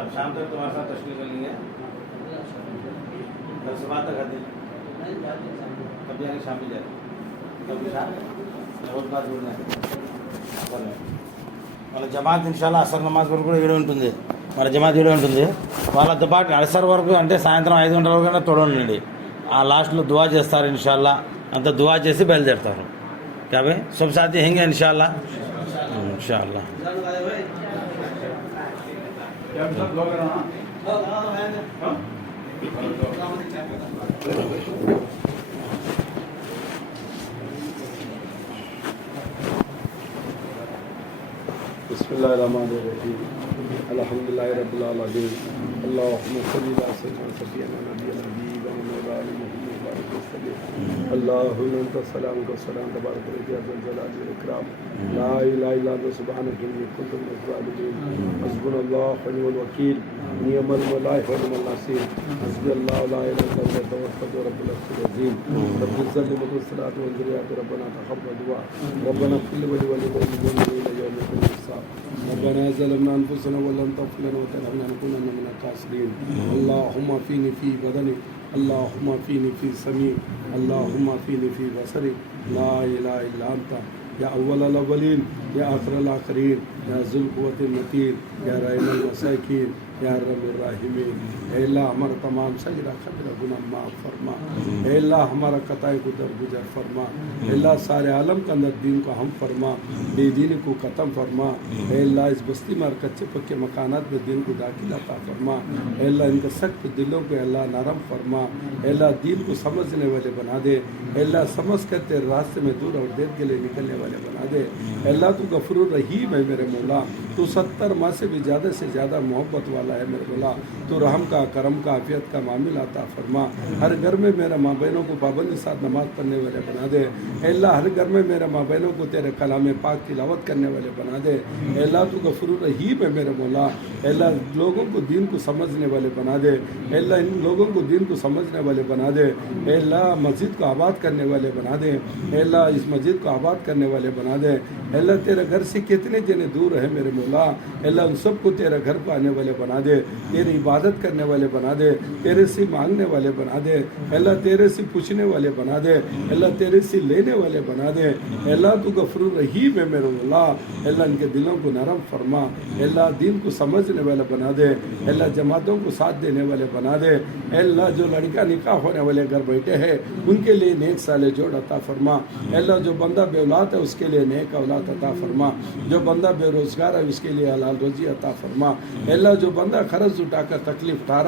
अब शाम तक तुम्हारे साथ तशकील कर लेंगे. कल सुबह तक आते कभी आगे शाम में जाए कभी शाम बहुत बात जुड़ना है. మన జమాత్ ఇన్షాల్లా అసర్ నమాజ్ వరకు కూడా ఈడే ఉంటుంది. మన జమాత్ ఈడే ఉంటుంది. వాళ్ళతో పాటు అసర్ వరకు అంటే సాయంత్రం 5 గంటల వరకు తోడండి. ఆ లాస్ట్లో దువా చేస్తారు ఇన్షాల్లా. అంత దువా చేసి బయలుదేరుతారు. కాబట్టి సబ్ సాథీ హెంగే ఇన్షాల్లా. ఇన్షాల్లా क्या सब लोग रहा हां बिस्मिल्लाहिर्रहमानिर्रहीम अल्हम्दुलिल्लाहि रब्बिल आलमीन अल्लाहुम्मा सल्ली अला सय्यिदिना नबियना हबीबना मौलाना मुहम्मद व आलिहि वसल्लम अल्लाहुम्मा अंता सलाम का सलाम तबारक या ज़ल जलाल वल इकराम ला इलाहा इल्ला अंता सुब्हानका इन्नी कुन्तु मिनज़ ज़ालिमीन हस्बुनल्लाहु व निअमल वकील निअमल मौला व निअमल नसीर हस्बुनल्लाहु ला इलाहा इल्ला हुवा तवक्कलतु रब्बुल अर्शिल अज़ीम रब्बिस ज़ल्ली व सलातु व ज़रियतु रब्बना तक़ब्बल दुआ रब्बना इghfir li वलिदैना ila yawmil hisab ربنا ظلمنا أنفسنا ولم تغفر لنا وترحمنا لنكونن من الخاسرين اللهم اعفني في بدني اللهم اعفني في سمعي اللهم اعفني في بصري لا إله إلا أنت يا أول الأولين يا آخر الآخرين يا ذو القوة المتين يا رحيم المساكين या रब्बुर राहिमीन. ऐ अल्लाह हमारा तमाम सजदा खतरा गुनाह माफ़ फरमा. ऐ अल्लाह हमारा कताई को दरगुजर फरमा. ऐ अल्लाह सारे आलम के अंदर दीन को हम फरमा, बेदीनी को ख़त्म फरमा. ऐ अल्लाह इस बस्ती में कच्चे पक्के मकानात में दीन को दाखिल अता फरमा. ऐ अल्लाह इनके सख्त दिलों को अल्लाह नरम फरमा. ऐ अल्लाह दीन को समझने वाले बना दे. ऐ अल्लाह समझ कर तेरे रास्ते में दूर और देर के लिए निकलने वाले बना दे. ऐ अल्लाह तू गफूर रहीम है मेरे मौला. तू 70 माह से भी ज़्यादा मोहब्बत वाला है मेरे मौला. तो रहम का, करम का, आफियत का मामिल अता फरमा. हर घर में मेरे माँ बहनों को पाबंदी साथ नमाज पढ़ने वाले बना दे. अल्लाह हर घर में मेरे माँ बहनों को तेरे कलाम पाक तिलावत करने वाले बना दे. अल्लाह तू गफूर रहीम है मेरे मौला. अल्लाह लोगों को दीन को समझने वाले बना दे. अल्लाह इन लोगों को दीन को समझने वाले बना दे. अल्लाह मस्जिद को आबाद करने वाले बना दे. अल्लाह इस मस्जिद को आबाद करने वाले बना दे. अल्लाह तेरे घर से कितने जने दूर है मेरे मौला, अल्लाह उन सबको तेरे घर पर आने वाले बना दे, तेरी इबादत करने वाले बना दे, तेरे से मांगने वाले बना दे, अल्लाह तेरे से पूछने वाले बना दे, अल्लाह तेरे से लेने वाले बना दे। अल्लाह तू गफूर रहीम है मेरे मौला, अल्लाह इनके दिलों को नरम फरमा, अल्लाह दीन को समझने वाले बना दे, अल्लाह जमातों को साथ देने वाले बना दे। अल्लाह जो लड़का निकाह होने वाले घर बैठे हैं उनके लिए नेक साले जोड़ अता फरमा। अल्लाह जो बंदा बेऔलाद है उसके लिए नेक औलाद अता फरमा, जो बंदा बेरोजगार है उसके लिए हलाल रोजी अता फरमा। अल्लाह जो बंदा खर्च उठाकर तकलीफ उठा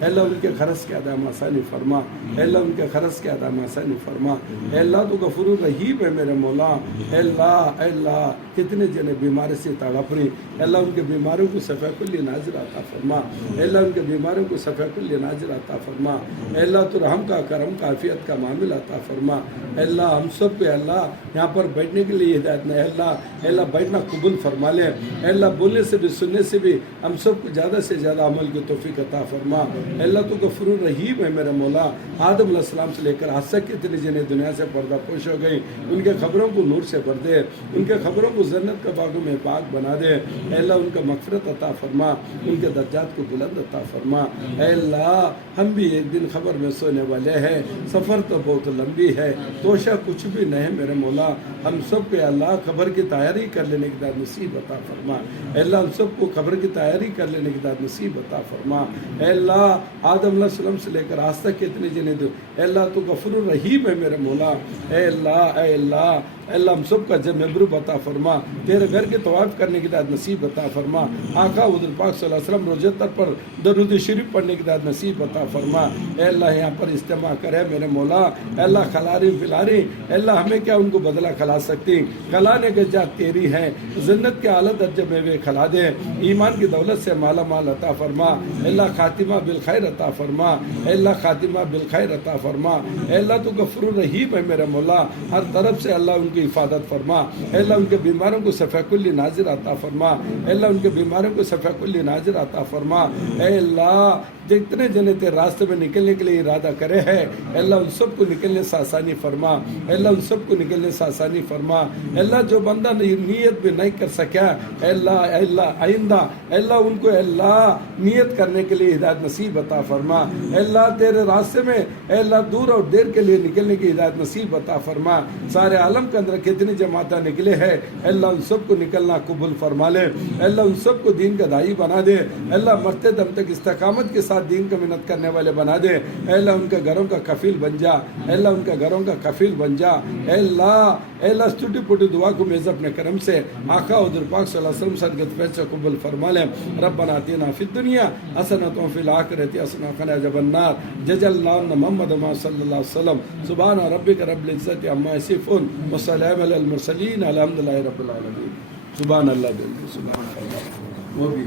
अल्लाह उनके खर्च के अदा में आसानी फरमा, अल्लाह उनके खर्च के अदा में आसानी फरमा। अल्लाह तो गफूर रहीम है मेरे मौला, अल्लाह अल्लाह कितने जने बीमारी से तड़प रही, अल्लाह उनके बीमारियों को सफ़ा कुल्ली नाजिर अता फरमा, अल्लाह उनके बीमारियों को सफ़ा कुल्ली नाजिर अता फरमा। अल्लाह तो रहम का करम का आफियत का मामिला अता फरमा। अल्लाह हम सब पे अल्लाह यहाँ पर बैठने के लिए हिदायत नहीं, अल्लाह अल्लाह बैठना कबूल फरमा ले, अल्लाह बोलने से भी सुनने से भी हम सबको ज़्यादा से ज़्यादा अमल की तौफीक अता फरमा। अल्लाह तो गफूर रहीम है मेरा मौला, आदम अलैहिस्सलाम से लेकर आज तक कितने जने दुनिया से पर्दा पोश हो गई, उनके खबरों को नूर से भर दे, उनके खबरों को जन्नत के बागों में पाक बना दे। अल्लाह उनका मग़फ़िरत अता फरमा, उनके दर्जात को बुलंद अता फरमा। अल्लाह हम भी एक दिन खबर में सोने वाले हैं, सफ़र तो बहुत लंबी है, तोशा कुछ भी नहीं है मेरे मौला। हम सब पे अल्लाह खबर की तैयारी कर लेने की दाद नसीब अता फरमा। अल्लाह हम सबको खबर की तैयारी कर लेने की दाद नसीब अता फरमा। अल्लाह आदम अलैहिस्सलाम से लेकर आज तक कितने जने दो, अल्लाह तो गफूर रहीम है मेरे मौला। अल्लाह अल्लाह अल्लाह हम सब का जब महबूब अता फरमा, तेरे घर के तवाफ़ करने की दाद नसीब अता फरमा। आका हुज़ूर पाक सल्लल्लाहु अलैहि वसल्लम रोज़े तर पर दरूद शरीफ पढ़ने की दाद नसीब अता फरमा। अल्लाह यहाँ पर इज्तिमा करे मेरे मौला, अल्लाह खलारी फिलारी, अल्लाह हमें क्या उनको बदला खिला सकती, खिलाने की जात तेरी है, जन्नत के आला दर्जे में वे खिला दे, ईमान की दौलत से माला माल अता फरमा। अल्लाह खातिमा बिल खैर अता फरमा, अल्लाह खातिमा बिल खैर अता फरमा। अल्लाह तो गफूर रहीम है मेरा मौला, हर तरफ से अल्लाह उनकी हिफाजत फरमा। अल्लाह उनके बीमारों को सफ़ा कुल्ली नाजिर अता फरमा, अल्लाह उनके बीमारों को सफ़ा कुल्ली नाजिर अता फरमा। अल्लाह जितने जने तेरे रास्ते में निकलने के लिए इरादा करे है, अल्लाह उन सबको निकलने से आसानी फरमा, अल्लाह उन सबको निकलने से आसानी फरमा। अल्लाह जो बंदा नीयत भी नहीं कर सका, अल्लाह अल्लाह आइंदा अल्लाह उनको अल्लाह नियत करने के लिए हिदायत नसीब अता फरमा। अल्लाह तेरे रास्ते में अल्लाह दूर और देर के लिए निकलने की हिदायत नसीब अता फरमा। सारे आलम के अंदर कितनी जमात निकले हैं, अल्लाह उन सबको निकलना कबूल फरमा ले, अल्लाह उन सबको दीन का दाई बना दे, अल्लाह मरते दम तक इस्तकामत के साथ दीन का मेहनत करने वाले बना दे। अल्लाह उनके घरों का कफील बन जा, अल्लाह उनके घरों का कफील बन जा। अल्लाह अल्लाह टूटी फूटी दुआ को मेज़ अपने करम से आका हुज़ूर पाक सल्लल्लाहु अलैहि वसल्लम के पैसे कबूल फरमा ले। रब्बना आतिना फिद दुनिया हसनतुन व फिल आखिरति हसनतुन व क़िना अज़ाबन्नार। जज़ल्लाहु मुहम्मद सल्लल्लाहु अलैहि वसल्लम। सुब्हान रब्बिका रब्बिल इज़्ज़ति अम्मा यसिफून व सलामुन अलल मुरसलीन अल्हम्दुलिल्लाहि रब्बिल आलमीन। सुभान अल्लाह, सुभान अल्लाह। वो भी